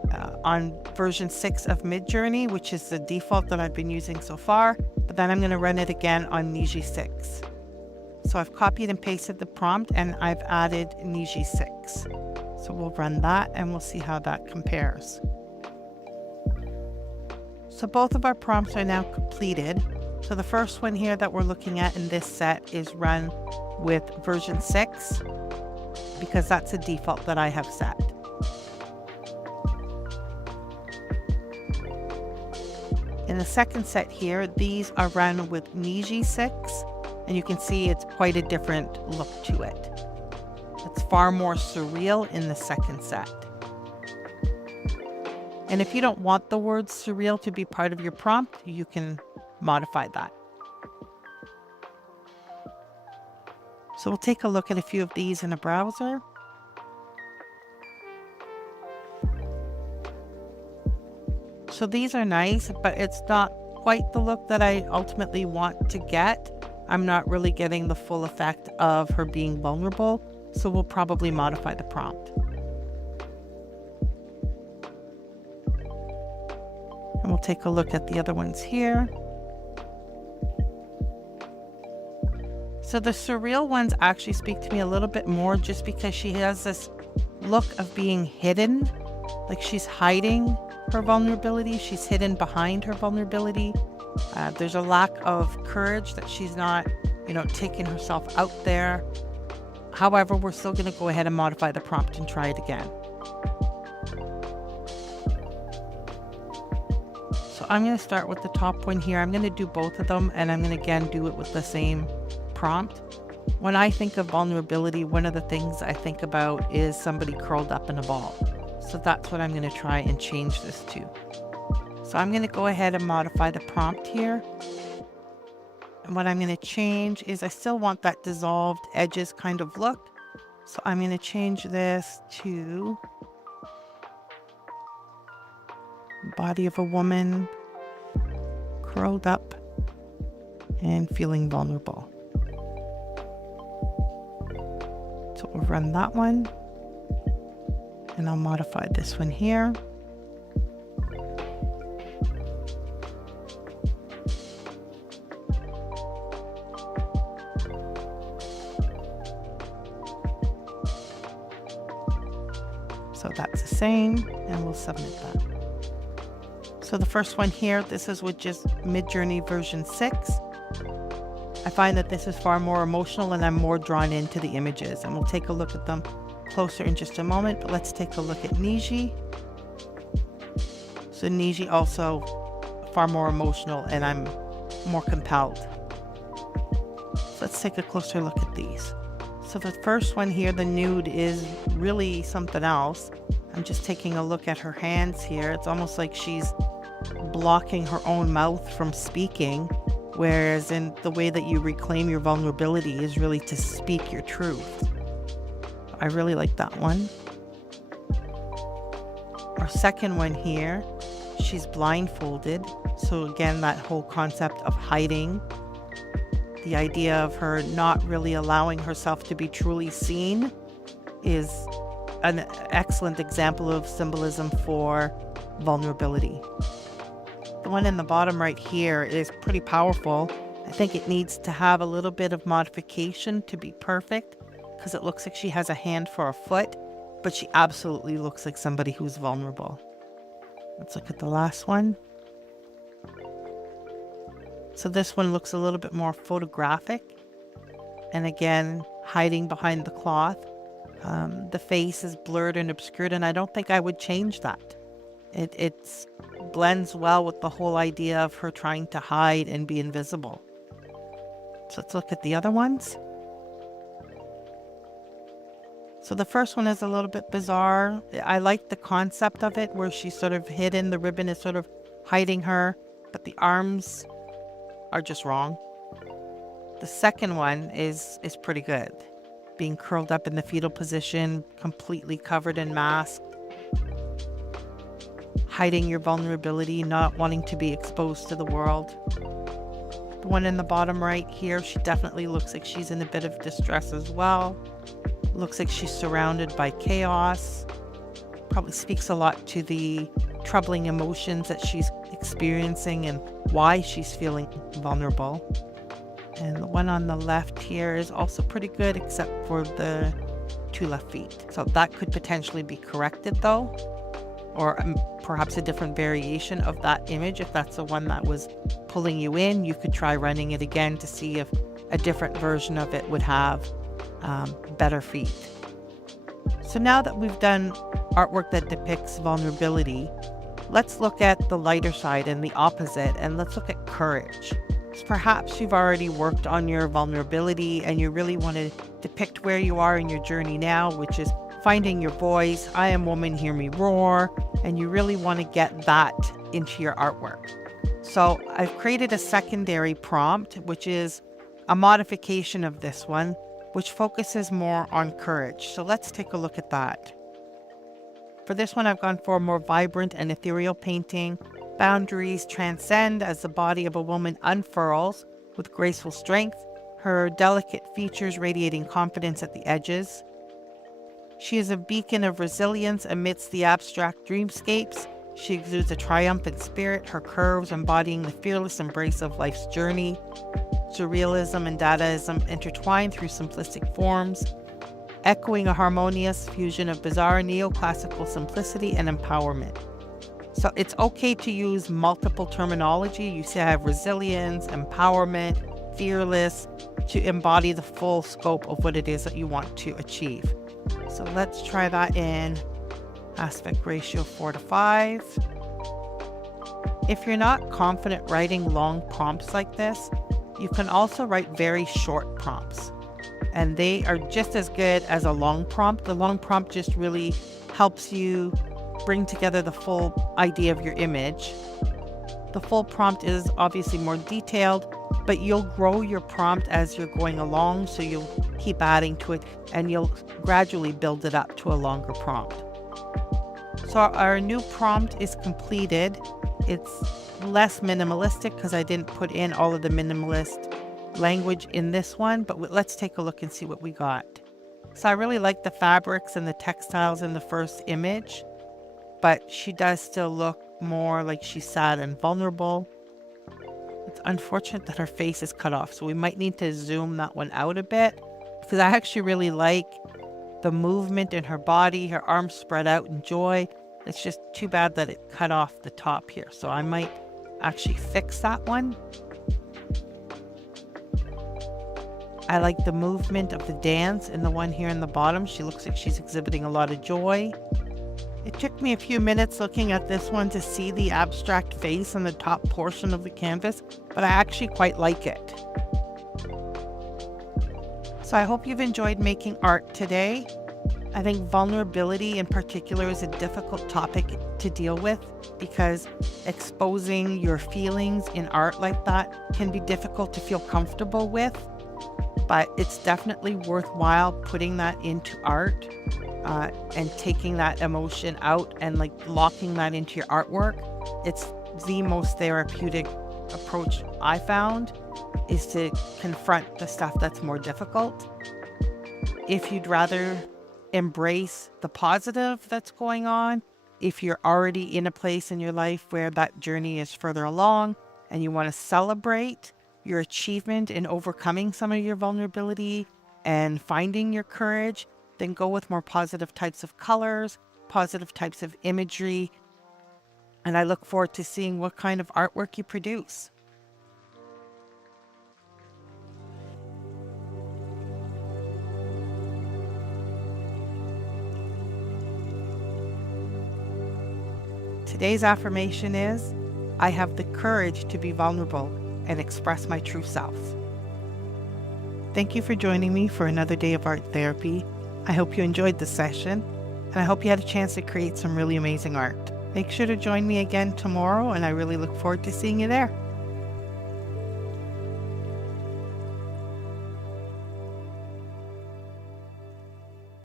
on version 6 of Midjourney, which is the default that I've been using so far, but then I'm going to run it again on Niji 6. So I've copied and pasted the prompt and I've added Niji 6. So we'll run that and we'll see how that compares. So both of our prompts are now completed. So the first one here that we're looking at in this set is run with version 6 because that's a default that I have set. In the second set here, these are run with Niji 6, and you can see it's quite a different look to it. It's far more surreal in the second set. And if you don't want the word surreal to be part of your prompt, you can modify that. So we'll take a look at a few of these in a browser. So these are nice, but it's not quite the look that I ultimately want to get. I'm not really getting the full effect of her being vulnerable, so we'll probably modify the prompt. And we'll take a look at the other ones here. So the surreal ones actually speak to me a little bit more just because she has this look of being hidden, like she's hiding her vulnerability. She's hidden behind her vulnerability. There's a lack of courage that she's not, taking herself out there. However, we're still going to go ahead and modify the prompt and try it again. So I'm going to start with the top one here. I'm going to do both of them, and I'm going to again do it with the same prompt. When I think of vulnerability, one of the things I think about is somebody curled up in a ball. So that's what I'm going to try and change this to. So I'm going to go ahead and modify the prompt here. And what I'm going to change is I still want that dissolved edges kind of look. So I'm going to change this to body of a woman curled up and feeling vulnerable. So we'll run that one. And I'll modify this one here. So that's the same, and we'll submit that. So the first one here, this is with just Midjourney version 6. I find that this is far more emotional and I'm more drawn into the images, and we'll take a look at them closer in just a moment, but let's take a look at Niji. So Niji also far more emotional and I'm more compelled. So let's take a closer look at these. So the first one here, the nude, is really something else. I'm just taking a look at her hands here. It's almost like she's blocking her own mouth from speaking, whereas in the way that you reclaim your vulnerability is really to speak your truth. I really like that one. Our second one here, she's blindfolded. So again, that whole concept of hiding, the idea of her not really allowing herself to be truly seen, is an excellent example of symbolism for vulnerability. The one in the bottom right here is pretty powerful. I think it needs to have a little bit of modification to be perfect, because it looks like she has a hand for a foot, but she absolutely looks like somebody who's vulnerable. Let's look at the last one. So this one looks a little bit more photographic, and again, hiding behind the cloth. The face is blurred and obscured, and I don't think I would change that. It blends well with the whole idea of her trying to hide and be invisible. So let's look at the other ones. So the first one is a little bit bizarre. I like the concept of it, where she's sort of hidden, the ribbon is sort of hiding her, but the arms are just wrong. The second one is pretty good. Being curled up in the fetal position, completely covered in mask, hiding your vulnerability, not wanting to be exposed to the world. The one in the bottom right here, she definitely looks like she's in a bit of distress as well. Looks like she's surrounded by chaos, Probably speaks a lot to the troubling emotions that she's experiencing and why she's feeling vulnerable. And the one on the left here is also pretty good, except for the 2 left feet. So that could potentially be corrected though, or perhaps a different variation of that image. If that's the one that was pulling you in, you could try running it again to see if a different version of it would have better feet. So now that we've done artwork that depicts vulnerability, let's look at the lighter side and the opposite, and let's look at courage. So perhaps you've already worked on your vulnerability and you really want to depict where you are in your journey now, which is finding your voice. I am woman, hear me roar. And you really want to get that into your artwork. So I've created a secondary prompt, which is a modification of this one, which focuses more on courage. So let's take a look at that. For this one, I've gone for a more vibrant and ethereal painting. Boundaries transcend as the body of a woman unfurls with graceful strength, her delicate features radiating confidence at the edges. She is a beacon of resilience amidst the abstract dreamscapes. She exudes a triumphant spirit, her curves embodying the fearless embrace of life's journey. Surrealism and Dadaism intertwine through simplistic forms, echoing a harmonious fusion of bizarre neoclassical simplicity and empowerment. So it's okay to use multiple terminology. You say I have resilience, empowerment, fearless, to embody the full scope of what it is that you want to achieve. So let's try that in aspect ratio 4:5. If you're not confident writing long prompts like this, you can also write very short prompts, and they are just as good as a long prompt. The long prompt just really helps you bring together the full idea of your image. The full prompt is obviously more detailed, but you'll grow your prompt as you're going along, so you'll keep adding to it and you'll gradually build it up to a longer prompt. So our new prompt is completed. It's less minimalistic because I didn't put in all of the minimalist language in this one, but let's take a look and see what we got. So I really like the fabrics and the textiles in the first image, but she does still look more like she's sad and vulnerable. It's unfortunate that her face is cut off, so we might need to zoom that one out a bit, because I actually really like the movement in her body, her arms spread out in joy. It's just too bad that it cut off the top here, so I might actually fix that one. I like the movement of the dance in the one here in the bottom. She looks like she's exhibiting a lot of joy. It took me a few minutes looking at this one to see the abstract face on the top portion of the canvas, but I actually quite like it. So I hope you've enjoyed making art today. I think vulnerability in particular is a difficult topic to deal with, because exposing your feelings in art like that can be difficult to feel comfortable with, but it's definitely worthwhile putting that into art. And taking that emotion out and like locking that into your artwork. It's the most therapeutic approach I found, is to confront the stuff that's more difficult. If you'd rather embrace the positive that's going on, if you're already in a place in your life where that journey is further along and you want to celebrate your achievement in overcoming some of your vulnerability and finding your courage, then go with more positive types of colors, positive types of imagery, and I look forward to seeing what kind of artwork you produce. Today's affirmation is, I have the courage to be vulnerable and express my true self. Thank you for joining me for another day of art therapy. I hope you enjoyed the session, and I hope you had a chance to create some really amazing art. Make sure to join me again tomorrow, and I really look forward to seeing you there.